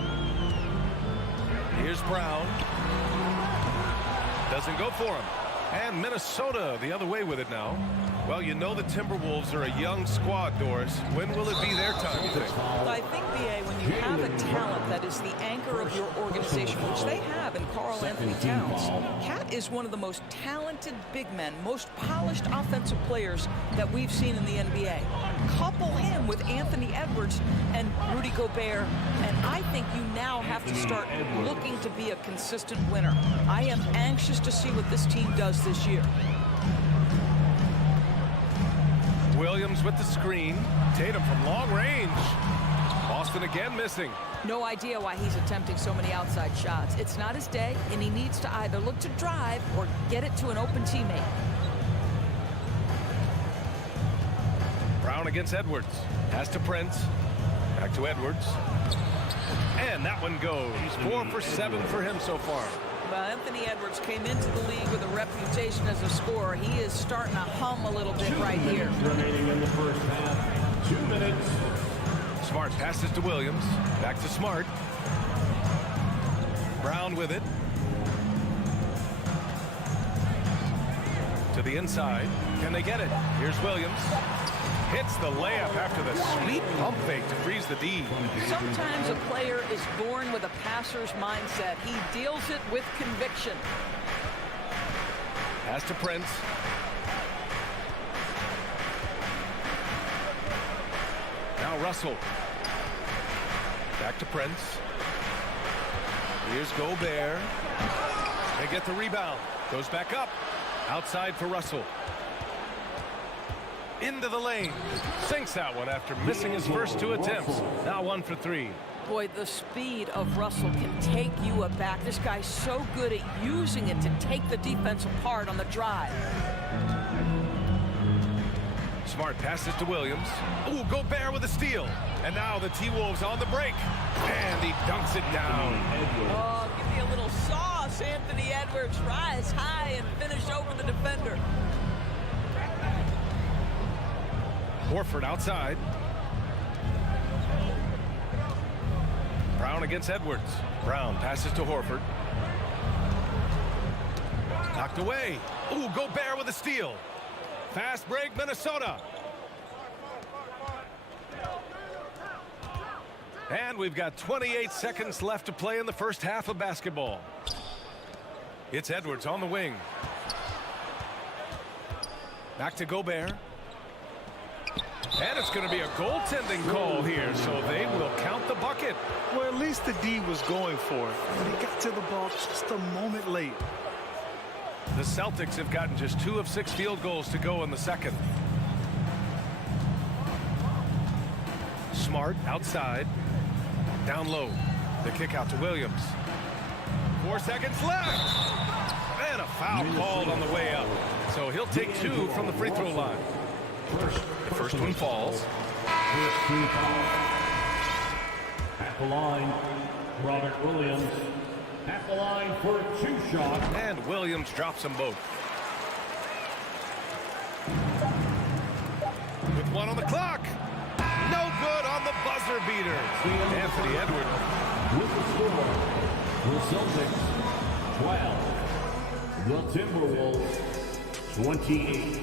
Here's Brown. Doesn't go for him. And Minnesota the other way with it now. Well, you know the Timberwolves are a young squad, Doris. When will it be their time, you think? Well, I think, BA, when you have a talent that is the anchor of your organization, which they have in Karl Anthony Towns, Cat is one of the most talented big men, most polished offensive players that we've seen in the NBA. Couple him with Anthony Edwards and Rudy Gobert, and I think you now have to start looking to be a consistent winner. I am anxious to see what this team does this year. Williams with the screen. Tatum from long range. Boston again missing. No idea why he's attempting so many outside shots. It's not his day, and he needs to either look to drive or get it to an open teammate. Brown against Edwards. Pass to Prince. Back to Edwards. And that one goes. 4 for 7 for him so far. Well, Anthony Edwards came into the league with a reputation as a scorer. He is starting to hum a little bit right here. Remaining in the first half. 2 minutes. Smart passes to Williams. Back to Smart. Brown with it. To the inside. Can they get it? Here's Williams. Hits the layup after the sweet pump fake to freeze the D. Sometimes a player is born with a passer's mindset. He deals it with conviction. Pass to Prince. Now Russell. Back to Prince. Here's Gobert. They get the rebound. Goes back up. Outside for Russell. Into the lane. Sinks that one after missing his first 2 attempts. Now 1 for 3. Boy, the speed of Russell can take you aback. This guy's so good at using it to take the defense apart on the drive. Smart passes to Williams. Ooh, Gobert with a steal. And now the T-Wolves on the break. And he dunks it down. Oh, give me a little sauce, Anthony Edwards. Rise high and finish over the defender. Horford outside. Brown against Edwards. Brown passes to Horford. Knocked away. Ooh, Gobert with a steal. Fast break, Minnesota. And we've got 28 seconds left to play in the first half of basketball. It's Edwards on the wing. Back to Gobert. And it's going to be a goaltending call here, so they will count the bucket. Well, at least the D was going for it, but he got to the ball just a moment late. The Celtics have gotten just 2 of 6 field goals to go in the second. Smart outside. Down low. The kick out to Williams. 4 seconds left. And a foul called on the way up. So he'll take 2 from the free throw line. The first one falls. At the line, Robert Williams. At the line for 2 shots. And Williams drops them both. With 1 on the clock. No good on the buzzer beater. Anthony Edwards. With the score, the Celtics 12. The Timberwolves 28.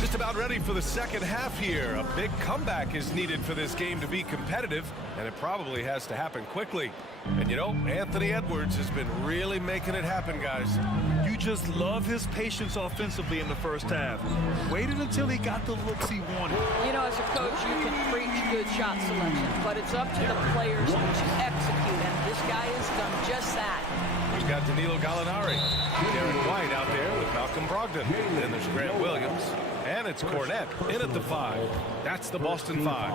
Just about ready for the second half here. A big comeback is needed for this game to be competitive, and it probably has to happen quickly. And you know, Anthony Edwards has been really making it happen, guys. You just love his patience offensively in the first half. Waited until he got the looks he wanted. You know, as a coach, you can preach good shot selection, but it's up to the players to execute, and this guy has done just that. We've got Danilo Gallinari, Derek White out there with Malcolm Brogdon. Then there's Grant Williams, and it's Cornette in at the 5. That's the Boston 5.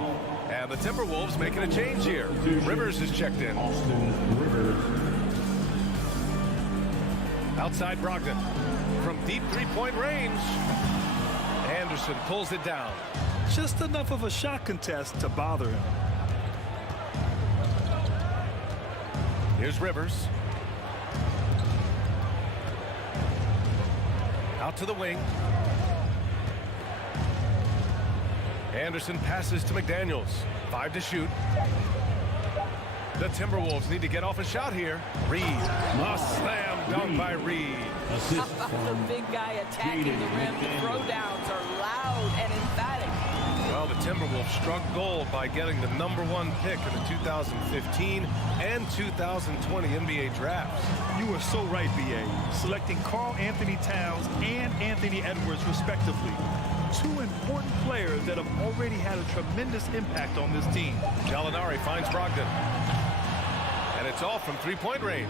And the Timberwolves making a change here. Rivers is checked in. Outside Brogdon. From deep three-point range. Anderson pulls it down. Just enough of a shot contest to bother him. Here's Rivers. Out to the wing. Anderson passes to McDaniels. 5 to shoot. The Timberwolves need to get off a shot here. Reed. A slam dunk by Reed. The big guy attacking the rim. The throwdowns are loud and emphatic. Well, the Timberwolves struck gold by getting the #1 pick in the 2015 and 2020 NBA drafts. You are so right, B.A. Selecting Karl Anthony Towns and Anthony Edwards, respectively. 2 important players that have already had a tremendous impact on this team. Gallinari finds Brogdon. And it's all from three-point range.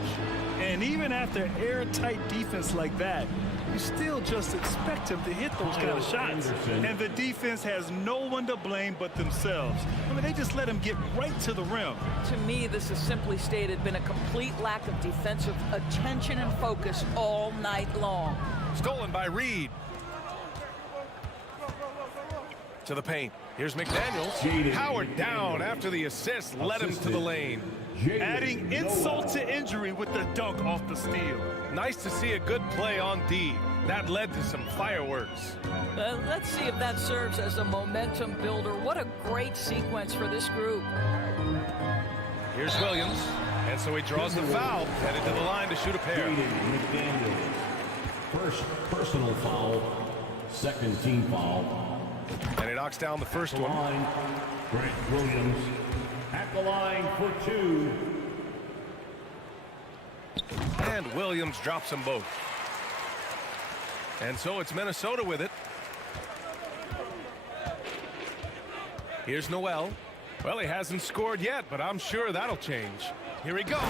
And even after airtight defense like that, you still just expect him to hit those kind of shots. And the defense has no one to blame but themselves. I mean, they just let him get right to the rim. To me, this has simply stated been a complete lack of defensive attention and focus all night long. Stolen by Reed. To the paint. Here's McDaniels. Powered down after the assist led him to the lane. Adding insult to injury with the dunk off the steal. Nice to see a good play on D. That led to some fireworks. Let's see if that serves as a momentum builder. What a great sequence for this group. Here's Williams. And so he draws the foul. Headed to the line to shoot a pair. First personal foul. Second team foul. And he knocks down the first one. Grant Williams at the line for 2. And Williams drops them both. And so it's Minnesota with it. Here's Noel. Well, he hasn't scored yet, but I'm sure that'll change. Here he goes.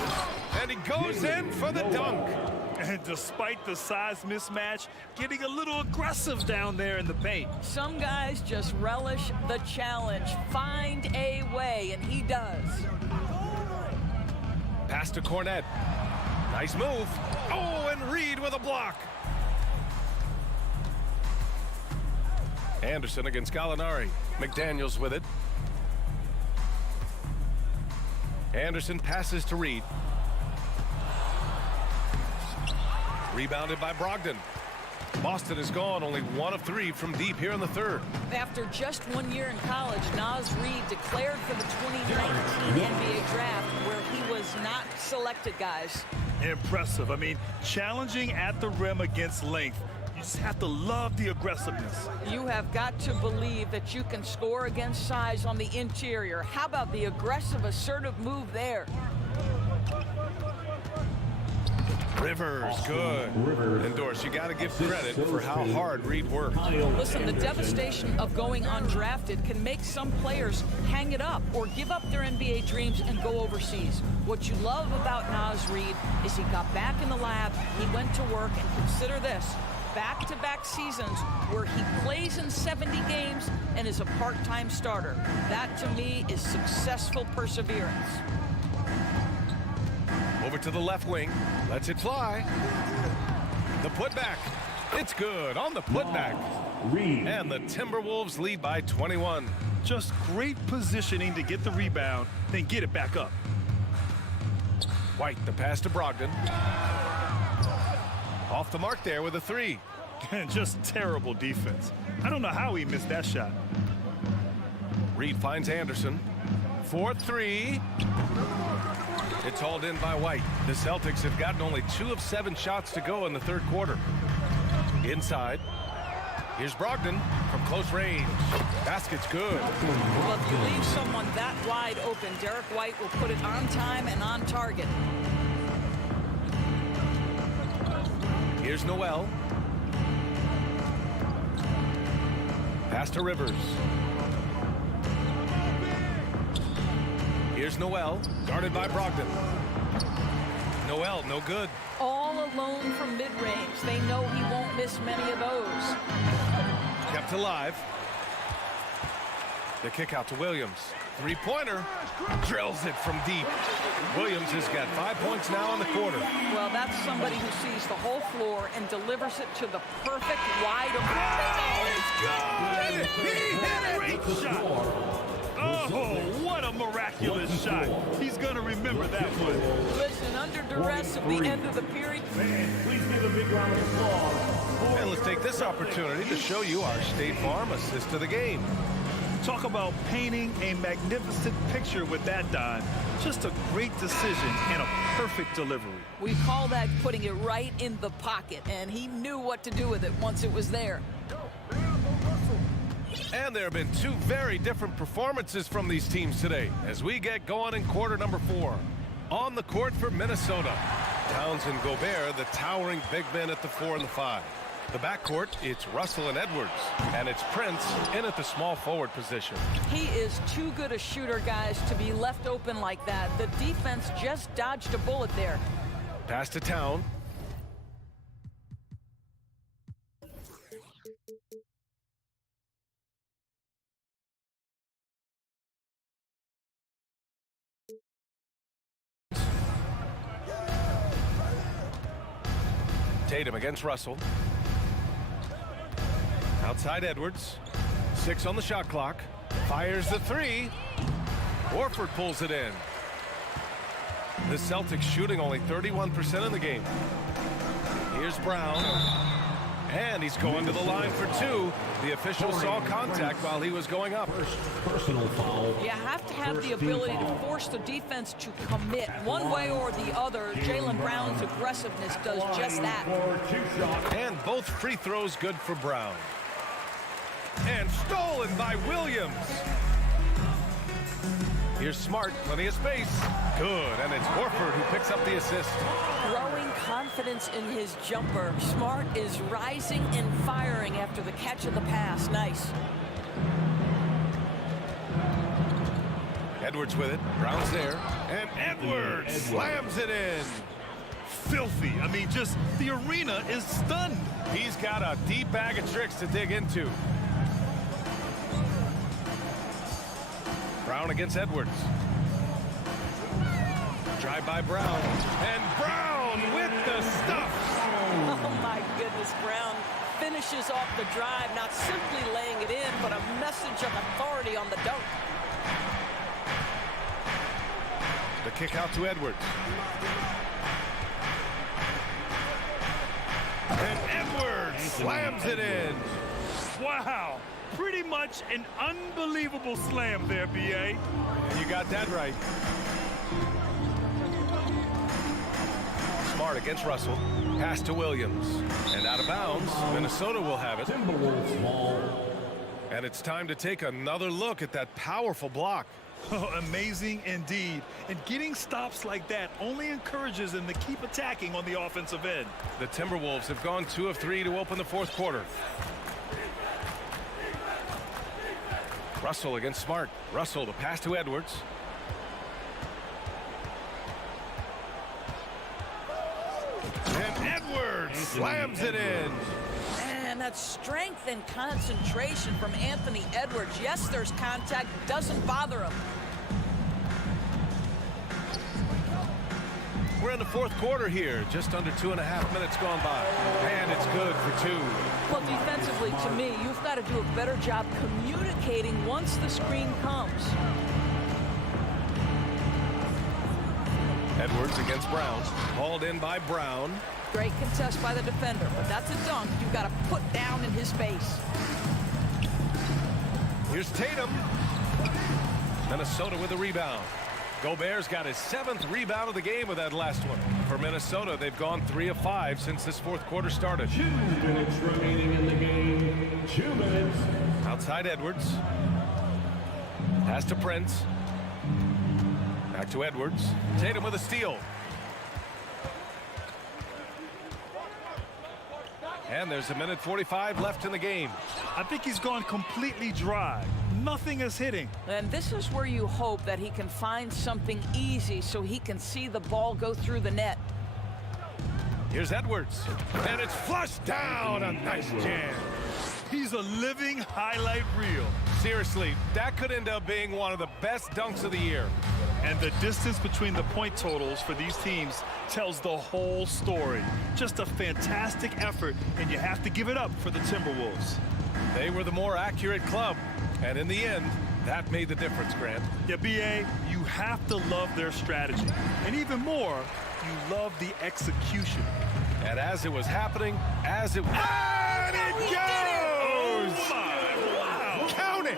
And he goes in for the dunk. And despite the size mismatch, getting a little aggressive down there in the paint. Some guys just relish the challenge. Find a way, and he does. Pass to Cornette. Nice move. Oh, and Reed with a block. Anderson against Gallinari. McDaniels with it. Anderson passes to Reed. Rebounded by Brogdon. Boston is gone, only 1 of 3 from deep here in the third. After just 1 year in college, Naz Reid declared for the 2019 NBA draft, where he was not selected, guys. Impressive. I mean, challenging at the rim against length. You just have to love the aggressiveness. You have got to believe that you can score against size on the interior. How about the aggressive, assertive move there? Rivers, good. And Doris, you got to give credit for how hard Reed worked. Listen, the devastation of going undrafted can make some players hang it up or give up their NBA dreams and go overseas. What you love about Naz Reid is he got back in the lab, he went to work, and consider this, back-to-back seasons where he plays in 70 games and is a part-time starter. That, to me, is successful perseverance. Over to the left wing. Lets it fly. The putback. It's good on the putback. And the Timberwolves lead by 21. Just great positioning to get the rebound, then get it back up. White, the pass to Brogdon. Off the mark there with a 3. Just terrible defense. I don't know how he missed that shot. Reed finds Anderson. 4-3. It's hauled in by White. The Celtics have gotten only 2 of 7 shots to go in the third quarter. Inside. Here's Brogdon from close range. Basket's good. Well, if you leave someone that wide open, Derek White will put it on time and on target. Here's Noel. Pass to Rivers. Here's Noel, guarded by Brogdon. Noel, no good. All alone from mid-range. They know he won't miss many of those. Kept alive. The kick out to Williams. Three-pointer. Drills it from deep. Williams has got 5 points now in the quarter. Well, that's somebody who sees the whole floor and delivers it to the perfect wide open. He hit it! Great shot. Oh, what a miraculous shot. He's going to remember that one. Listen, under duress at the end of the period. Please give a big round of applause. And let's take this opportunity to show you our State Farm assist to the game. Talk about painting a magnificent picture with that dime. Just a great decision and a perfect delivery. We call that putting it right in the pocket, and he knew what to do with it once it was there. And there have been 2 very different performances from these teams today as we get going in quarter number 4. On the court for Minnesota, Towns and Gobert, the towering big men at the 4 and the 5. The backcourt, it's Russell and Edwards, and it's Prince in at the small forward position. He is too good a shooter, guys, to be left open like that. The defense just dodged a bullet there. Pass to Town. Tatum against Russell. Outside Edwards. 6 on the shot clock. Fires the 3. Horford pulls it in. The Celtics shooting only 31% in the game. Here's Brown. And he's going to the line for 2. The official saw contact while he was going up. Personal foul. You have to have the ability to force the defense to commit one way or the other. Jaylen Brown's aggressiveness does just that. And both free throws good for Brown. And stolen by Williams. Here's Smart, plenty of space. Good, and it's Horford who picks up the assist. Growing confidence in his jumper. Smart is rising and firing after the catch of the pass. Nice. Edwards with it. Brown's there. And Edwards slams it in. Filthy. I mean, just the arena is stunned. He's got a deep bag of tricks to dig into. Brown against Edwards. Drive by Brown. And Brown with the stuff. Oh, my goodness. Brown finishes off the drive, not simply laying it in, but a message of authority on the dunk. The kick out to Edwards. And Edwards slams it in. Wow. Pretty much an unbelievable slam there, B.A. And you got that right. Smart against Russell. Pass to Williams. And out of bounds. Minnesota will have it. Timberwolves ball. And it's time to take another look at that powerful block. Oh, amazing indeed. And getting stops like that only encourages them to keep attacking on the offensive end. The Timberwolves have gone 2 of 3 to open the fourth quarter. Russell against Smart. Russell, the pass to Edwards. And Edwards slams it in. And that strength and concentration from Anthony Edwards. Yes, there's contact. Doesn't bother him. We're in the fourth quarter here. Just under 2.5 minutes gone by. And it's good for 2. Well, defensively, to me, you've got to do a better job communicating once the screen comes. Edwards against Brown. Hauled in by Brown. Great contest by the defender, but that's a dunk you've got to put down in his face. Here's Tatum. Minnesota with the rebound. Gobert's got his 7th rebound of the game with that last one. For Minnesota, they've gone 3 of 5 since this fourth quarter started. 2 minutes remaining in the game. 2 minutes. Outside Edwards. Pass to Prince. Back to Edwards. Tatum with a steal. And there's 1:45 left in the game. I think he's gone completely dry. Nothing is hitting. And this is where you hope that he can find something easy so he can see the ball go through the net. Here's Edwards. And it's flushed down. A nice jam. He's a living highlight reel. Seriously, that could end up being one of the best dunks of the year. And the distance between the point totals for these teams tells the whole story. Just a fantastic effort, and you have to give it up for the Timberwolves. They were the more accurate club, and in the end, that made the difference, Grant. Yeah, B.A., you have to love their strategy. And even more, you love the execution. And as it was happening, and it goes! Oh, my, wow! Count it!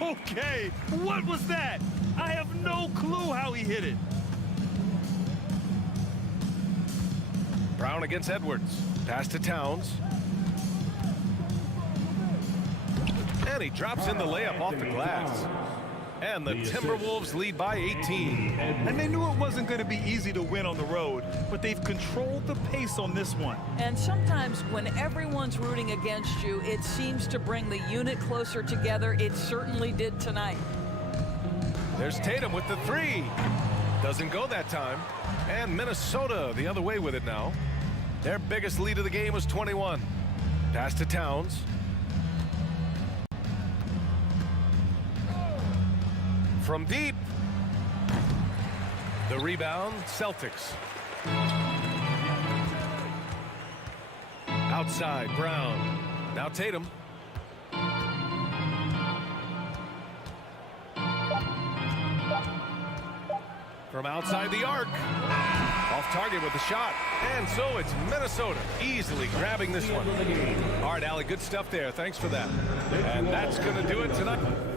Okay, what was that? I have no clue how he hit it. Brown against Edwards. Pass to Towns. And he drops in the layup off the glass. And the Timberwolves lead by 18. And they knew it wasn't going to be easy to win on the road, but they've controlled the pace on this one. And sometimes when everyone's rooting against you, it seems to bring the unit closer together. It certainly did tonight. There's Tatum with the 3. Doesn't go that time. And Minnesota the other way with it now. Their biggest lead of the game was 21. Pass to Towns. From deep. The rebound, Celtics. Outside, Brown. Now Tatum. from outside the arc. Off target with the shot. And so it's Minnesota easily grabbing this one. All right, Allie, good stuff there. Thanks for that. And that's going to do it tonight.